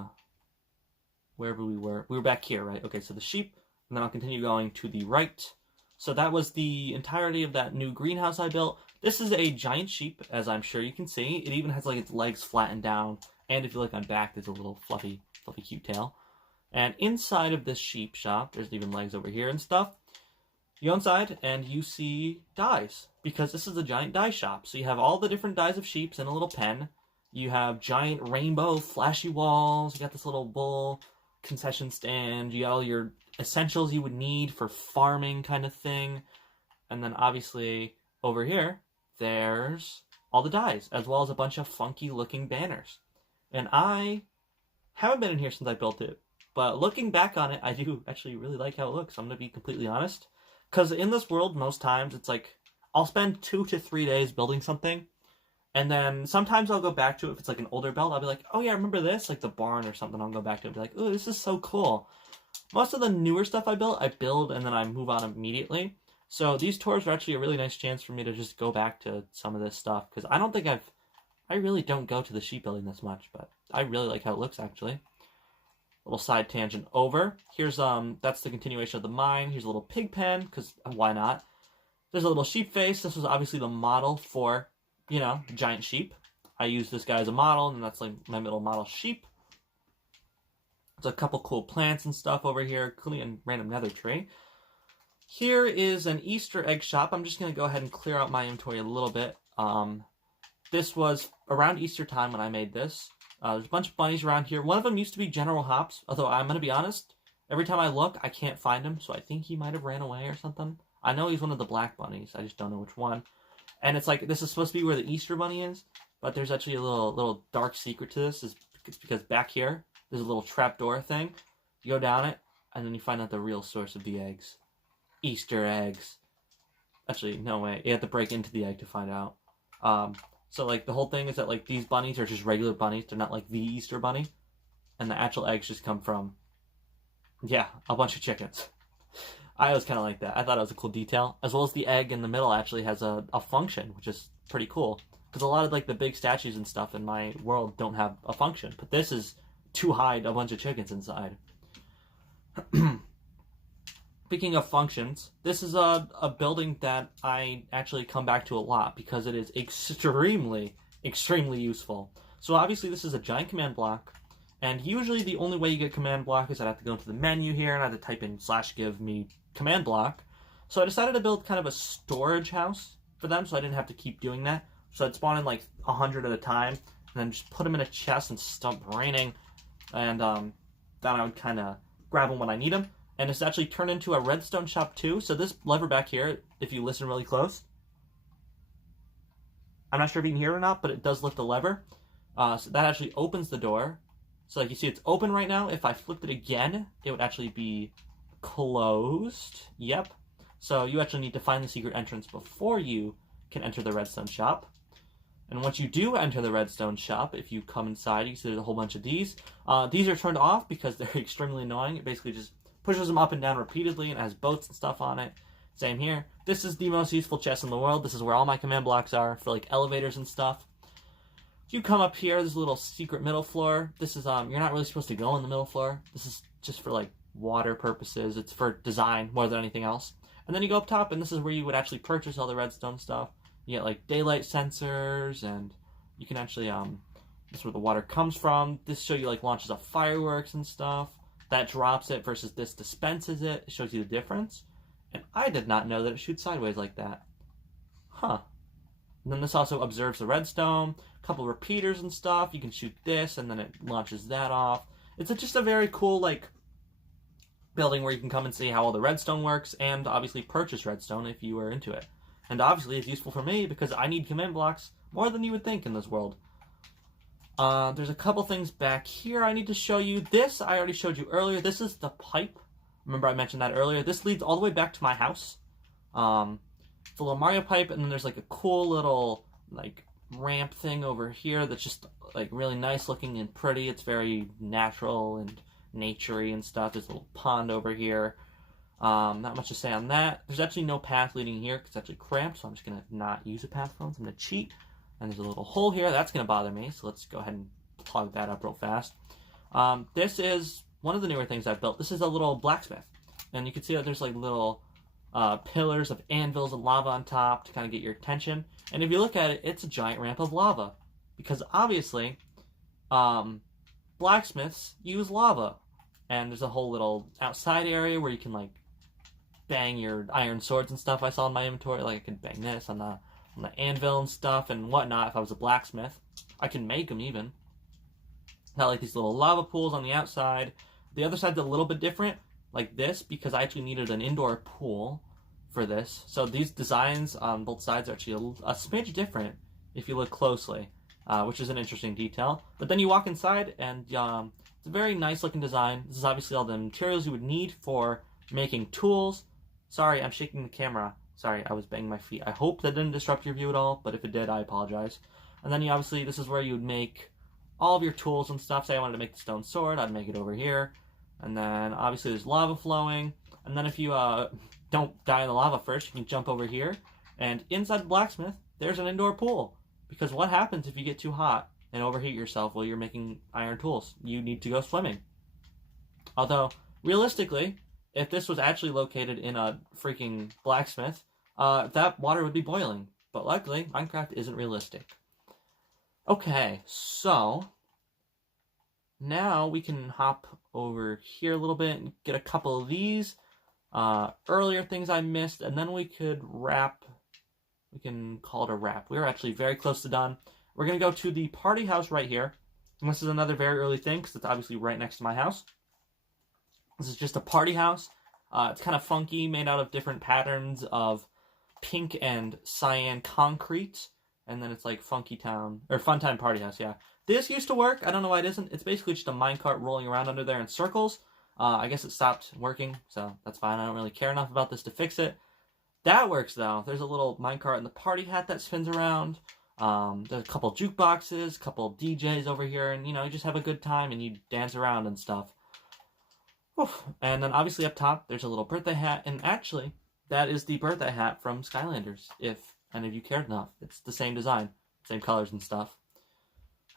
wherever we were. We were back here, right? Okay, so the sheep, and then I'll continue going to the right. So that was the entirety of that new greenhouse I built. This is a giant sheep, as I'm sure you can see. It even has like its legs flattened down, and if you look on back, there's a little fluffy cute tail. And inside of this sheep shop, there's even legs over here and stuff. You go inside and you see dyes, because this is a giant dye shop. So you have all the different dyes of sheeps in a little pen. You have giant rainbow flashy walls. You got this little bull concession stand. You got all your essentials you would need for farming kind of thing. And then obviously over here, there's all the dyes, as well as a bunch of funky looking banners. And I haven't been in here since I built it, but looking back on it, I do actually really like how it looks. I'm going to be completely honest. Because in this world, most times, it's like, I'll spend 2 to 3 days building something, and then sometimes I'll go back to it. If it's like an older build, I'll be like, oh yeah, remember this? Like the barn or something, I'll go back to it and be like, oh, this is so cool. Most of the newer stuff I build and then I move on immediately. So these tours are actually a really nice chance for me to just go back to some of this stuff, because I really don't go to the sheep building this much, but I really like how it looks, actually. Little side tangent over. Here's, that's the continuation of the mine. Here's a little pig pen, because why not? There's a little sheep face. This was obviously the model for, you know, giant sheep. I used this guy as a model, and that's like my middle model sheep. There's a couple cool plants and stuff over here, including a random nether tree. Here is an Easter egg shop. I'm just going to go ahead and clear out my inventory a little bit. This was around Easter time when I made this. There's a bunch of bunnies around here. One of them used to be General Hops, although I'm going to be honest, every time I look, I can't find him, so I think he might have ran away or something. I know he's one of the black bunnies, I just don't know which one. And it's like, this is supposed to be where the Easter bunny is, but there's actually a little dark secret to this. It's because back here, there's a little trapdoor thing. You go down it, and then you find out the real source of the eggs. Easter eggs. Actually, no way. You have to break into the egg to find out. So, like, the whole thing is that, like, these bunnies are just regular bunnies. They're not, like, the Easter bunny. And the actual eggs just come from, yeah, a bunch of chickens. I always kind of like that. I thought it was a cool detail. As well as the egg in the middle actually has a function, which is pretty cool. Because a lot of, like, the big statues and stuff in my world don't have a function. But this is to hide a bunch of chickens inside. Speaking of functions, this is a building that I actually come back to a lot because it is extremely useful. So obviously this is a giant command block, and usually the only way you get command block is I'd have to go into the menu here and I have to type in /give me command block. So I decided to build kind of a storage house for them, so I didn't have to keep doing that. So I'd spawn in like 100 at a time, and then just put them in a chest and stop raining, and then I would kind of grab them when I need them. And it's actually turned into a redstone shop too. So this lever back here, if you listen really close, I'm not sure if you can hear it or not, but it does lift the lever. So that actually opens the door. So like you see, it's open right now. If I flipped it again, it would actually be closed. Yep. So you actually need to find the secret entrance before you can enter the redstone shop. And once you do enter the redstone shop, if you come inside, you see there's a whole bunch of these. These are turned off because they're extremely annoying. It basically just pushes them up and down repeatedly and has boats and stuff on it. Same here. This is the most useful chest in the world. This is where all my command blocks are for like elevators and stuff. You come up here, there's a little secret middle floor. This is, you're not really supposed to go in the middle floor. This is just for like water purposes. It's for design more than anything else. And then you go up top, and this is where you would actually purchase all the redstone stuff. You get like daylight sensors, and you can actually, this is where the water comes from. This shows you like launches of fireworks and stuff. That drops it versus this dispenses it. It shows you the difference. And I did not know that it shoots sideways like that. Huh. And then this also observes the redstone, a couple repeaters and stuff. You can shoot this, and then it launches that off. It's just a very cool, like, building where you can come and see how all the redstone works, and obviously purchase redstone if you are into it. And obviously it's useful for me because I need command blocks more than you would think in this world. There's a couple things back here I need to show you. This I already showed you earlier. This is the pipe. Remember I mentioned that earlier. This leads all the way back to my house. It's a little Mario pipe, and then there's like a cool little like ramp thing over here that's just like really nice looking and pretty. It's very natural and naturey and stuff. There's a little pond over here. Not much to say on that. There's actually no path leading here because it's actually cramped, so I'm just going to not use a path phone. So I'm going to cheat. And there's a little hole here. That's going to bother me, so let's go ahead and plug that up real fast. This is one of the newer things I've built. This is a little blacksmith. And you can see that there's like little pillars of anvils and lava on top to kind of get your attention. And if you look at it, it's a giant ramp of lava. Because obviously, blacksmiths use lava. And there's a whole little outside area where you can like bang your iron swords and stuff I saw in my inventory. Like I could bang this on the anvil and stuff and whatnot if I was a blacksmith. I can make them even. Got like these little lava pools on the outside. The other side's a little bit different, like this, because I actually needed an indoor pool for this. So these designs on both sides are actually a smidge different if you look closely, which is an interesting detail. But then you walk inside and it's a very nice looking design. This is obviously all the materials you would need for making tools. Sorry, I'm shaking the camera. Sorry, I was banging my feet. I hope that didn't disrupt your view at all, but if it did, I apologize. And then you obviously, this is where you would make all of your tools and stuff. Say I wanted to make the stone sword, I'd make it over here. And then obviously there's lava flowing. And then if you don't die in the lava first, you can jump over here. And inside the blacksmith, there's an indoor pool. Because what happens if you get too hot and overheat yourself while you're making iron tools? You need to go swimming. Although, realistically, if this was actually located in a freaking blacksmith, that water would be boiling. But luckily, Minecraft isn't realistic. Okay, so now we can hop over here a little bit and get a couple of these earlier things I missed, and then we could wrap. We can call it a wrap. We're actually very close to done. We're going to go to the party house right here. And this is another very early thing because it's obviously right next to my house. This is just a party house. It's kind of funky, made out of different patterns of pink and cyan concrete. And then it's like Funky Town, or Fun Time Party House, yeah. This used to work. I don't know why it isn't. It's basically just a minecart rolling around under there in circles. I guess it stopped working, so that's fine. I don't really care enough about this to fix it. That works, though. There's a little minecart in the party hat that spins around. There's a couple jukeboxes, a couple DJs over here, and, you know, you just have a good time and you dance around and stuff. Oof. And then obviously up top, there's a little birthday hat, and actually, that is the birthday hat from Skylanders, if any of you cared enough. It's the same design, same colors and stuff.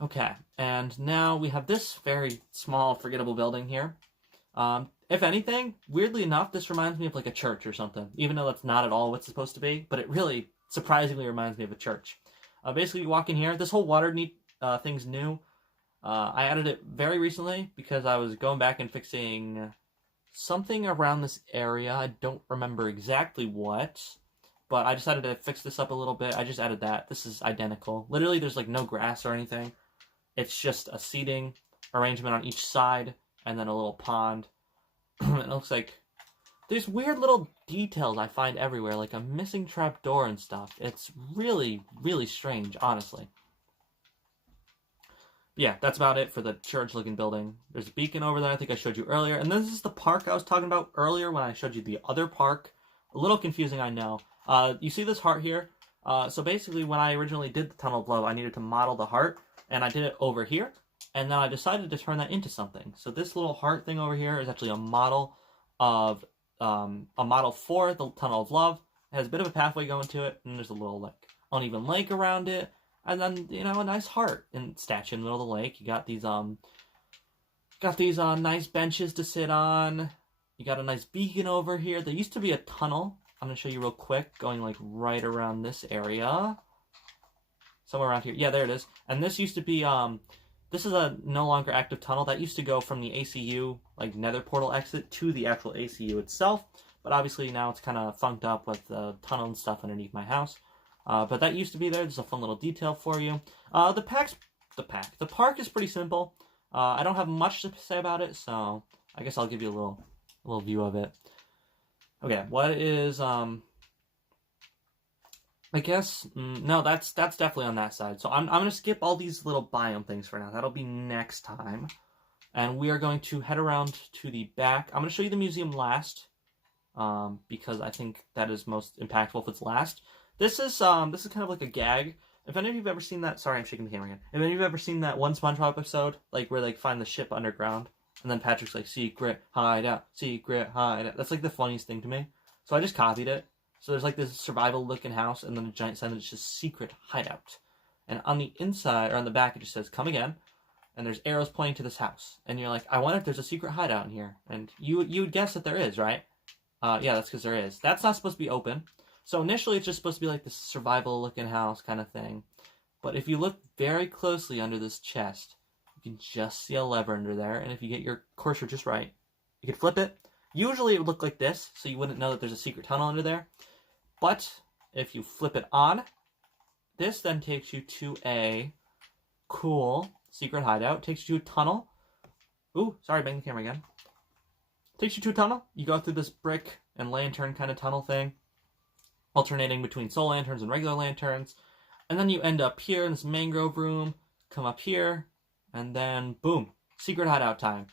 Okay, and now we have this very small, forgettable building here. If anything, weirdly enough, this reminds me of like a church or something, even though that's not at all what it's supposed to be, but it really surprisingly reminds me of a church. Basically, you walk in here, this whole water thing's new. I added it very recently because I was going back and fixing something around this area. I don't remember exactly what, but I decided to fix this up a little bit. I just added that. This is identical. Literally, there's like no grass or anything. It's just a seating arrangement on each side, and then a little pond. It looks like there's weird little details I find everywhere, like a missing trapdoor and stuff. It's really, really strange, honestly. Yeah, that's about it for the church-looking building. There's a beacon over there I think I showed you earlier. And this is the park I was talking about earlier when I showed you the other park. A little confusing, I know. You see this heart here? So basically, when I originally did the Tunnel of Love, I needed to model the heart, and I did it over here. And then I decided to turn that into something. So this little heart thing over here is actually a model of for the Tunnel of Love. It has a bit of a pathway going to it, and there's a little like uneven lake around it. And then, you know, a nice heart and statue in the middle of the lake. You got these nice benches to sit on. You got a nice beacon over here. There used to be a tunnel. I'm going to show you real quick, going like right around this area. Somewhere around here. Yeah, there it is. And this used to be, this is a no longer active tunnel. That used to go from the ACU, like nether portal exit, to the actual ACU itself. But obviously now it's kind of funked up with the tunnel and stuff underneath my house. But that used to be there. There's a fun little detail for you. The park is pretty simple. I don't have much to say about it, so I guess I'll give you a little view of it. Okay, what is I guess no, that's definitely on that side. So I'm gonna skip all these little biome things for now. That'll be next time, and we are going to head around to the back. I'm gonna show you the museum last, because I think that is most impactful if it's last. This is kind of like a gag. If any of you've ever seen that, sorry, I'm shaking the camera again. If any of you've ever seen that one SpongeBob episode, like where they find the ship underground, and then Patrick's like, secret hideout, secret hideout. That's like the funniest thing to me. So I just copied it. So there's like this survival looking house, and then a giant sign that's just secret hideout. And on the inside, or on the back, it just says, come again. And there's arrows pointing to this house. And you're like, I wonder if there's a secret hideout in here. And you would guess that there is, right? Yeah, that's because there is. That's not supposed to be open. So initially it's just supposed to be like this survival-looking house kind of thing. But if you look very closely under this chest, you can just see a lever under there. And if you get your cursor just right, you can flip it. Usually it would look like this, so you wouldn't know that there's a secret tunnel under there. But if you flip it on, this then takes you to a cool secret hideout. Takes you to a tunnel. Ooh, sorry, bang the camera again. Takes you to a tunnel. You go through this brick and lantern kind of tunnel thing, alternating between soul lanterns and regular lanterns. And then you end up here in this mangrove room, come up here, and then boom, secret hideout time.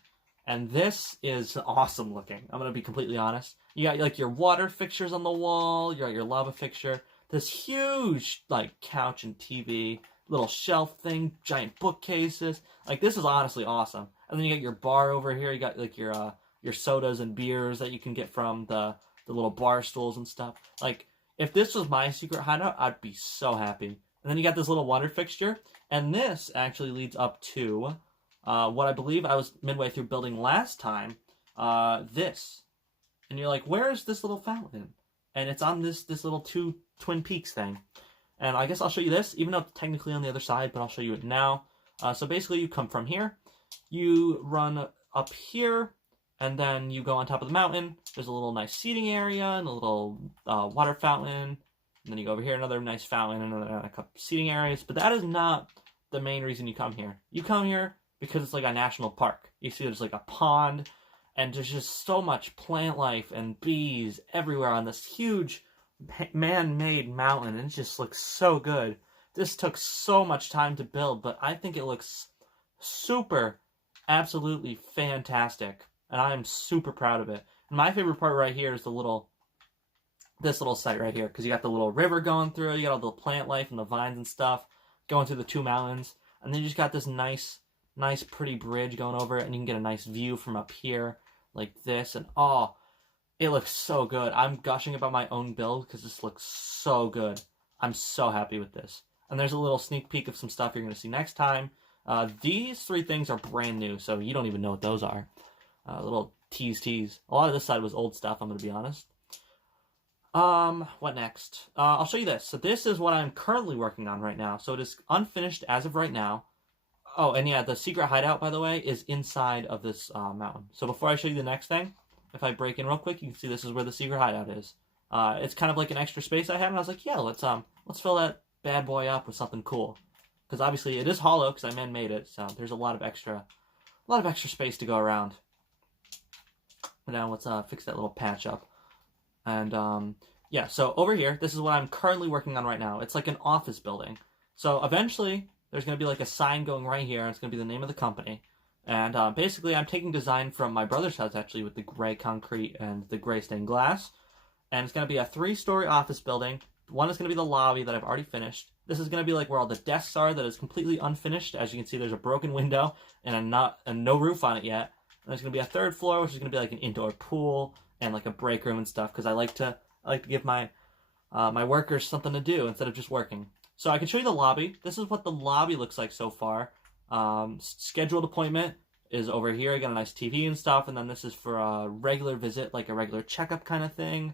And this is awesome looking. I'm going to be completely honest. You got like your water fixtures on the wall, you got your lava fixture, this huge like couch and TV, little shelf thing, giant bookcases. Like this is honestly awesome. And then you got your bar over here. You got like your sodas and beers that you can get from the little bar stools and stuff. Like, if this was my secret hideout, I'd be so happy. And then you got this little water fixture. And this actually leads up to what I believe I was midway through building last time. This. And you're like, where is this little fountain? And it's on this little two Twin Peaks thing. And I guess I'll show you this, even though it's technically on the other side, but I'll show you it now. So basically, you come from here. You run up here. And then you go on top of the mountain. There's a little nice seating area and a little water fountain. And then you go over here, another nice fountain and a couple seating areas. But that is not the main reason you come here. You come here because it's like a national park. You see there's like a pond. And there's just so much plant life and bees everywhere on this huge man-made mountain. And it just looks so good. This took so much time to build. But I think it looks super, absolutely fantastic. And I am super proud of it. And my favorite part right here is this little site right here. Because you got the little river going through. You got all the plant life and the vines and stuff going through the two mountains. And then you just got this nice, pretty bridge going over it. And you can get a nice view from up here like this. And oh, it looks so good. I'm gushing about my own build because this looks so good. I'm so happy with this. And there's a little sneak peek of some stuff you're going to see next time. These three things are brand new. So you don't even know what those are. Little tease. A lot of this side was old stuff, I'm going to be honest. What next? I'll show you this. So this is what I'm currently working on right now. So it is unfinished as of right now. Oh, and yeah, the secret hideout, by the way, is inside of this mountain. So before I show you the next thing, if I break in real quick, you can see this is where the secret hideout is. It's kind of like an extra space I had, and I was like, yeah, let's fill that bad boy up with something cool. Because obviously it is hollow, because I man-made it, so there's a lot of extra space to go around. But now let's fix that little patch up. And yeah, so over here, this is what I'm currently working on right now. It's like an office building. So eventually, there's going to be like a sign going right here, and it's going to be the name of the company. And basically, I'm taking design from my brother's house, actually, with the gray concrete and the gray stained glass. And it's going to be a 3-story office building. One is going to be the lobby that I've already finished. This is going to be like where all the desks are that is completely unfinished. As you can see, there's a broken window and no roof on it yet. And there's going to be a 3rd floor, which is going to be like an indoor pool and like a break room and stuff, because I like to give my my workers something to do instead of just working. So I can show you the lobby. This is what the lobby looks like so far. Scheduled appointment is over here. I got a nice TV and stuff, and then this is for a regular visit, like a regular checkup kind of thing.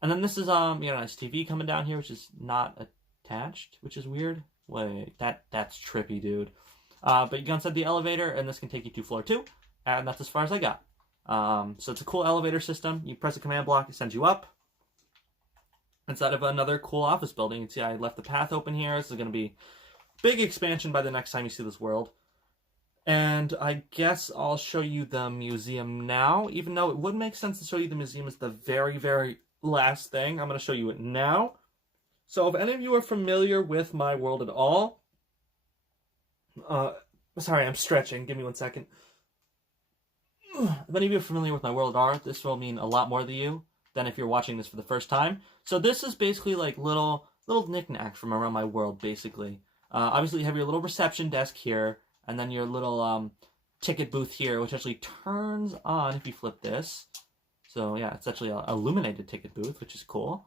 And then this is you know, a nice TV coming down here, which is not attached, which is weird. Wait, that's trippy, dude. But you go inside the elevator, and this can take you to floor 2, and that's as far as I got. So it's a cool elevator system. You press a command block, it sends you up inside of another cool office building. You can see I left the path open here. This is going to be big expansion by the next time you see this world. And I guess I'll show you the museum now, even though it would make sense to show you the museum as the very, very last thing. I'm going to show you it now. So if any of you are familiar with my world at all, sorry, I'm stretching. Give me 1 second. If any of you are familiar with my world at all, this will mean a lot more to you than if you're watching this for the first time. So this is basically like little knickknacks from around my world, basically. Obviously, you have your little reception desk here, and then your little ticket booth here, which actually turns on if you flip this. So yeah, it's actually an illuminated ticket booth, which is cool.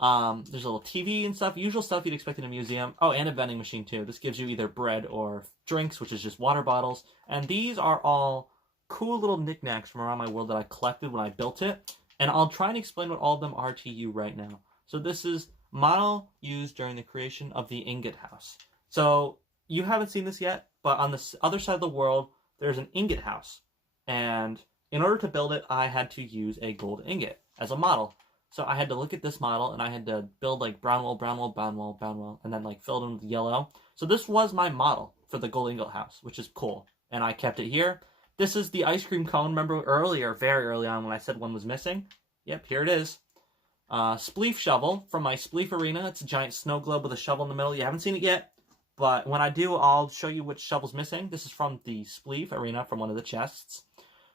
There's a little TV and stuff, usual stuff you'd expect in a museum. Oh, and a vending machine too. This gives you either bread or drinks, which is just water bottles. And these are all cool little knickknacks from around my world that I collected when I built it. And I'll try and explain what all of them are to you right now. So this is model used during the creation of the ingot house. So you haven't seen this yet, but on the other side of the world, there's an ingot house. And in order to build it, I had to use a gold ingot as a model. So I had to look at this model, and I had to build like brown wool, and then like fill it in with yellow. So this was my model for the gold ingot house, which is cool. And I kept it here. This is the ice cream cone. Remember earlier, very early on, when I said one was missing? Yep, here it is. Spleef shovel from my Spleef arena. It's a giant snow globe with a shovel in the middle. You haven't seen it yet, but when I do, I'll show you which shovel's missing. This is from the Spleef arena from one of the chests.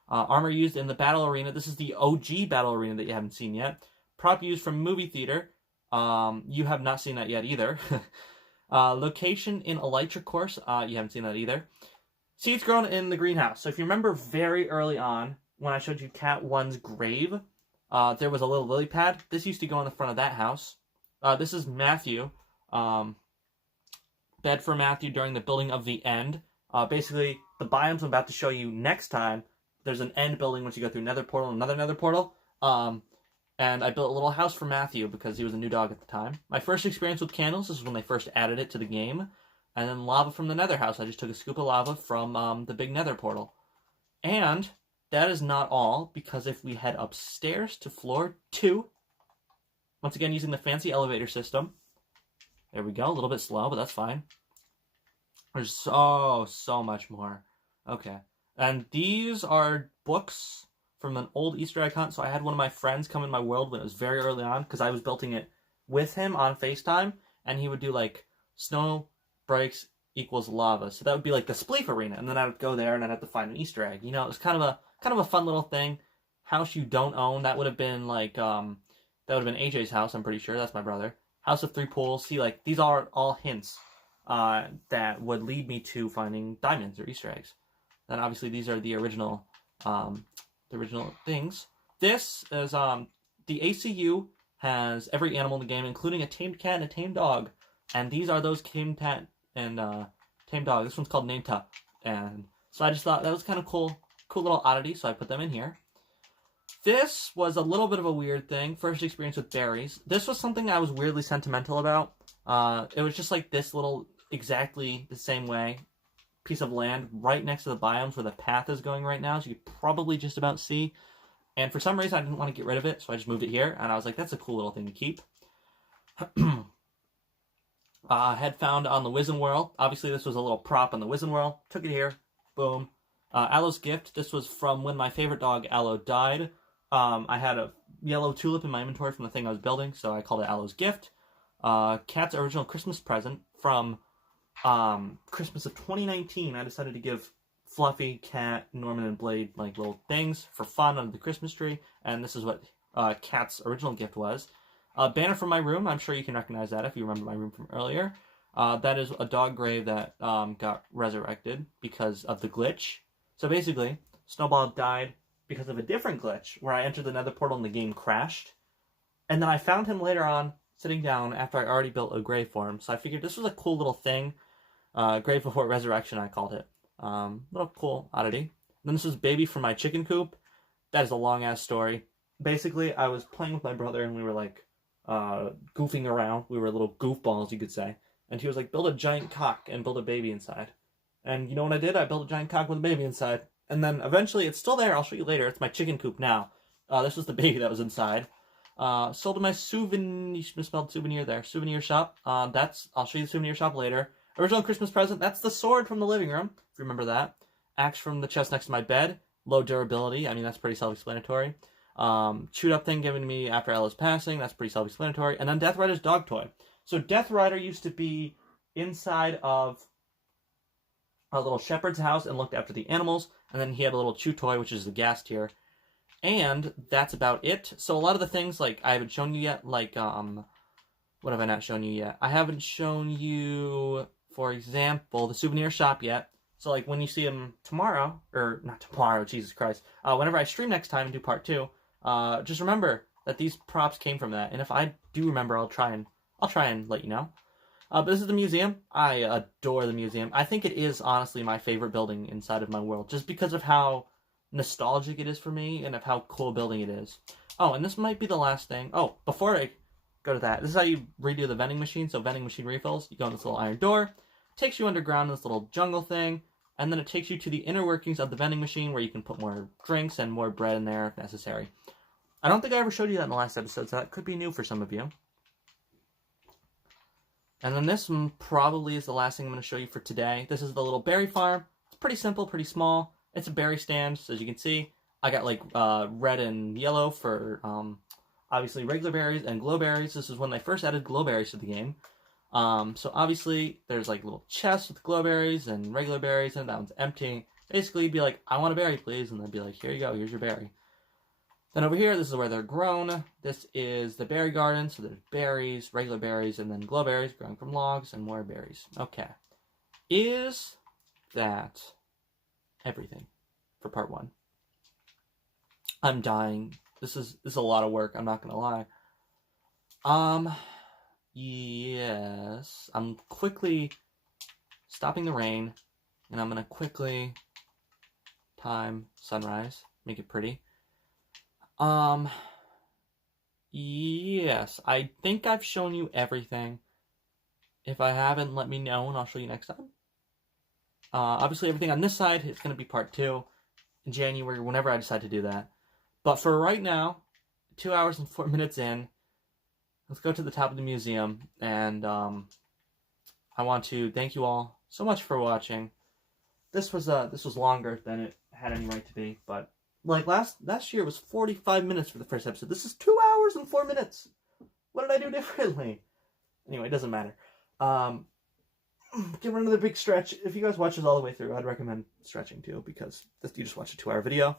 Armor used in the battle arena. This is the OG battle arena that you haven't seen yet. Prop used from movie theater. You have not seen that yet either. Location in Elytra course. You haven't seen that either. Seeds grown in the greenhouse. So if you remember very early on, when I showed you Cat 1's grave, there was a little lily pad. This used to go in the front of that house. This is Matthew. Bed for Matthew during the building of the end. Basically, the biomes I'm about to show you next time, there's an end building once you go through nether portal and another nether portal. And I built a little house for Matthew because he was a new dog at the time. My first experience with candles, this is when they first added it to the game. And then lava from the nether house. I just took a scoop of lava from the big nether portal. And that is not all, because if we head upstairs to floor 2, once again using the fancy elevator system. There we go, a little bit slow, but that's fine. There's so much more. Okay. And these are books from an old Easter egg hunt. So I had one of my friends come in my world when it was very early on, because I was building it with him on FaceTime, and he would do like snow breaks equals lava. So that would be like the Spleef arena, and then I would go there and I'd have to find an Easter egg. You know, it was kind of a fun little thing. House you don't own. That would have been like that would have been AJ's house, I'm pretty sure. That's my brother. House of 3 pools. See, like these are all hints that would lead me to finding diamonds or Easter eggs. Then obviously these are the original things. This is the ACU has every animal in the game, including a tamed cat and a tamed dog. And these are those tamed cat and tamed dog. This one's called Nameta. And so I just thought that was kind of cool little oddity, so I put them in here. This was a little bit of a weird thing. First experience with berries. This was something I was weirdly sentimental about. It was just like this little, exactly the same way, piece of land right next to the biomes where the path is going right now, as you could probably just about see. And for some reason, I didn't want to get rid of it, so I just moved it here. And I was like, that's a cool little thing to keep. Had found on the Wizen World. Obviously, this was a little prop on the Wizen World. Took it here. Boom. Aloe's gift. This was from when my favorite dog, Aloe, died. I had a yellow tulip in my inventory from the thing I was building, so I called it Aloe's gift. Cat's original Christmas present from Christmas of 2019. I decided to give Fluffy, Cat, Norman, and Blade like little things for fun under the Christmas tree, and this is what Cat's original gift was. Banner from my room. I'm sure you can recognize that if you remember my room from earlier. That is a dog grave that got resurrected because of the glitch. So basically, Snowball died because of a different glitch where I entered the nether portal and the game crashed. And then I found him later on sitting down after I already built a grave for him. So I figured this was a cool little thing. Grave before resurrection, I called it. Little cool oddity. And then this is Baby from my chicken coop. That is a long-ass story. Basically, I was playing with my brother and we were like goofing around. We were little goofballs, you could say. And he was like, build a giant cock and build a baby inside. And you know what I did? I built a giant cock with a baby inside. And then eventually, it's still there. I'll show you later. It's my chicken coop now. This was the baby that was inside. Sold in my souvenir, you misspelled souvenir there, souvenir shop. I'll show you the souvenir shop later. Original Christmas present, that's the sword from the living room, if you remember that. Axe from the chest next to my bed. Low durability, I mean, that's pretty self-explanatory. Chewed up thing given to me after Ella's passing, that's pretty self-explanatory. And then Death Rider's dog toy. So Death Rider used to be inside of a little shepherd's house and looked after the animals. And then he had a little chew toy, which is the gas tier. And that's about it. So a lot of the things, like, I haven't shown you yet, like, what have I not shown you yet? I haven't shown you, for example, the souvenir shop yet. So, like, when you see him tomorrow, or not tomorrow, Jesus Christ, whenever I stream next time and do part 2, just remember that these props came from that. And if I do remember, I'll try and let you know. But this is the museum. I adore the museum. I think it is honestly my favorite building inside of my world, just because of how nostalgic it is for me and of how cool a building it is. Oh, and this might be the last thing. Oh, before I go to that, this is how you redo the vending machine. So vending machine refills, you go in this little iron door, takes you underground in this little jungle thing, and then it takes you to the inner workings of the vending machine where you can put more drinks and more bread in there if necessary. I don't think I ever showed you that in the last episode, so that could be new for some of you. And then this one probably is the last thing I'm going to show you for today. This is the little berry farm. It's pretty simple, pretty small. It's a berry stand, so as you can see, I got like red and yellow for obviously regular berries and glow berries. This is when they first added glow berries to the game. So obviously there's like little chests with glow berries and regular berries, and that one's empty. Basically, you'd be like, I want a berry, please, and they'd be like, here you go, here's your berry. Then over here, this is where they're grown. This is the berry garden, so there's berries, regular berries, and then glow berries growing from logs and more berries. Okay. Is that everything for part 1? I'm dying. This is a lot of work, I'm not gonna lie. Yes. I'm quickly stopping the rain, and I'm gonna quickly time sunrise, make it pretty. Yes, I think I've shown you everything. If I haven't, let me know and I'll show you next time. Obviously everything on this side is going to be part 2 in January, whenever I decide to do that. But for right now, 2 hours and 4 minutes in, let's go to the top of the museum, and I want to thank you all so much for watching. This was longer than it had any right to be, but like last year was 45 minutes for the first episode. This is 2 hours and 4 minutes. What did I do differently? Anyway, it doesn't matter. Give it another big stretch. If you guys watch this all the way through, I'd recommend stretching too, because you just watched a 2-hour video.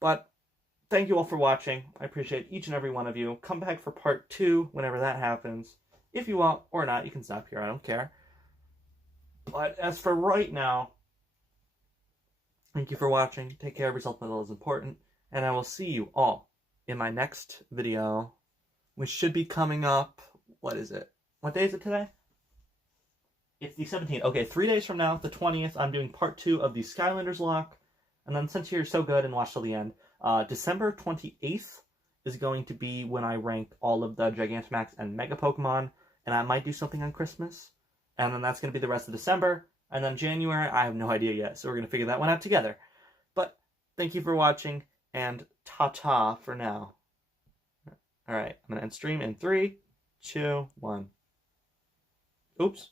But thank you all for watching. I appreciate each and every one of you. Come back for part 2 whenever that happens. If you want or not, you can stop here. I don't care. But as for right now, thank you for watching. Take care of yourself, mental is important. And I will see you all in my next video, which should be coming up. What is it? What day is it today? It's the 17th. Okay, 3 days from now, the 20th, I'm doing part 2 of the Skylanders lock. And then since you're so good and watch till the end, December 28th is going to be when I rank all of the Gigantamax and Mega Pokemon. And I might do something on Christmas. And then that's going to be the rest of December. And then January, I have no idea yet. So we're going to figure that one out together. But thank you for watching. and ta-ta for now. All right, I'm gonna end stream in 3, 2, 1. Oops.